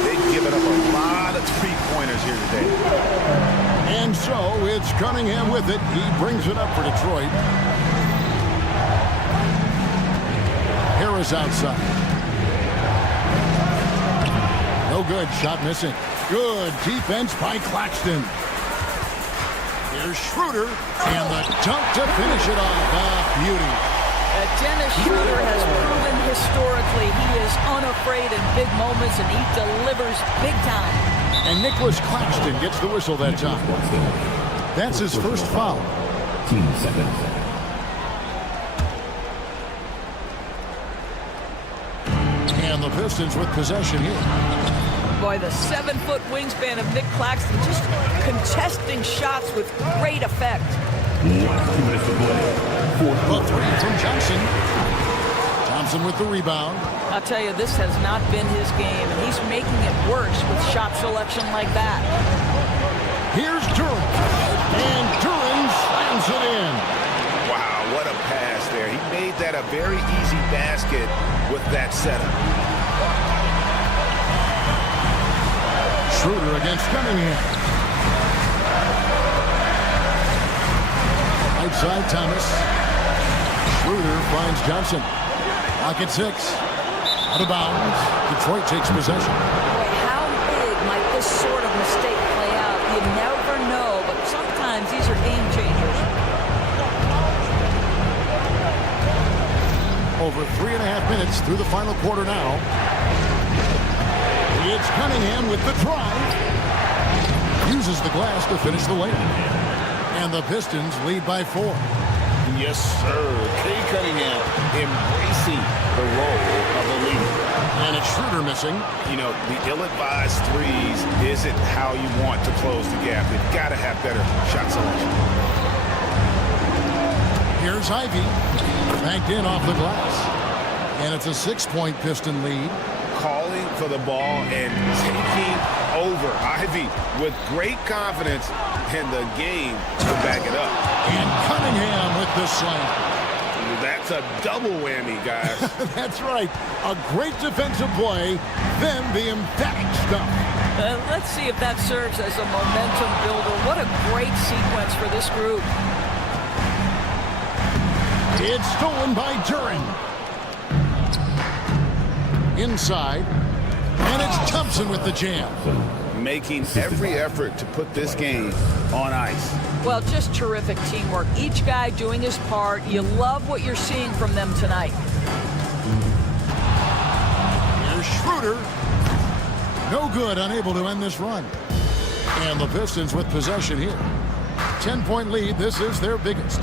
They've given up a lot of three-pointers here today. And so it's Cunningham with it. He brings it up for Detroit. Harris outside. No good. Shot missing. Good defense by Claxton. Here's Schroeder. And the dunk to finish it off. Beauty. Dennis Schroeder has proven historically he is unafraid in big moments, and he delivers big time. And Nicholas Claxton gets the whistle that time. That's his first foul. 15 seconds. And the Pistons with possession here. Boy, the 7-foot wingspan of Nick Claxton just contesting shots with great effect. 2 minutes to play. The 3 from Johnson. Thompson with the rebound. I'll tell you, this has not been his game, and he's making it worse with shot selection like that. Here's Duran. And Duran slams it in. Wow, what a pass there. He made that a very easy basket with that setup. Schroeder against Cunningham. Outside Thomas. Schroeder finds Johnson. Lock at 6. Out of bounds. Detroit takes possession. Boy, how big might this sort of mistake play out? You never know, but sometimes these are game changers. Over 3.5 minutes through the final quarter now. It's Cunningham with the drive. Uses the glass to finish the layup. And the Pistons lead by 4. Yes, sir. Kay Cunningham embracing the role of the leader. And it's Schroeder missing. You know, the ill-advised threes isn't how you want to close the gap. You've got to have better shot selection. Here's Ivy. Backed in off the glass. And it's a 6-point Piston lead. Calling for the ball and taking over. Ivy with great confidence in the game to back it up. And Cunningham with the slam. That's a double whammy, guys. That's right. A great defensive play, then the emphatic stuff. Let's see if that serves as a momentum builder. What a great sequence for this group. It's stolen by Duran. Inside. And it's Thompson with the jam. Making every effort to put this game on ice. Well, just terrific teamwork. Each guy doing his part. You love what you're seeing from them tonight. Here's Schroeder. No good, unable to end this run. And the Pistons with possession here. 10-point lead. This is their biggest.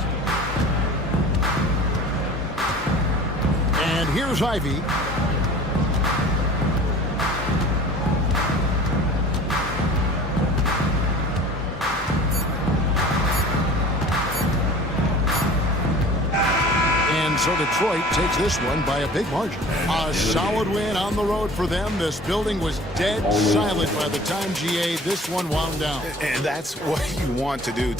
And here's Ivy. So Detroit takes this one by a big margin. A solid win on the road for them. This building was dead silent by the time GA this one wound down. And that's what you want to do.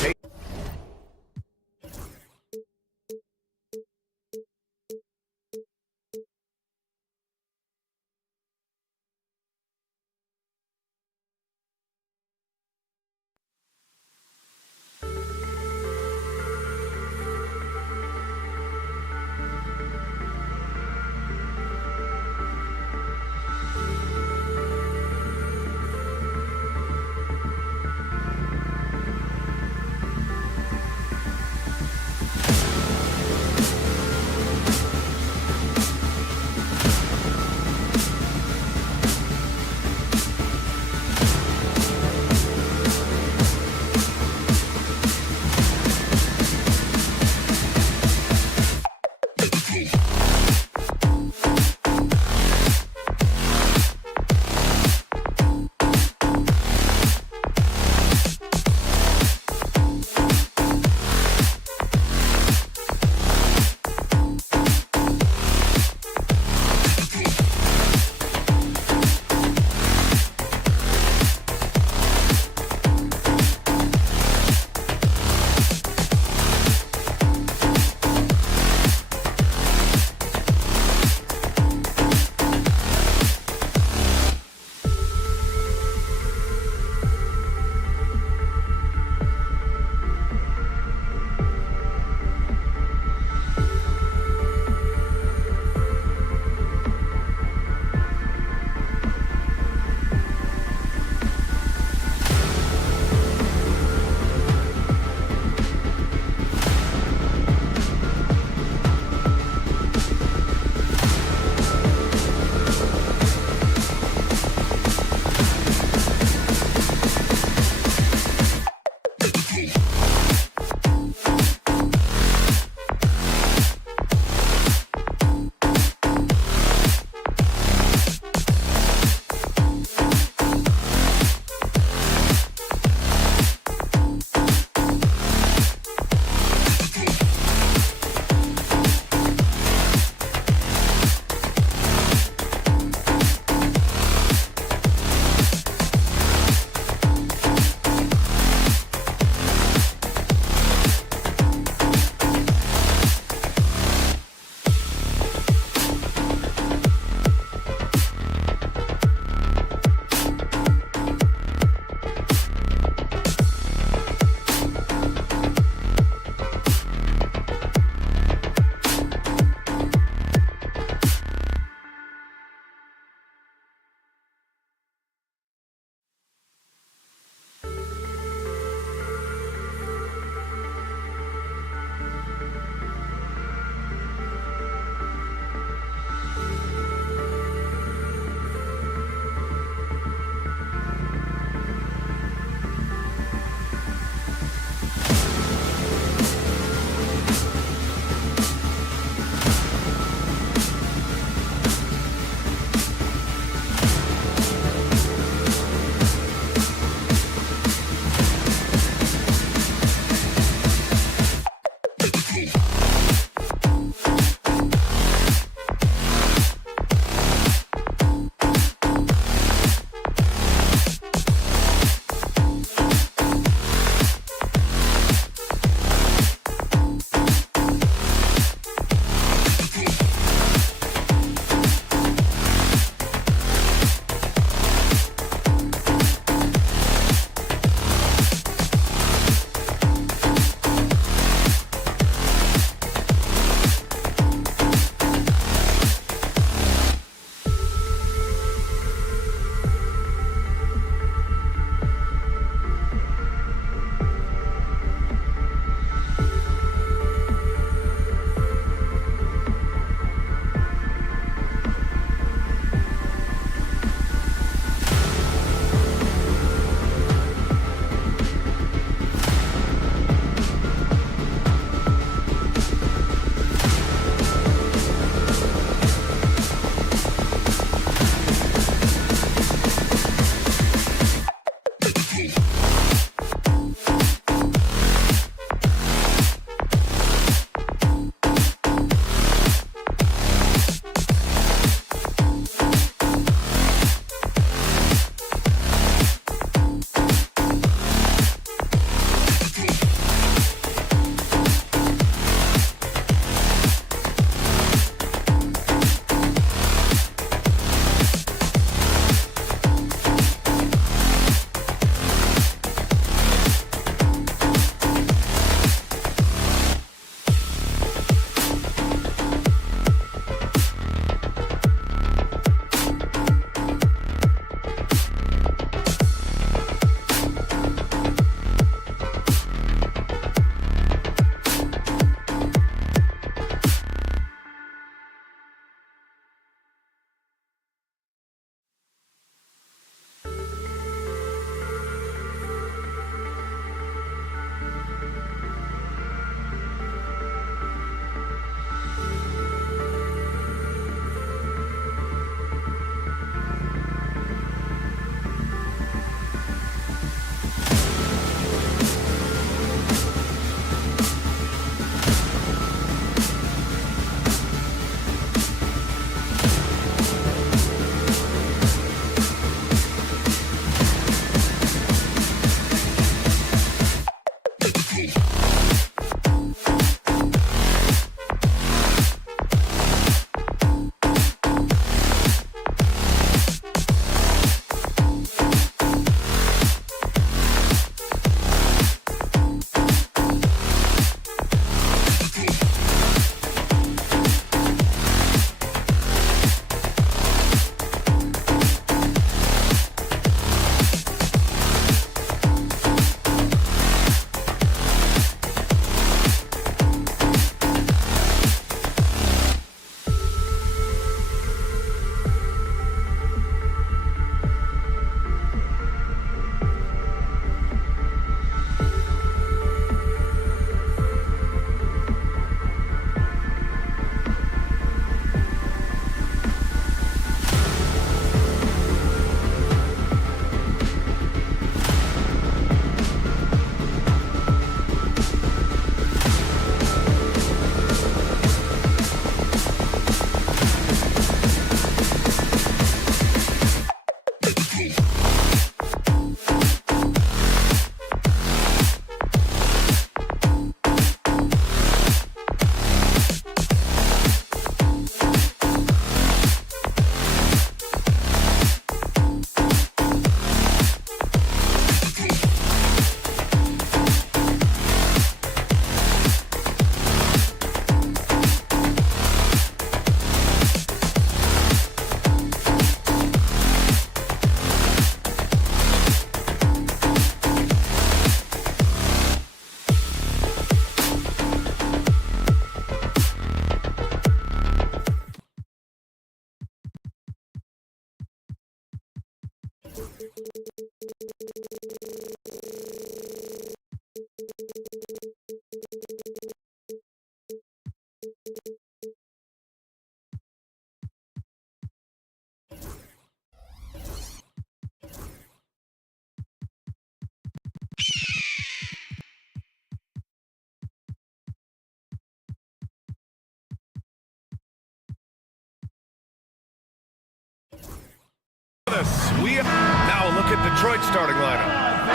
Now a look at Detroit's starting lineup.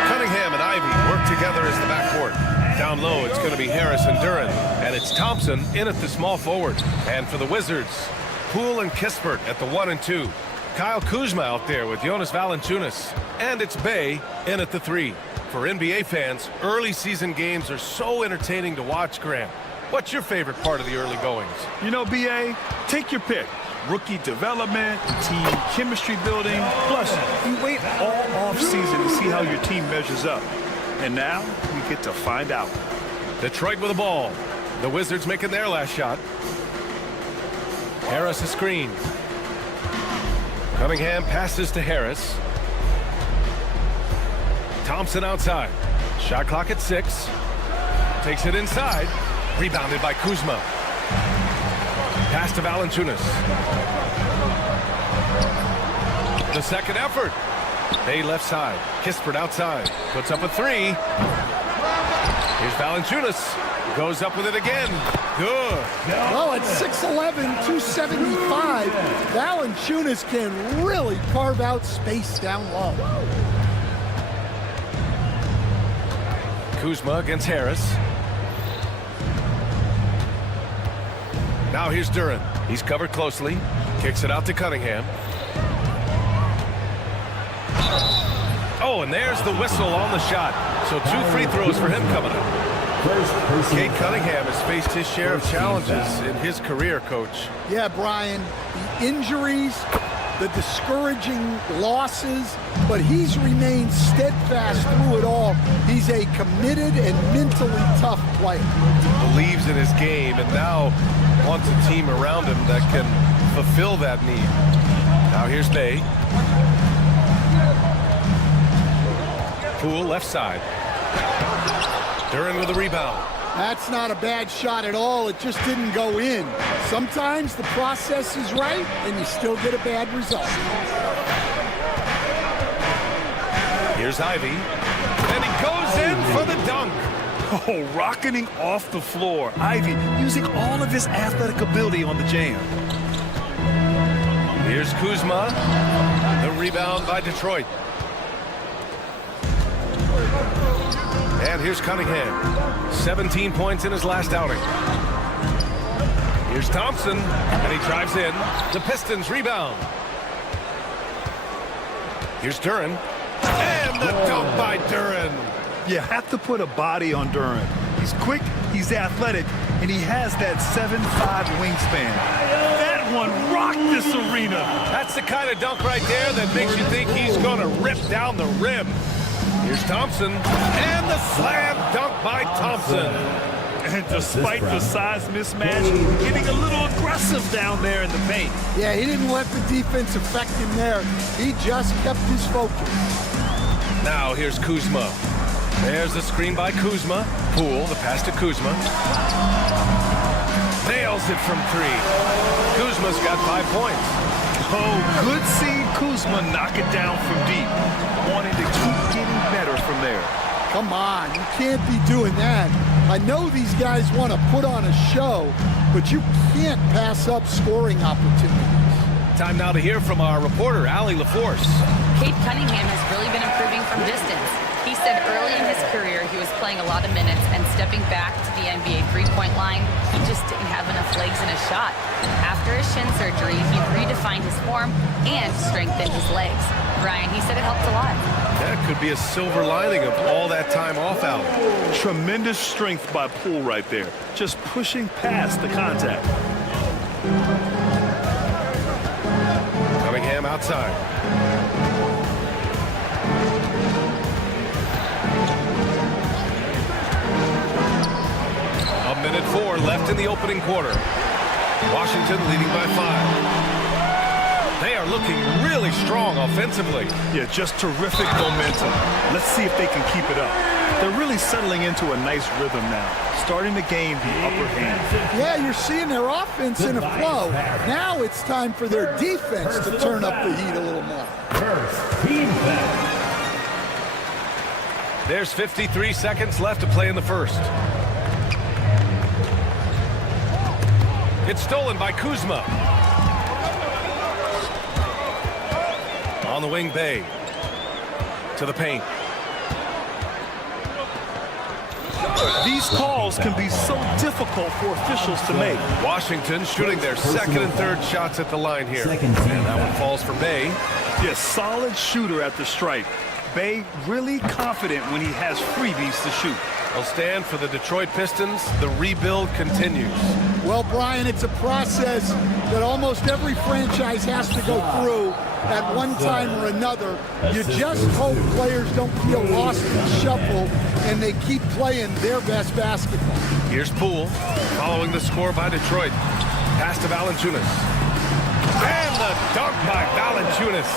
Cunningham and Ivy work together as the backcourt. Down low, it's going to be Harris and Duren. And it's Thompson in at the small forward. And for the Wizards, Poole and Kispert at the 1 and 2. Kyle Kuzma out there with Jonas Valanciunas. And it's Bey in at the 3. For NBA fans, early season games are so entertaining to watch, Grant. What's your favorite part of the early goings? You know, BA, take your pick. Rookie development, team chemistry building. Plus, you wait all offseason to see how your team measures up. And now, we get to find out. Detroit with the ball. The Wizards making their last shot. Harris a screen. Cunningham passes to Harris. Thompson outside. Shot clock at 6. Takes it inside. Rebounded by Kuzma. Pass to Valanciunas. The second effort. Bey left side. Kispert outside. Puts up a 3. Here's Valanciunas. Goes up with it again. Good. Well, at 6'11", 275, Valanciunas can really carve out space down low. Kuzma against Harris. Now here's Duren. He's covered closely. Kicks it out to Cunningham. Oh, and there's the whistle on the shot. So 2 free throws for him coming up. Cade Cunningham has faced his share of challenges in his career, Coach. Yeah, Brian, the injuries, the discouraging losses, but he's remained steadfast through it all. He's a committed and mentally tough player. Believes in his game and now wants a team around him that can fulfill that need. Now here's Bey. Poole left side. Duren with a rebound. That's not a bad shot at all. It just didn't go in. Sometimes the process is right and you still get a bad result. Here's Ivy. And he goes in for the dunk. Oh, rocketing off the floor. Ivy using all of his athletic ability on the jam. Here's Kuzma. The rebound by Detroit. And here's Cunningham. 17 points in his last outing. Here's Thompson, and he drives in. The Pistons rebound. Here's Duren. And the dunk by Duren. You have to put a body on Duren. He's quick, he's athletic, and he has that 7'5" wingspan. That one rocked this arena. That's the kind of dunk right there that makes you think he's going to rip down the rim. Here's Thompson, and the slam dunk by Thompson. And despite the size mismatch, getting a little aggressive down there in the paint. Yeah, he didn't let the defense affect him there. He just kept his focus. Now here's Kuzma. There's the screen by Kuzma. Poole, the pass to Kuzma. Nails it from 3. Kuzma's got 5 points. Oh, good seeing Kuzma knock it down from deep. Wanting to keep getting better from there. Come on, you can't be doing that. I know these guys want to put on a show, but you can't pass up scoring opportunities. Time now to hear from our reporter, Allie LaForce. Cade Cunningham has really been improving from distance. He said early in his career he was playing a lot of minutes and stepping back to the NBA three-point line, he just didn't have enough legs in his shot. After his shin surgery, he redefined his form and strengthened his legs. Brian, he said it helped a lot. That could be a silver lining of all that time off out. Tremendous strength by Poole right there. Just pushing past the contact. Cunningham outside. A minute 4 left in the opening quarter. Washington leading by 5. They are looking really strong offensively. Yeah, just terrific momentum. Let's see if they can keep it up. They're really settling into a nice rhythm now, starting to gain the upper hand. Yeah, you're seeing their offense in a flow. Now it's time for their defense to turn up the heat a little more. There's 53 seconds left to play in the first. It's stolen by Kuzma. On the wing, Bay. To the paint. These calls can be so difficult for officials to make. Washington shooting their second and third shots at the line here. And that one falls for Bay. Yeah, solid shooter at the stripe. Bay really confident when he has freebies to shoot. Will stand for the Detroit Pistons. The rebuild continues. Well, Brian, it's a process that almost every franchise has to go through at one time or another. You just hope players don't feel lost in the shuffle and they keep playing their best basketball. Here's Poole following the score by Detroit. Pass to Valanciunas. And the dunk by Valanciunas.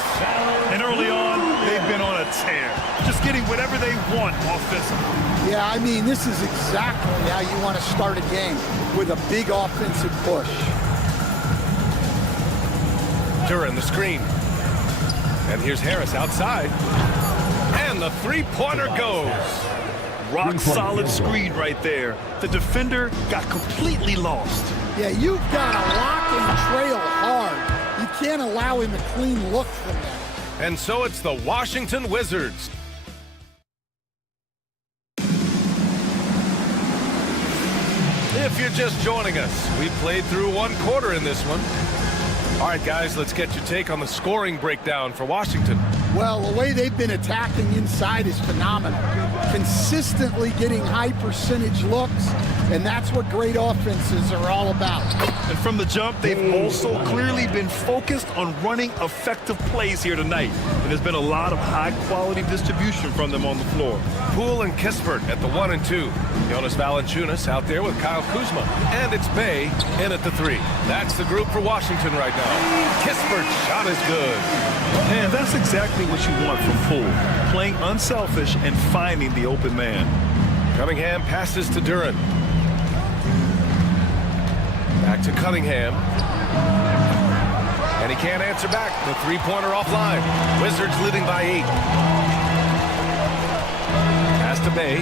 And early on, they've been on a tear. Just getting whatever they want offensively. Yeah, I mean, this is exactly how you want to start a game, with a big offensive push. Duran the screen. And here's Harris outside. And the three-pointer goes. Rock solid screen right there. The defender got completely lost. Yeah, you've got to lock and trail hard. You can't allow him a clean look from that. And so it's the Washington Wizards. If you're just joining us, we played through one quarter in this one. All right, guys, let's get your take on the scoring breakdown for Washington. Well, the way they've been attacking inside is phenomenal. Consistently getting high percentage looks, and that's what great offenses are all about. And from the jump, they've also clearly been focused on running effective plays here tonight. And there's been a lot of high-quality distribution from them on the floor. Poole and Kispert at the 1 and 2. Jonas Valanciunas out there with Kyle Kuzma. And it's Bay in at the 3. That's the group for Washington right now. Kispert's shot is good. And that's exactly what you want from Poole. Playing unselfish and finding the open man. Cunningham passes to Duran. Back to Cunningham. And he can't answer back. The three-pointer offline. Wizards leading by 8. Pass to Bay.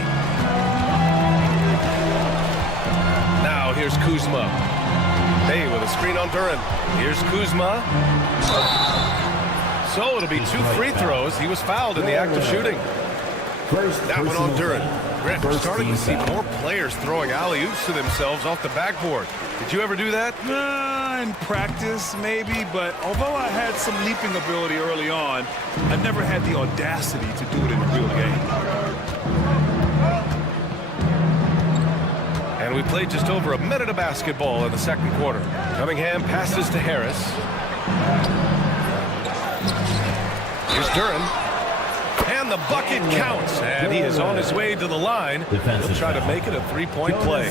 Now here's Kuzma. Bay with a screen on Duran. Here's Kuzma. So it'll be 2 free throws. He was fouled in the act of shooting. That one on Duran. Brett, we're starting to see more players throwing alley-oops to themselves off the backboard. Did you ever do that? In practice, maybe, but although I had some leaping ability early on, I never had the audacity to do it in a real game. And we played just over a minute of basketball in the second quarter. Cunningham passes to Harris. Here's Duran. And the bucket counts. And he is on his way to the line. He'll try to make it a three-point play.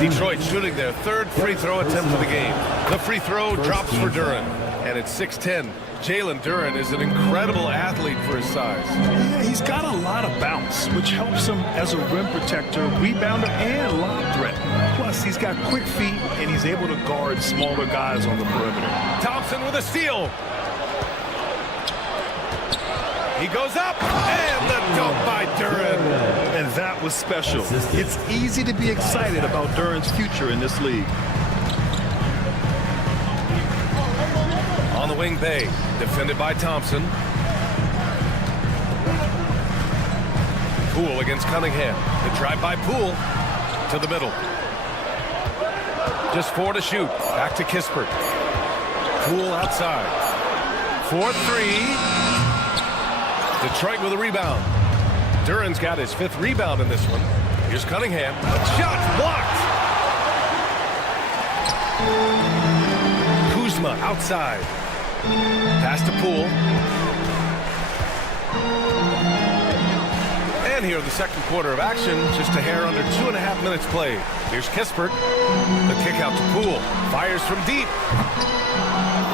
Detroit shooting their third free throw attempt of the game. The free throw drops for Duran. And it's 6-10. Jalen Duran is an incredible athlete for his size. Yeah, he's got a lot of bounce, which helps him as a rim protector, rebounder, and lob threat. Plus, he's got quick feet, and he's able to guard smaller guys on the perimeter. Thompson with a steal. He goes up, and the dunk by Duran. And that was special. It's easy to be excited about Duran's future in this league. On the wing, Bay, defended by Thompson. Poole against Cunningham. The drive by Poole to the middle. Just 4 to shoot. Back to Kispert. Poole outside. 4-3. Detroit with a rebound. Duran's got his 5th rebound in this one. Here's Cunningham. Shot blocked. Kuzma outside. Pass to Poole. And here in the second quarter of action, just a hair under 2.5 minutes played. Here's Kispert. The kick out to Poole. Fires from deep.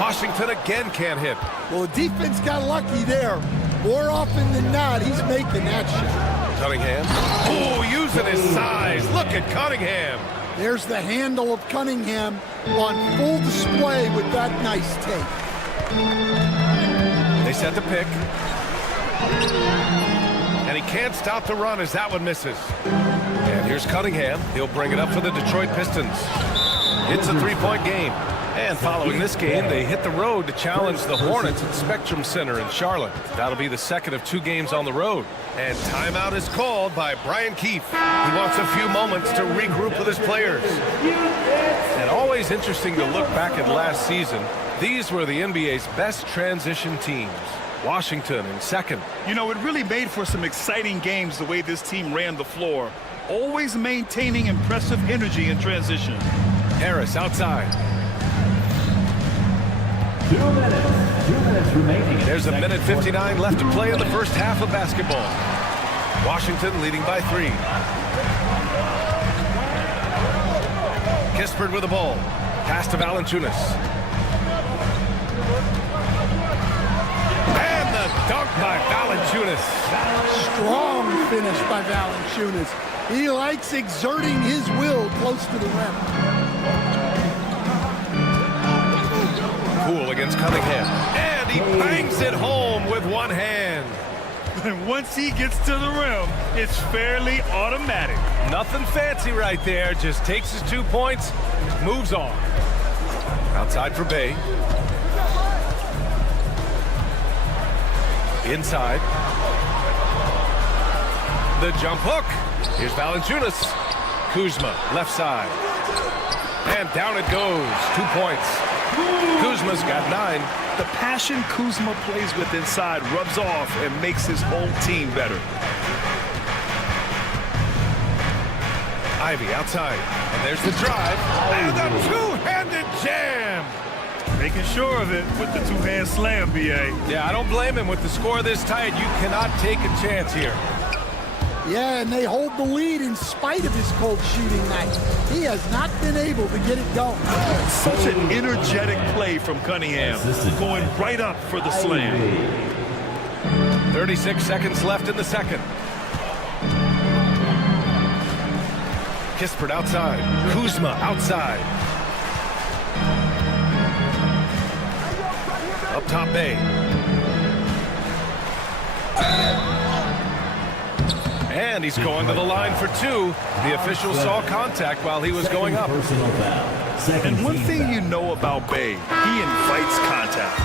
Washington again can't hit. Well, the defense got lucky there. More often than not, he's making that shot. Cunningham. Oh, using his size. Look at Cunningham. There's the handle of Cunningham on full display with that nice take. They set the pick. And he can't stop the run as that one misses. And here's Cunningham. He'll bring it up for the Detroit Pistons. It's a 3-point game. And following this game, they hit the road to challenge the Hornets at Spectrum Center in Charlotte. That'll be the second of 2 games on the road. And timeout is called by Brian Keefe. He wants a few moments to regroup with his players. And always interesting to look back at last season. These were the NBA's best transition teams. Washington in second. You know, it really made for some exciting games the way this team ran the floor, always maintaining impressive energy in transition. Harris outside. 2 minutes remaining. There's a minute 59 left to play in the first half of basketball. Washington leading by 3. Kispert with the ball. Pass to Valanciunas. And the dunk by Valanciunas. Strong finish by Valanciunas. He likes exerting his will close to the rim. Poole against Cunningham. And he bangs it home with one hand. And once he gets to the rim, it's fairly automatic. Nothing fancy right there. Just takes his 2 points, moves on. Outside for Bay. Inside. The jump hook. Here's Valanciunas. Kuzma, left side. And down it goes. 2 points. Kuzma's got 9. The passion Kuzma plays with inside rubs off and makes his whole team better. Ivy outside. And there's the drive. And a two-handed jam. Making sure of it with the two-hand slam, B.A. Yeah, I don't blame him. With the score this tight, you cannot take a chance here. Yeah, and they hold the lead in spite of his cold shooting night. He has not been able to get it going. Such an energetic play from Cunningham, going right up for the slam. 36 seconds left in the second. Kispert outside. Kuzma outside. Up top Bay. And he's going to the line for 2. The official saw contact while he was going up. And one thing you know about Bay, he invites contact.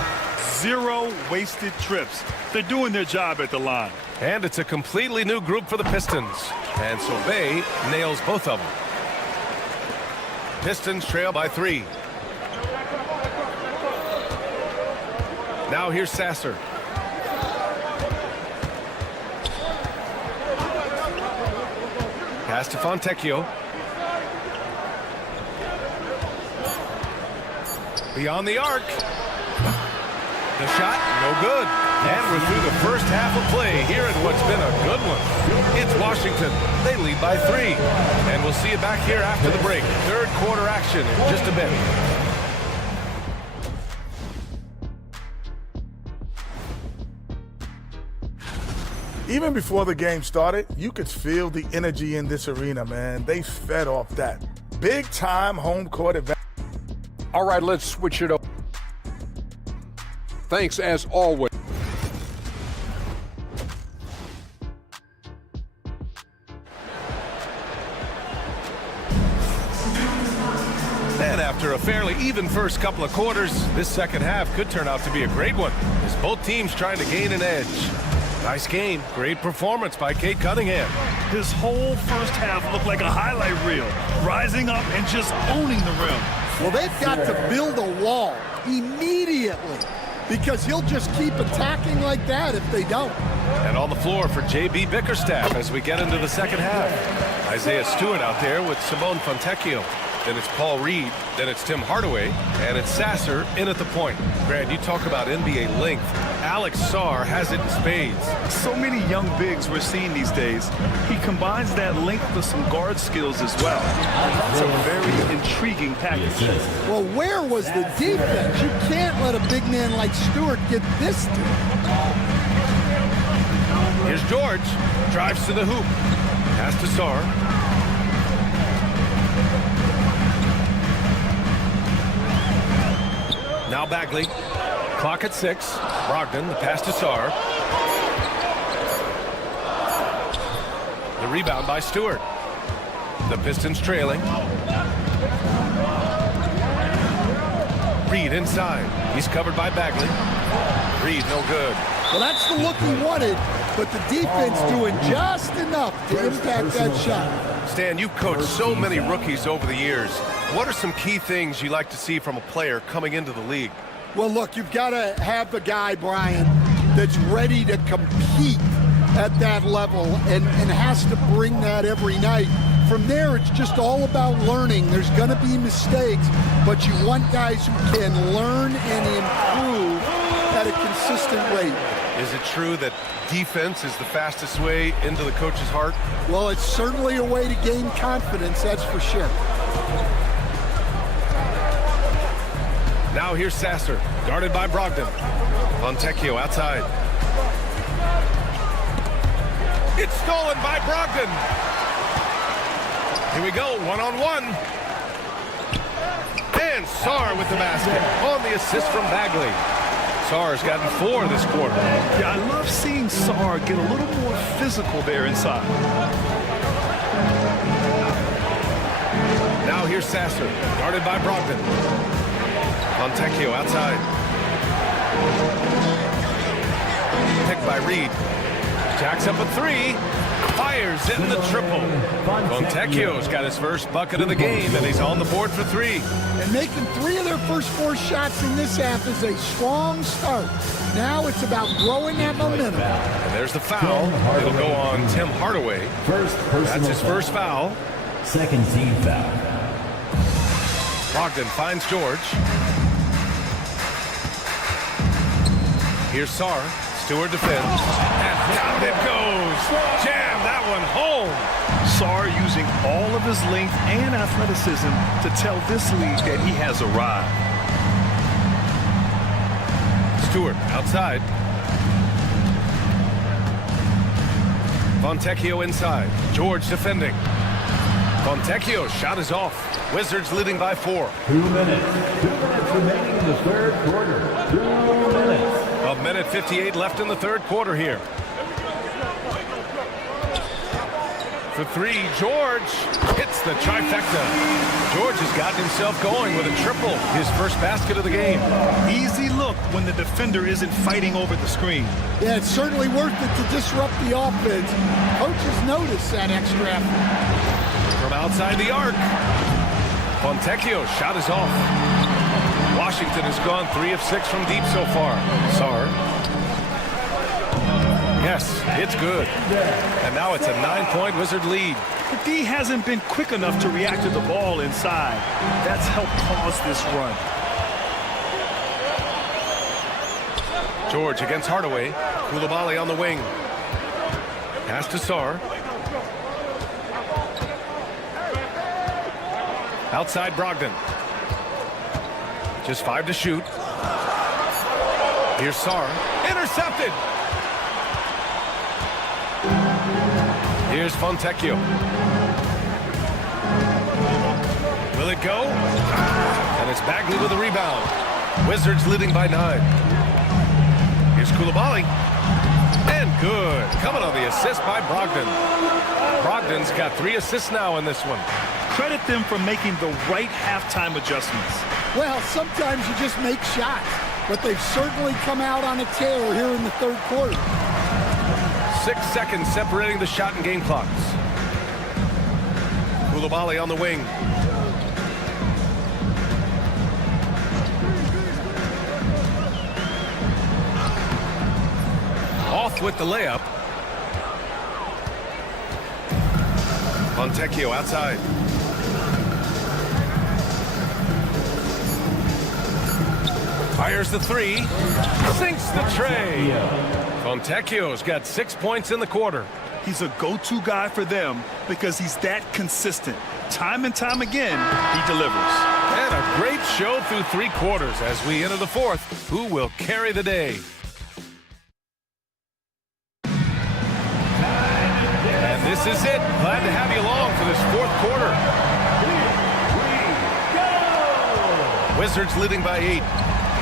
0 wasted trips. They're doing their job at the line. And it's a completely new group for the Pistons. And so Bay nails both of them. Pistons trail by 3. Now here's Sasser. Pass to Fontecchio. Beyond the arc. The shot, no good. And we're through the first half of play here in what's been a good one. It's Washington. They lead by 3. And we'll see you back here after the break. Third quarter action in just a bit. Even before the game started, you could feel the energy in this arena, man. They fed off that. Big time home court advantage. All right, let's switch it up. Thanks as always. And after a fairly even first couple of quarters, this second half could turn out to be a great one, as both teams trying to gain an edge. Nice game. Great performance by Cade Cunningham. His whole first half looked like a highlight reel, rising up and just owning the rim. Well, they've got to build a wall immediately because he'll just keep attacking like that if they don't. And on the floor for J.B. Bickerstaff as we get into the second half. Isaiah Stewart out there with Simone Fontecchio. Then it's Paul Reed, then it's Tim Hardaway, and it's Sasser in at the point. Grant, you talk about NBA length. Alex Sarr has it in spades. So many young bigs we're seeing these days. He combines that length with some guard skills as well. That's a very intriguing package. Well, where was the defense? You can't let a big man like Stewart get this to him. Here's George. Drives to the hoop. Pass to Sarr. Now Bagley. Clock at 6. Brogdon, the pass to Sarr. The rebound by Stewart. The Pistons trailing. Reed inside. He's covered by Bagley. Reed, no good. Well, that's the look he wanted, but the defense doing just enough to impact that shot. Stan, you've coached so many rookies over the years. What are some key things you like to see from a player coming into the league? Well, look, you've got to have the guy, Brian, that's ready to compete at that level and has to bring that every night. From there, it's just all about learning. There's going to be mistakes, but you want guys who can learn and improve at a consistent rate. Is it true that defense is the fastest way into the coach's heart? Well, it's certainly a way to gain confidence, that's for sure. Now here's Sasser, guarded by Brogdon. Fontecchio outside. It's stolen by Brogdon. Here we go, one-on-one. And Sarr with the basket on the assist from Bagley. Sarr's gotten 4 this quarter. Yeah, I love seeing Sarr get a little more physical there inside. Now here's Sasser, guarded by Brogdon. Fontecchio outside. Picked by Reed. Jacks up a 3. Fires in the triple. Fontecchio's got his first bucket of the game, and he's on the board for 3. And making 3 of their first 4 shots in this half is a strong start. Now it's about growing that momentum. And there's the foul. It'll go on Tim Hardaway. That's his first foul. Second team foul. Brogdon finds George. Here's Sarr. Stewart defends. And down it goes. Jam that one home. Sarr using all of his length and athleticism to tell this league that he has arrived. Stewart outside. Fontecchio inside. George defending. Fontecchio shot is off. Wizards leading by 4. 2 minutes. 2 minutes remaining in the third quarter. 2 minutes. A minute 58 left in the third quarter here. For 3, George hits the trifecta. George has gotten himself going with a triple, his first basket of the game. Easy look when the defender isn't fighting over the screen. Yeah, it's certainly worth it to disrupt the offense. Coaches notice that extra effort. From outside the arc, Fontecchio's shot is off. Washington has gone 3 of 6 from deep so far. Sarr. Yes, it's good. And now it's a 9-point Wizard lead. The D hasn't been quick enough to react to the ball inside. That's helped cause this run. George against Hardaway. Koulibaly on the wing. Pass to Sarr. Outside Brogdon. Just 5 to shoot. Here's Sarr. Intercepted. Here's Fontecchio. Will it go? And it's Bagley with a rebound. Wizards leading by 9. Here's Koulibaly. And good. Coming on the assist by Brogdon. Brogdon's got 3 assists now in this one. Credit them for making the right halftime adjustments. Well, sometimes you just make shots, but they've certainly come out on a tear here in the third quarter. 6 seconds separating the shot and game clocks. Koulibaly on the wing. Off with the layup. Fontecchio outside. Fires the 3. Sinks the tray. Fontecchio's got 6 points in the quarter. He's a go-to guy for them because he's that consistent. Time and time again, he delivers. And a great show through 3 quarters as we enter the 4th. Who will carry the day? And this is it. Glad to have you along for this 4th quarter. Wizards leading by 8.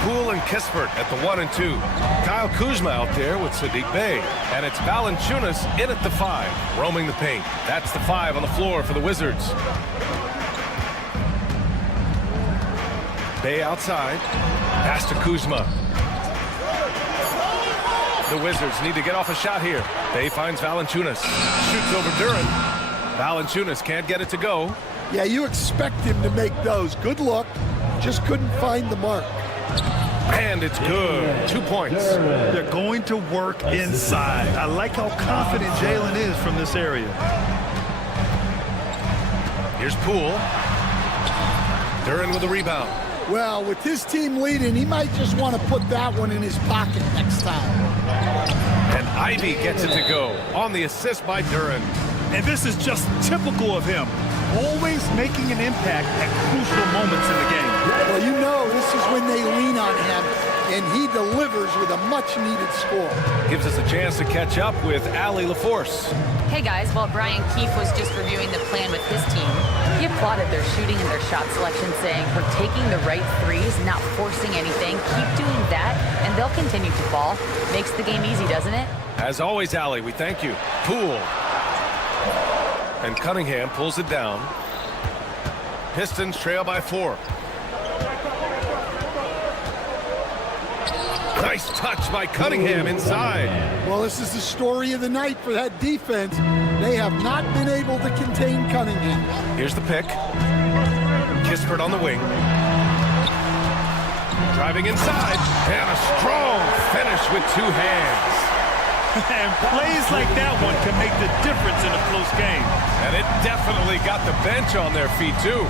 Poole and Kispert at the 1 and 2. Kyle Kuzma out there with Sadiq Bey. And it's Valanciunas in at the 5, roaming the paint. That's the 5 on the floor for the Wizards. Bay outside. Pass to Kuzma. The Wizards need to get off a shot here. Bay finds Valanciunas. Shoots over Duren. Valanciunas can't get it to go. Yeah, you expect him to make those. Good look. Just couldn't find the mark. And it's good. 2 points. They're going to work inside. I like how confident Jalen is from this area. Here's Poole. Duren with the rebound. Well, with his team leading, he might just want to put that one in his pocket next time. And Ivy gets it to go on the assist by Duren. And this is just typical of him. Always making an impact at crucial moments in the game. Well, you know, this is when they lean on him, and he delivers with a much-needed score. Gives us a chance to catch up with Allie LaForce. Hey guys, while Brian Keefe was just reviewing the plan with his team, he applauded their shooting and their shot selection, saying, "We're taking the right threes, not forcing anything. Keep doing that, and they'll continue to fall." Makes the game easy, doesn't it? As always, Allie, we thank you. Poole. And Cunningham pulls it down. Pistons trail by 4. Nice touch by Cunningham inside. Well, this is the story of the night for that defense. They have not been able to contain Cunningham. Here's the pick. Kispert on the wing. Driving inside. And a strong finish with 2 hands. And plays like that one can make the difference in a close game. And it definitely got the bench on their feet, too.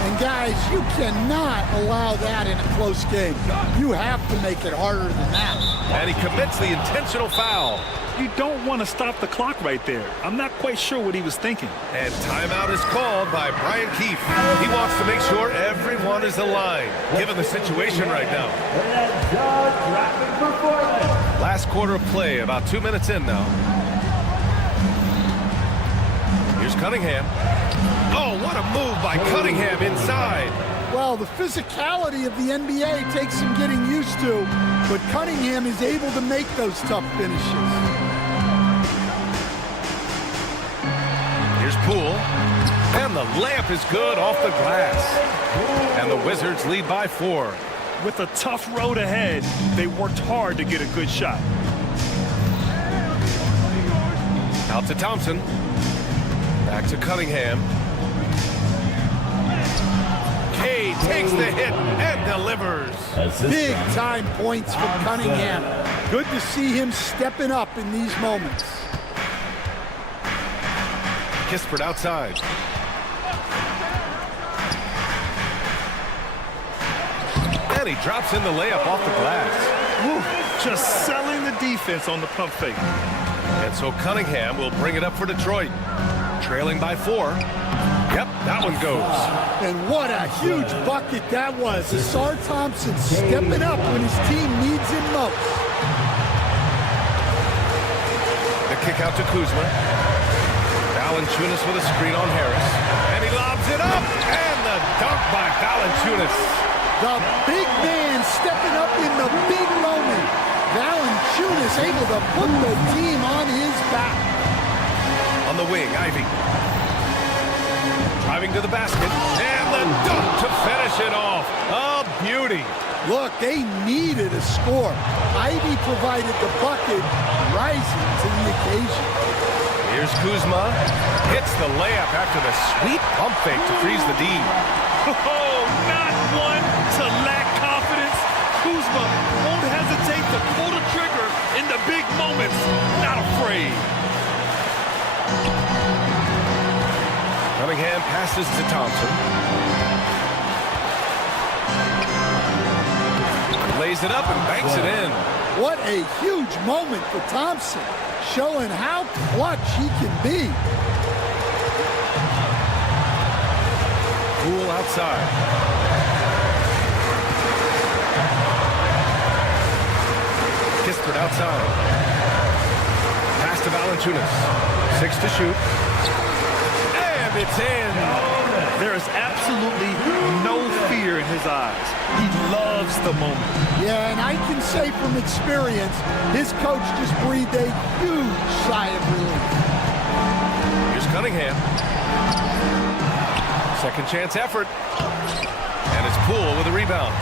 And guys, you cannot allow that in a close game. You have to make it harder than that. And he commits the intentional foul. You don't want to stop the clock right there. I'm not quite sure what he was thinking. And timeout is called by Brian Keefe. He wants to make sure everyone is aligned, given the situation right now. Last quarter of play, about 2 minutes in now. Here's Cunningham. Oh, what a move by Cunningham inside. Well, the physicality of the NBA takes some getting used to, but Cunningham is able to make those tough finishes. Here's Poole. And the layup is good off the glass. And the Wizards lead by 4. With a tough road ahead, they worked hard to get a good shot. Out to Thompson. Back to Cunningham. Kay takes the hit and delivers. Big time points from Cunningham. Good to see him stepping up in these moments. Kispert outside. And he drops in the layup off the glass. Woo, just selling the defense on the pump fake. And so Cunningham will bring it up for Detroit. Trailing by 4. Yep, that one goes. And what a huge bucket that was. Asar Thompson stepping up when his team needs him most. The kick out to Kuzma. Valanciunas with a screen on Harris. And he lobs it up. And the dunk by Valanciunas. The big man stepping up in the big moment. Valanciunas able to put the team on his back. On the wing, Ivy. Driving to the basket. And the dunk to finish it off. A beauty. Look, they needed a score. Ivy provided the bucket, rising to the occasion. Here's Kuzma. Hits the layup after the sweet pump fake to freeze the D. Oh, not one to lack confidence. Kuzma won't hesitate to pull the trigger in the big moments. Not afraid. Cunningham passes to Thompson. Lays it up and banks it in. What a huge moment for Thompson, showing how clutch he can be. Poole outside. Kispert outside. Pass to Valanciunas. 6 to shoot. And it's in. There is absolutely no fear in his eyes. He loves the moment. Yeah, and I can say from experience, his coach just breathed a huge sigh of relief. Here's Cunningham. Second chance effort. And it's Poole with a rebound.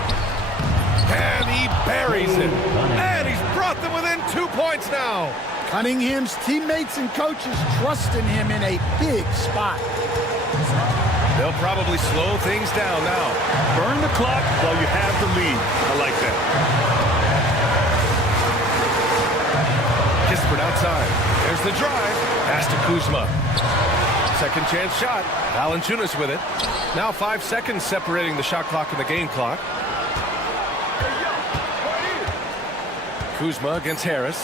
And he buries it. And he's brought them within 2 points now. Cunningham's teammates and coaches trust in him in a big spot. They'll probably slow things down now. Burn the clock while you have the lead. I like that. Kispert outside. There's the drive. Pass to Kuzma. Second chance shot. Valanciunas with it. Now 5 seconds separating the shot clock and the game clock. Kuzma against Harris.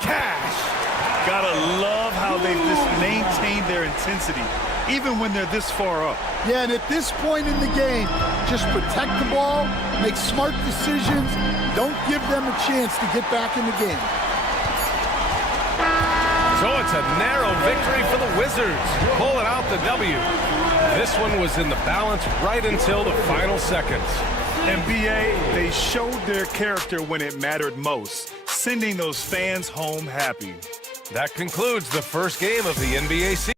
Cash! Gotta love how they've just maintained their intensity, even when they're this far up. Yeah, and at this point in the game, just protect the ball, make smart decisions, don't give them a chance to get back in the game. So it's a narrow victory for the Wizards, pulling out the W. This one was in the balance right until the final seconds. And BA, they showed their character when it mattered most, sending those fans home happy. That concludes the first game of the NBA season.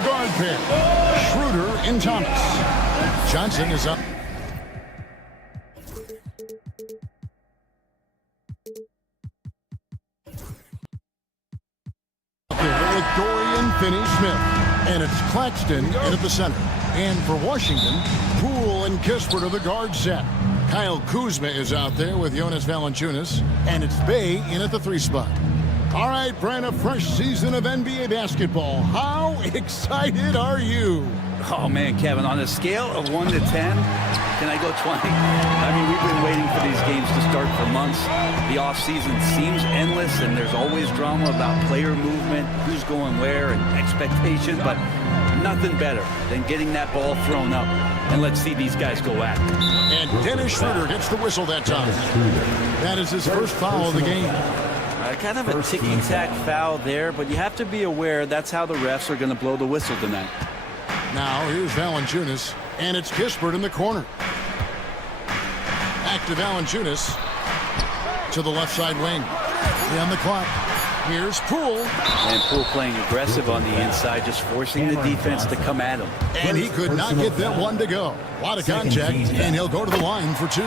Guard pair, Schroeder and Thomas. Johnson is up. With Dorian Finney-Smith. And it's Claxton in at the center. And for Washington, Poole and Kispert are the guard set. Kyle Kuzma is out there with Jonas Valanciunas. And it's Bay in at the 3 spot. All right, Brent, a fresh season of NBA basketball. How excited are you? Oh, man, Kevin, on a scale of 1 to 10, can I go 20? I mean, we've been waiting for these games to start for months. The offseason seems endless, and there's always drama about player movement, who's going where, and expectation, but nothing better than getting that ball thrown up. And let's see these guys go at it. And Dennis Schroeder gets the whistle that time. That is his first foul of the game. Kind of a ticky-tack foul there, but you have to be aware that's how the refs are going to blow the whistle tonight. Now here's Valanciunas, and it's Kispert in the corner. Back to Valanciunas to the left side wing. On the clock. Here's Poole. And Poole playing aggressive on the inside, just forcing the defense to come at him. And he could not get that one to go. A lot of contact, and he'll go to the line for 2.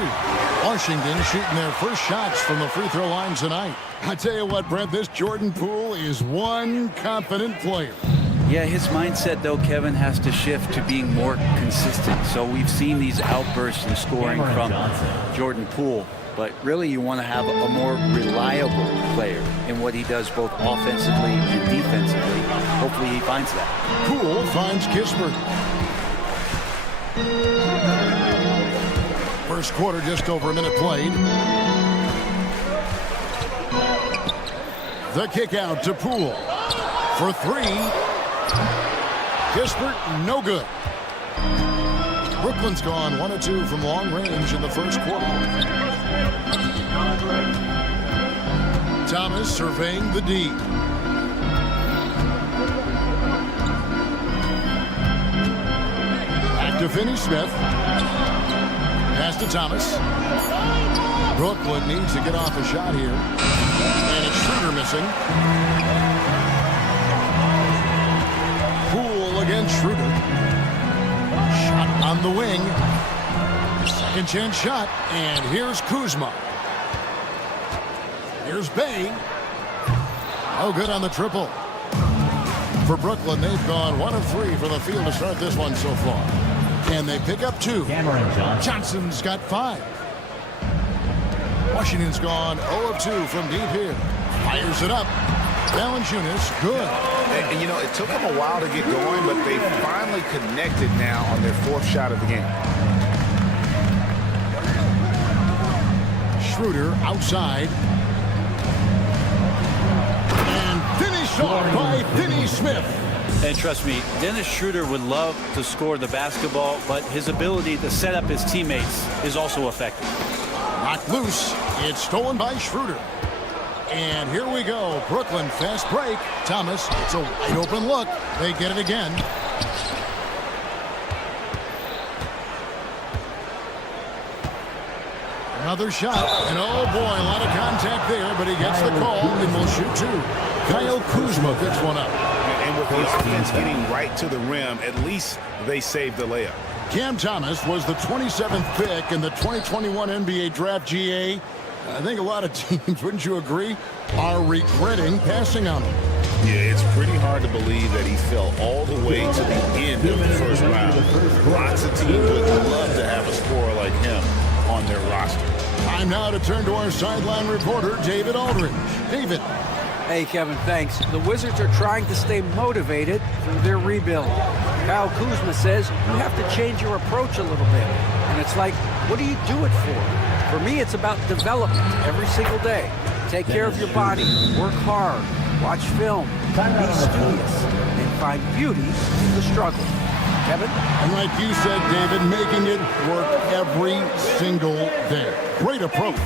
Washington shooting their first shots from the free throw line tonight. I tell you what, Brent, this Jordan Poole is one confident player. Yeah, his mindset, though, Kevin, has to shift to being more consistent. So we've seen these outbursts in scoring from Jordan Poole. But really, you want to have a more reliable player in what he does both offensively and defensively. Hopefully he finds that. Poole finds Kispert. First quarter, just over a minute played. The kick out to Poole for 3. Kispert, no good. Brooklyn's gone 1 of 2 from long range in the first quarter. Thomas surveying the D. Back to Finney-Smith. Pass to Thomas. Brooklyn needs to get off a shot here. And it's Schroeder missing. Poole against Schroeder. Shot on the wing. Second chance shot. And here's Kuzma. Here's Bay. Oh, good on the triple. For Brooklyn, they've gone 1 of 3 from the field to start this one so far. And they pick up 2. Johnson's got 5. Washington's gone 0 of 2 from deep here. Fires it up. Valanciunas, good. And, you know, it took them a while to get going, but they finally connected now on their 4th shot of the game. Schroeder outside. And finished off by Finney-Smith. And trust me, Dennis Schroeder would love to score the basketball, but his ability to set up his teammates is also effective. Knocked loose. It's stolen by Schroeder. And here we go. Brooklyn, fast break. Thomas, it's a wide open look. They get it again. Another shot. And oh boy, a lot of contact there, but he gets the call and will shoot 2. Kyle Kuzma picks one up. And with the offense getting right to the rim, at least they saved the layup. Cam Thomas was the 27th pick in the 2021 NBA Draft GA. I think a lot of teams, wouldn't you agree, are regretting passing on him. Yeah, it's pretty hard to believe that he fell all the way to the end of the first round. Lots of teams would love to have a scorer like him on their roster. Time now to turn to our sideline reporter, David Aldridge. David. Hey, Kevin, thanks. The Wizards are trying to stay motivated through their rebuild. Kyle Kuzma says you have to change your approach a little bit. And it's like, what do you do it for? For me, it's about development every single day. Take care of your body, work hard, watch film, be studious, and find beauty in the struggle. Kevin? And like you said, David, making it work every single day. Great approach.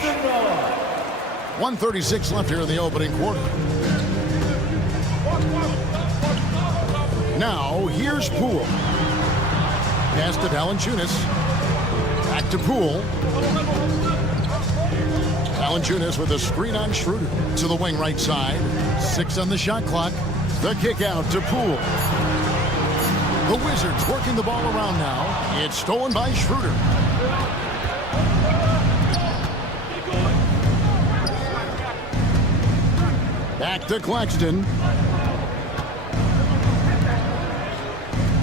1:36 left here in the opening quarter. Now, here's Poole. Pass to Valanciunas. Back to Poole. Valanciunas with a screen on Schroeder. To the wing right side. 6 on the shot clock. The kick out to Poole. The Wizards working the ball around now. It's stolen by Schroeder. Back to Claxton.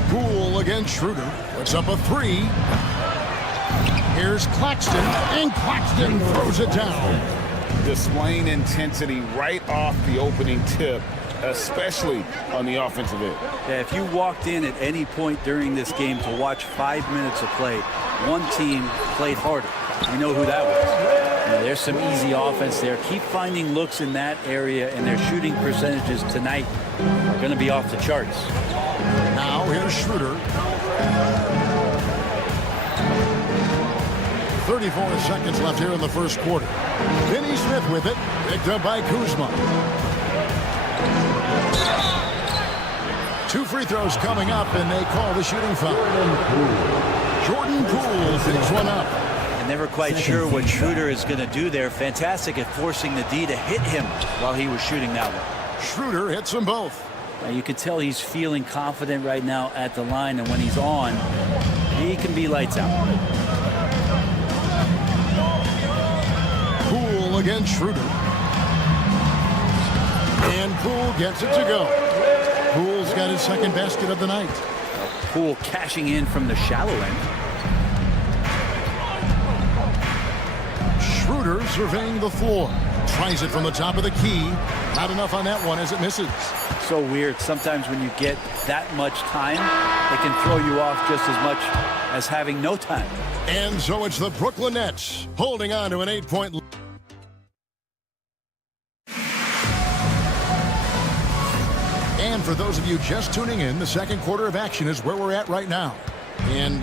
Poole against Schroeder. Puts up a 3. Here's Claxton, and Claxton throws it down. Displaying intensity right off the opening tip, especially on the offensive end. Yeah, if you walked in at any point during this game to watch 5 minutes of play, one team played harder. You know who that was. You know, there's some easy offense there. Keep finding looks in that area, and their shooting percentages tonight are going to be off the charts. Now here's Schroeder. 34 seconds left here in the first quarter. Finney-Smith with it. Picked up by Kuzma. 2 free throws coming up, and they call the shooting foul. Jordan Poole picks one up. I'm never quite sure what Schroeder is going to do there. Fantastic at forcing the D to hit him while he was shooting that one. Schroeder hits them both. Now you can tell he's feeling confident right now at the line, and when he's on, he can be lights out. Poole against Schroeder. And Poole gets it to go. Poole's got his second basket of the night. Poole cashing in from the shallow end. Schroeder surveying the floor. Tries it from the top of the key. Not enough on that one as it misses. So weird. Sometimes when you get that much time, it can throw you off just as much as having no time. And so it's the Brooklyn Nets holding on to an 8-point lead. And for those of you just tuning in, the second quarter of action is where we're at right now. And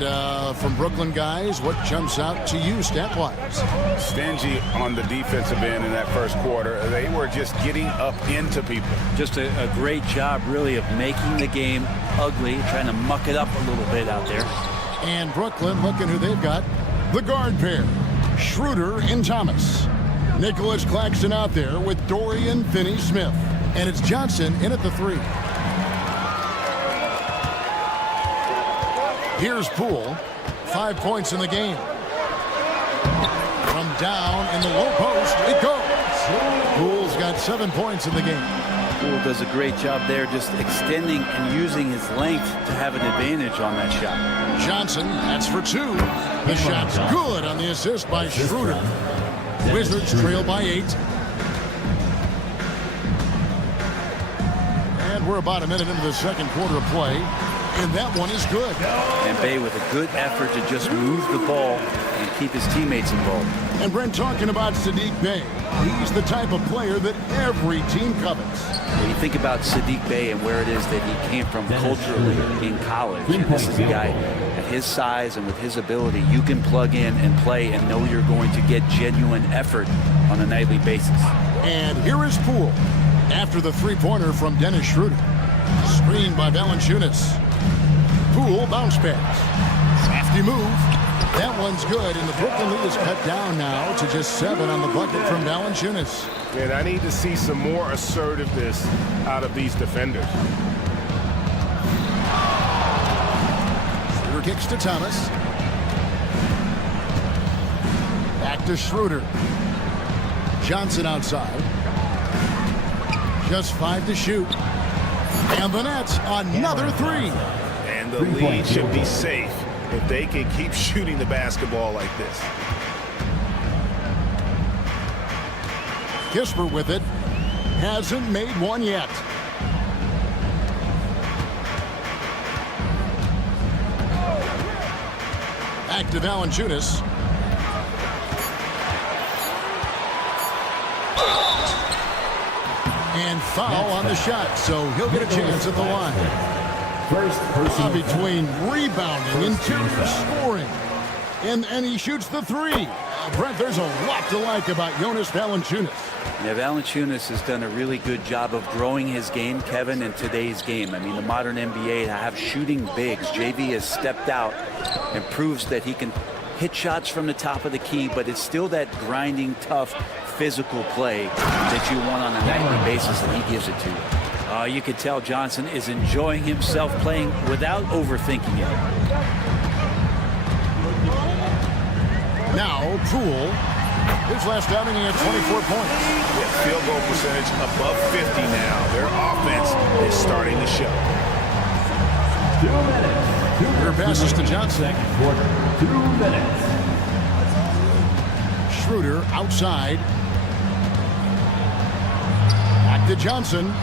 from Brooklyn guys, what jumps out to you stat-wise? Stingy on the defensive end in that first quarter. They were just getting up into people. Just a great job, really, of making the game ugly, trying to muck it up a little bit out there. And Brooklyn, looking who they've got. The guard pair, Schroeder and Thomas. Nicholas Claxton out there with Dorian Finney-Smith. And it's Johnson in at the 3. Here's Poole. 5 points in the game. From down in the low post, it goes. Poole's got 7 points in the game. Poole does a great job there just extending and using his length to have an advantage on that shot. Johnson, that's for 2. The shot's good on the assist by Schroeder. Wizards trail by 8. And we're about a minute into the second quarter of play. And that one is good. And Bay with a good effort to just move the ball and keep his teammates involved. And Brent, talking about Saddiq Bey, he's the type of player that every team covets. When you think about Saddiq Bey and where it is that he came from culturally in college, and this is a guy at his size and with his ability, you can plug in and play and know you're going to get genuine effort on a nightly basis. And here is Poole after the three-pointer from Dennis Schroeder. Screened by Valanciunas. Poole bounce pass. Safety move. That one's good, and the Brooklyn lead is cut down now to just 7 on the bucket from Valanciunas. And I need to see some more assertiveness out of these defenders. Schroeder kicks to Thomas. Back to Schroeder. Johnson outside. Just 5 to shoot. And the Nets, another 3. And the lead should be safe if they can keep shooting the basketball like this. Kisper with it. Hasn't made one yet. Back to Valanciunas. And foul on the shot, so he'll get a chance at the line. Between rebounding, interior scoring, and he shoots the 3. Brent, there's a lot to like about Jonas Valanciunas. Yeah, Valanciunas has done a really good job of growing his game, Kevin, in today's game. I mean, the modern NBA have shooting bigs. JV has stepped out and proves that he can hit shots from the top of the key, but it's still that grinding, tough, physical play that you want on a nightly basis, and he gives it to you. You can tell Johnson is enjoying himself playing without overthinking it. Now, Poole, his last outing, he had 24 points. Yeah, field goal percentage above 50 now. Their offense is starting to show. 2 minutes. Her passes to Johnson. 2 minutes. Schroeder outside. Back to Johnson.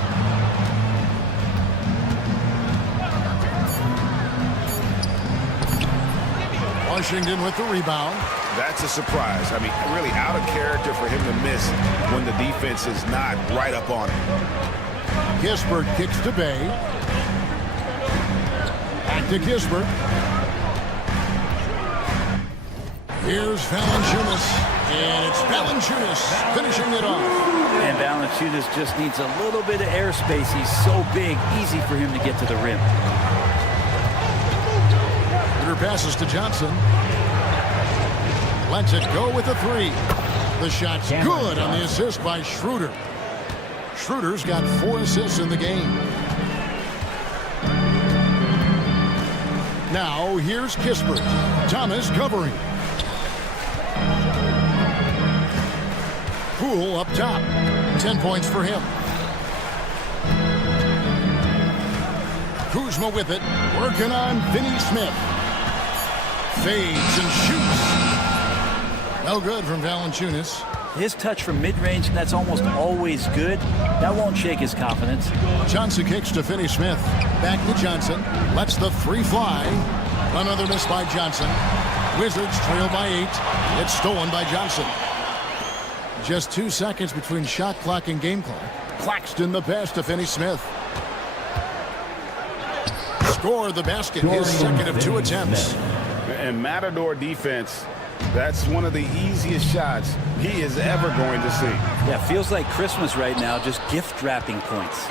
Washington with the rebound. That's a surprise. I mean, really out of character for him to miss when the defense is not right up on him. Kispert kicks to Bay. Back to Kispert. Here's Valanciunas. And it's Valanciunas finishing it off. And Valanciunas just needs a little bit of airspace. He's so big, easy for him to get to the rim. Passes to Johnson. Lets it go with a 3. The shot's good on the assist by Schroeder. Schroeder's got 4 assists in the game. Now here's Kispert. Thomas covering. Poole up top. 10 points for him. Kuzma with it. Working on Finney Smith. Fades and shoots. No good from Valanciunas. His touch from mid-range, that's almost always good. That won't shake his confidence. Johnson kicks to Finney Smith. Back to Johnson. Lets the 3 fly. Another miss by Johnson. Wizards trail by 8. It's stolen by Johnson. Just 2 seconds between shot clock and game clock. Claxton the pass to Finney Smith. Score the basket. His second of 2 attempts. And Matador defense, that's one of the easiest shots he is ever going to see. Yeah, feels like Christmas right now, just gift wrapping points.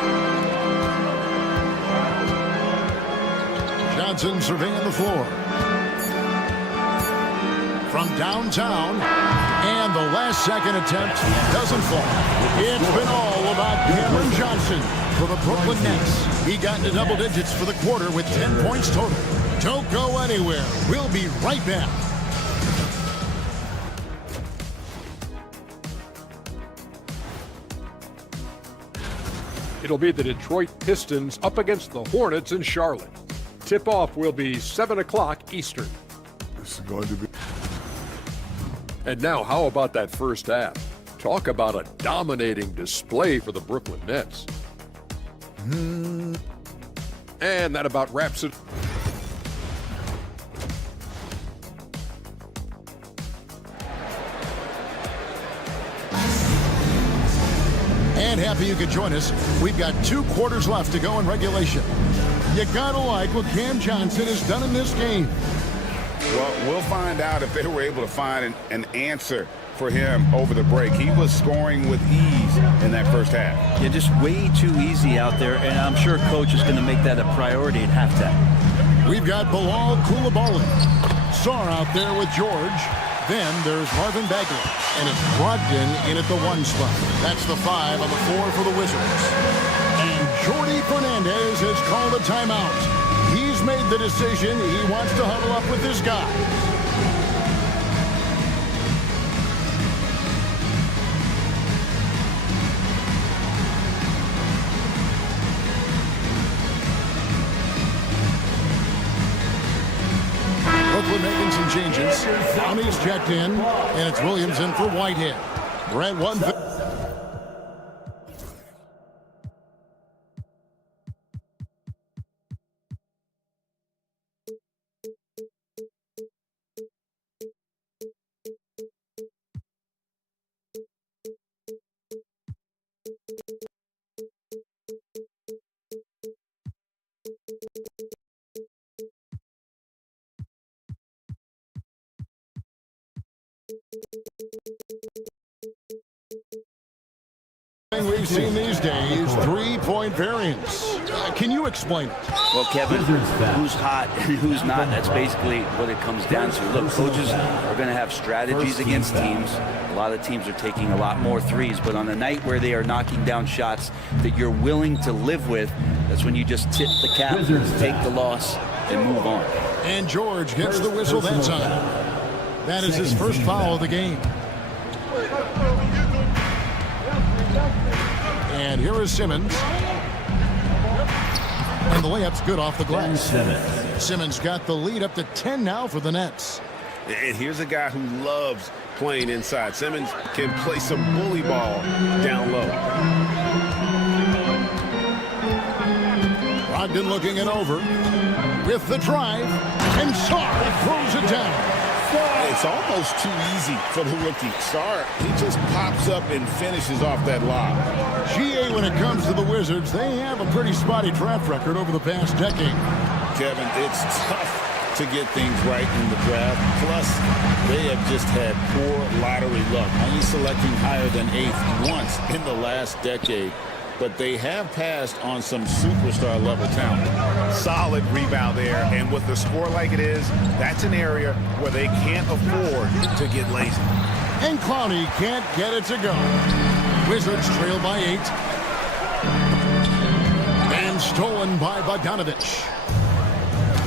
Johnson surveying the floor. From downtown, and the last second attempt doesn't fall. It's been all about Cameron Johnson for the Brooklyn Nets. He got into double digits for the quarter with 10 points total. Don't go anywhere. We'll be right back. It'll be the Detroit Pistons up against the Hornets in Charlotte. Tip-off will be 7 o'clock Eastern. This is going to be... And now, how about that first half? Talk about a dominating display for the Brooklyn Nets. And that about wraps it. And happy you could join us. We've got 2 quarters left to go in regulation. You gotta like what Cam Johnson has done in this game. Well, we'll find out if they were able to find an answer for him over the break. He was scoring with ease in that first half. Yeah, just way too easy out there, and I'm sure coach is going to make that a priority at halftime. We've got Bilal Coulibaly. Sarr out there with George. Then there's Marvin Bagley. And it's Brogdon in at the 1 spot. That's the 5 on the 4 for the Wizards. And Jordi Fernandez has called a timeout. He's made the decision. He wants to huddle up with this guy. Brooklyn making some changes. Downey's checked in, and it's Williams in for Whitehead. Brett 1. We've seen these days, 3-point variance. Can you explain it? Well, Kevin, who's hot and who's not, that's basically what it comes down to. Look, coaches are going to have strategies against teams. A lot of teams are taking a lot more threes, but on a night where they are knocking down shots that you're willing to live with, that's when you just tip the cap, take the loss, and move on. And George gets the whistle that time. That is his first foul of the game. And here is Simmons. And the layup's good off the glass. Simmons got the lead up to 10 now for the Nets. And here's a guy who loves playing inside. Simmons can play some bully ball down low. Brogdon looking it over with the drive. And Sarr throws it down. It's almost too easy for the rookie. Sarr, he just pops up and finishes off that lob. GA, when it comes to the Wizards, they have a pretty spotty track record over the past decade. Kevin, it's tough to get things right in the draft. Plus, they have just had poor lottery luck, only selecting higher than 8th once in the last decade. But they have passed on some superstar level talent. Solid rebound there, and with the score like it is, that's an area where they can't afford to get lazy. And Clowney can't get it to go. Wizards trail by 8. And stolen by Bogdanovich.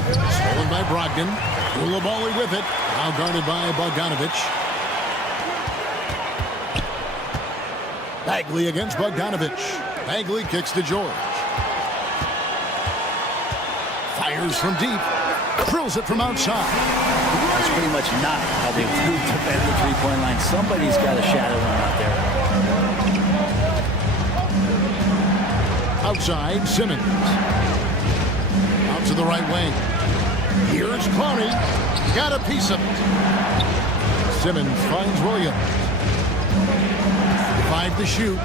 Stolen by Brogdon. Coulibaly with it. Now guarded by Bogdanovich. Bagley against Bogdanovich. Bagley kicks to George. Fires from deep. Drills it from outside. That's pretty much not how they defend the three-point line. Somebody's got to shadow him out there. Outside, Simmons. Out to the right wing. Here's Clowney. Got a piece of it. Simmons finds Williams. 5 to shoot.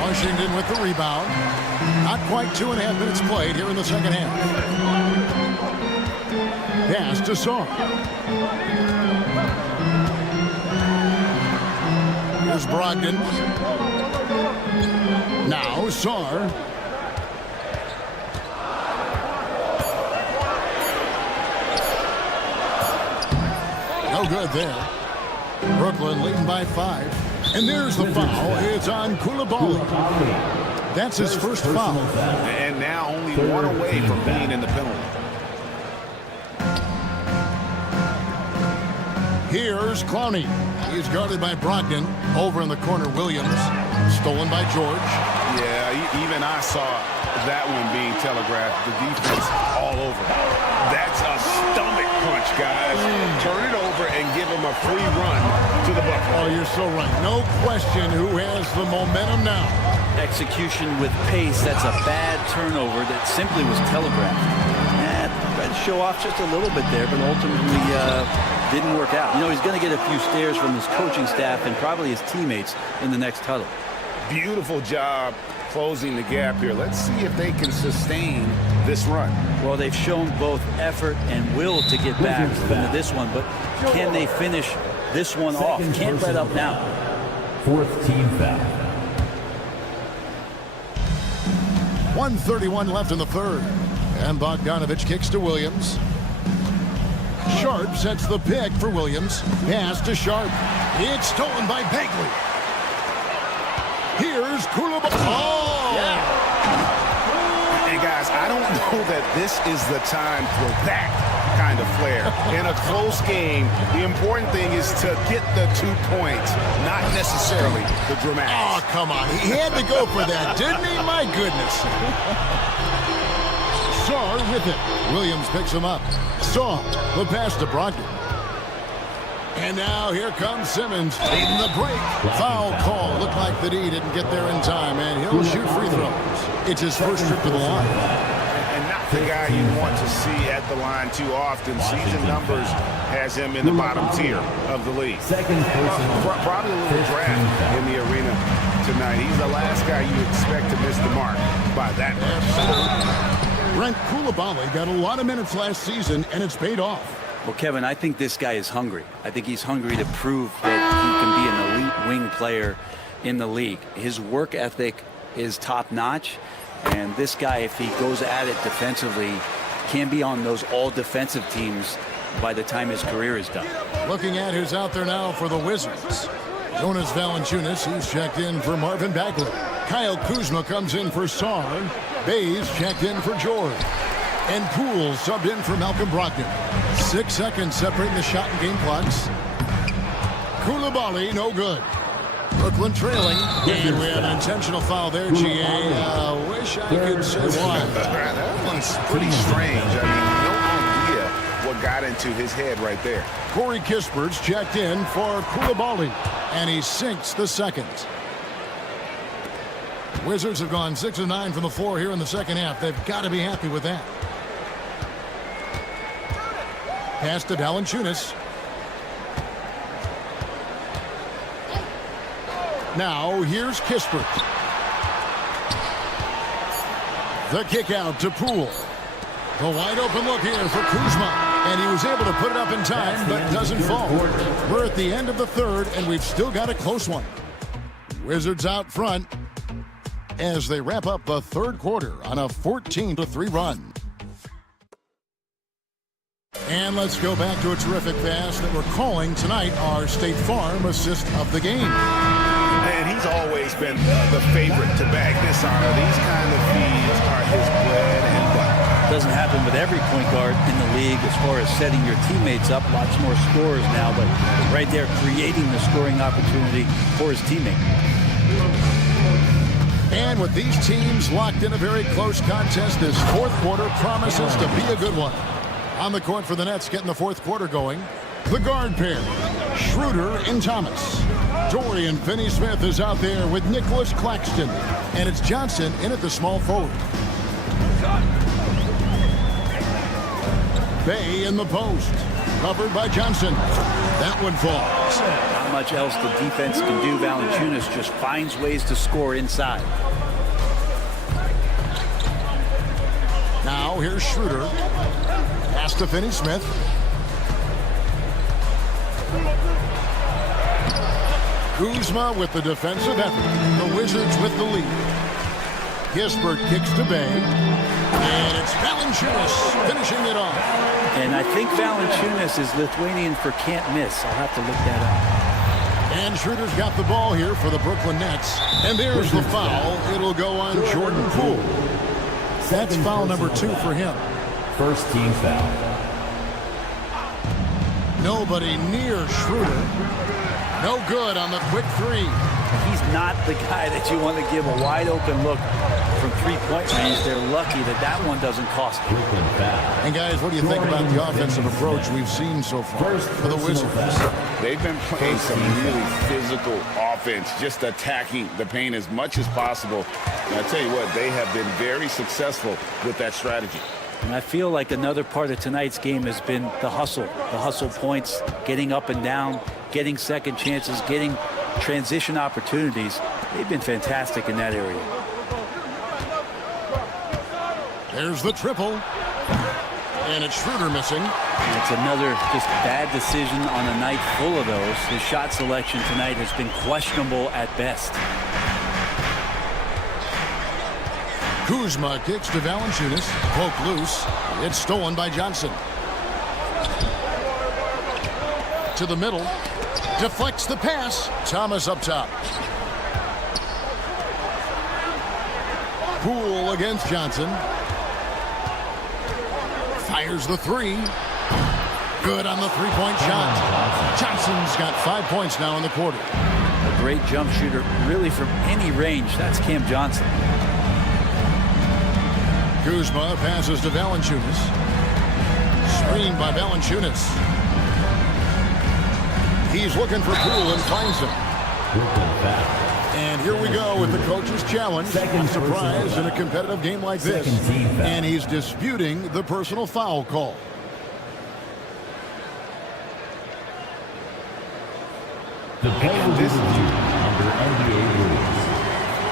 Washington with the rebound. Not quite 2.5 minutes played here in the second half. Pass to Sarr. Here's Brogdon. Now Sarr. No good there. Brooklyn leading by 5. And there's the foul. It's on Coulibaly. That's his first foul. And now only 1 away from being in the penalty. Here's Clowney. He's guarded by Brogdon. Over in the corner, Williams. Stolen by George. Yeah, even I saw that one being telegraphed. The defense all over. That's a stomach punch, guys. Turn it over and give him a free run to the bucket. Oh, you're so right. No question who has the momentum now. Execution with pace. That's a bad turnover that simply was telegraphed. Tried to show off just a little bit there, but ultimately didn't work out. You know, he's going to get a few stares from his coaching staff and probably his teammates in the next huddle. Beautiful job closing the gap here. Let's see if they can sustain this run. Well, they've shown both effort and will to get back into this one, but can they finish this one off? Can't let up now. Fourth team foul. 1:31 left in the third. And Bogdanovich kicks to Williams. Sharp sets the pick for Williams. Pass to Sharp. It's stolen by Bagley. Here's Koulibaly. Oh! Yeah. And guys, I don't know that this is the time for that kind of flair. In a close game, the important thing is to get the 2 points, not necessarily the dramatics. Oh, come on. He had to go for that, didn't he? My goodness. Sarr with it. Williams picks him up. Saw the pass to Brogdon. And now here comes Simmons leading the break. Foul call. Looked like the D didn't get there in time, and he'll shoot free throws. It's his first trip to the line. And not the guy you want to see at the line too often. Season numbers has him in the bottom tier of the league. Probably a little draft in the arena tonight. He's the last guy you expect to miss the mark by that much. Brent Koulibaly got a lot of minutes last season, and it's paid off. Well, Kevin, I think this guy is hungry. I think he's hungry to prove that he can be an elite wing player in the league. His work ethic is top-notch, and this guy, if he goes at it defensively, can be on those all-defensive teams by the time his career is done. Looking at who's out there now for the Wizards. Jonas Valanciunas, he's checked in for Marvin Bagley. Kyle Kuzma comes in for Sarr. Bays checked in for George. And Poole subbed in for Malcolm Brogdon. 6 seconds separating the shot and game clocks. Koulibaly, no good. Brooklyn trailing. And we have an intentional foul there, GA. Wish I could say why. That one's pretty strange. I mean, no idea what got into his head right there. Corey Kispert's checked in for Koulibaly. And he sinks the second. Wizards have gone 6 of 9 from the floor here in the second half. They've got to be happy with that. Pass to Valanciunas. Now here's Kispert. The kick out to Poole. The wide open look here for Kuzma. And he was able to put it up in time, but doesn't fall. We're at the end of the third, and we've still got a close one. Wizards out front as they wrap up the third quarter on a 14-3 run. And let's go back to a terrific pass that we're calling tonight our State Farm assist of the game. And he's always been the favorite to bag this honor. These kind of feeds are his bread and butter. Doesn't happen with every point guard in the league as far as setting your teammates up. Lots more scorers now, but right there creating the scoring opportunity for his teammate. And with these teams locked in a very close contest, this fourth quarter promises to be a good one. On the court for the Nets, getting the fourth quarter going. The guard pair, Schroeder and Thomas. Dorian Finney-Smith is out there with Nicholas Claxton. And it's Johnson in at the small forward. Bay in the post. Covered by Johnson. That one falls. Not much else the defense can do. Valanciunas just finds ways to score inside. Now here's Schroeder. Pass to Finney-Smith. Kuzma with the defensive effort. The Wizards with the lead. Kispert kicks to Bay. And it's Valanciunas finishing it off. And I think Valanciunas is Lithuanian for can't miss. I'll have to look that up. And Schroeder's got the ball here for the Brooklyn Nets. And there's the foul. It'll go on Jordan Poole. That's foul number 2 for him. First team foul. Nobody near Schroeder. No good on the quick three. He's not the guy that you want to give a wide open look from three-point range. They're lucky that that one doesn't cost them. And guys, what do you think about the offensive approach we've seen so far for the Wizards? They've been playing some really physical offense, just attacking the paint as much as possible. And I tell you what, they have been very successful with that strategy. And I feel like another part of tonight's game has been the hustle points, getting up and down, getting second chances, getting transition opportunities. They've been fantastic in that area. There's the triple. And it's Schroeder missing. It's another just bad decision on a night full of those. His shot selection tonight has been questionable at best. Kuzma kicks to Valanciunas. Poke loose. It's stolen by Johnson. To the middle. Deflects the pass. Thomas up top. Poole against Johnson. Fires the three. Good on the three-point shot. Johnson's got 5 points now in the quarter. A great jump shooter, really from any range. That's Cam Johnson. Kuzma passes to Valanciunas. Screened by Valanciunas. He's looking for Poole and finds him. And here we go with the coach's challenge. A surprise in a competitive game like this. And he's disputing the personal foul call. The play will be reviewed under NBA rules.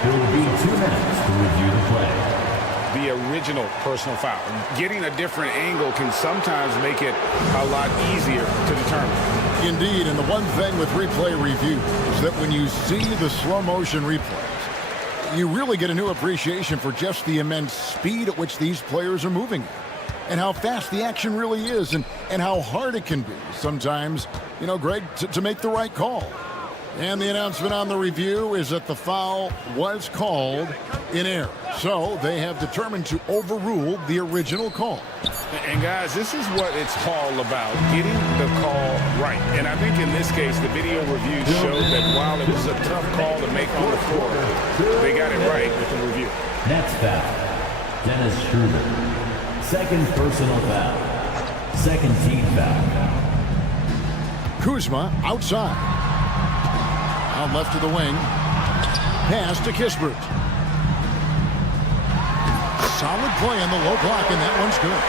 There will be 2 minutes to review the play. The original personal foul. Getting a different angle can sometimes make it a lot easier to determine. Indeed, and the one thing with replay review is that when you see the slow motion replays, you really get a new appreciation for just the immense speed at which these players are moving and how fast the action really is and how hard it can be sometimes, you know, Greg, to make the right call. And the announcement on the review is that the foul was called in error. So they have determined to overrule the original call. And guys, this is what it's all about, getting the call right. And I think in this case, the video review showed that while it was a tough call to make on the floor, they got it right with the review. Next foul, Dennis Schroeder. Second personal foul. Second team foul. Kuzma outside. Out left to the wing. Pass to Kispert. Solid play on the low block, and that one's good.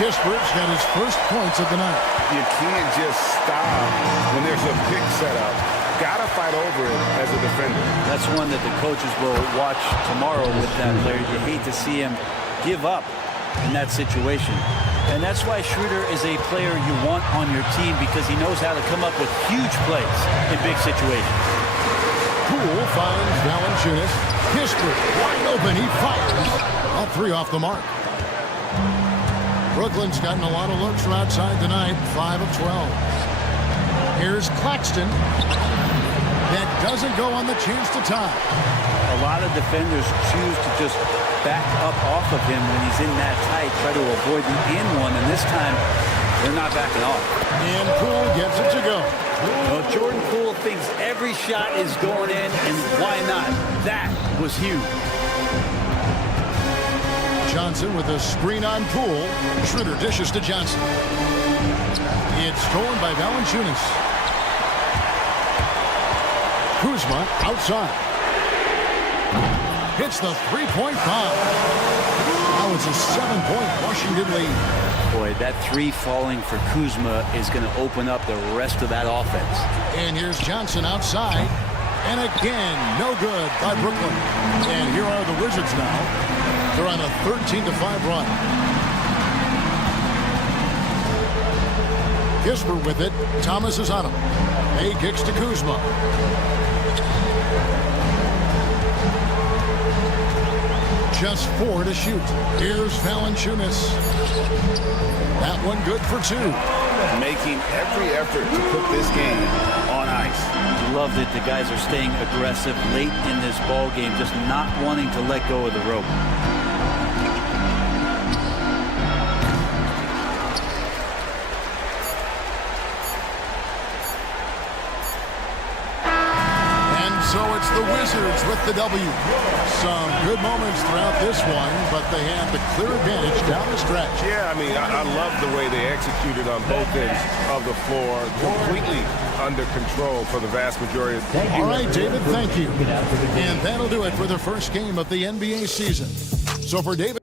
Kispert's got his first points of the night. You can't just stop when there's a pick set up. Got to fight over it as a defender. That's one that the coaches will watch tomorrow with that player. You hate to see him give up in that situation. And that's why Schroeder is a player you want on your team, because he knows how to come up with huge plays in big situations. Poole finds Valanciunas. Kispert wide open. He fires. All three off the mark. Brooklyn's gotten a lot of looks from outside tonight. 5 of 12. Here's Claxton. That doesn't go on the chance to tie. A lot of defenders choose to just back up off of him when he's in that tight, try to avoid the in one, and this time they're not backing off. And Poole gets it to go. Well, Jordan Poole thinks every shot is going in, and why not? That was huge. Johnson with a screen on Poole. Schroeder dishes to Johnson. It's stolen by Valanciunas. Kuzma outside. Hits the three-point bomb. Now it's a 7-point Washington lead. Boy, that three falling for Kuzma is going to open up the rest of that offense. And here's Johnson outside. And again, no good by Brooklyn. And here are the Wizards now. They're on a 13-5 run. Kispert with it. Thomas is on him. He kicks to Kuzma. Just 4 to shoot. Here's Valanciunas. That one good for 2. Making every effort to put this game on ice. Love that the guys are staying aggressive late in this ball game, just not wanting to let go of the rope. the W. Some good moments throughout this one, but they had the clear advantage down the stretch. Yeah, I mean, I love the way they executed on both ends of the floor, completely under control for the vast majority of the time. All right, David, thank you. And that'll do it for the first game of the NBA season. So for David.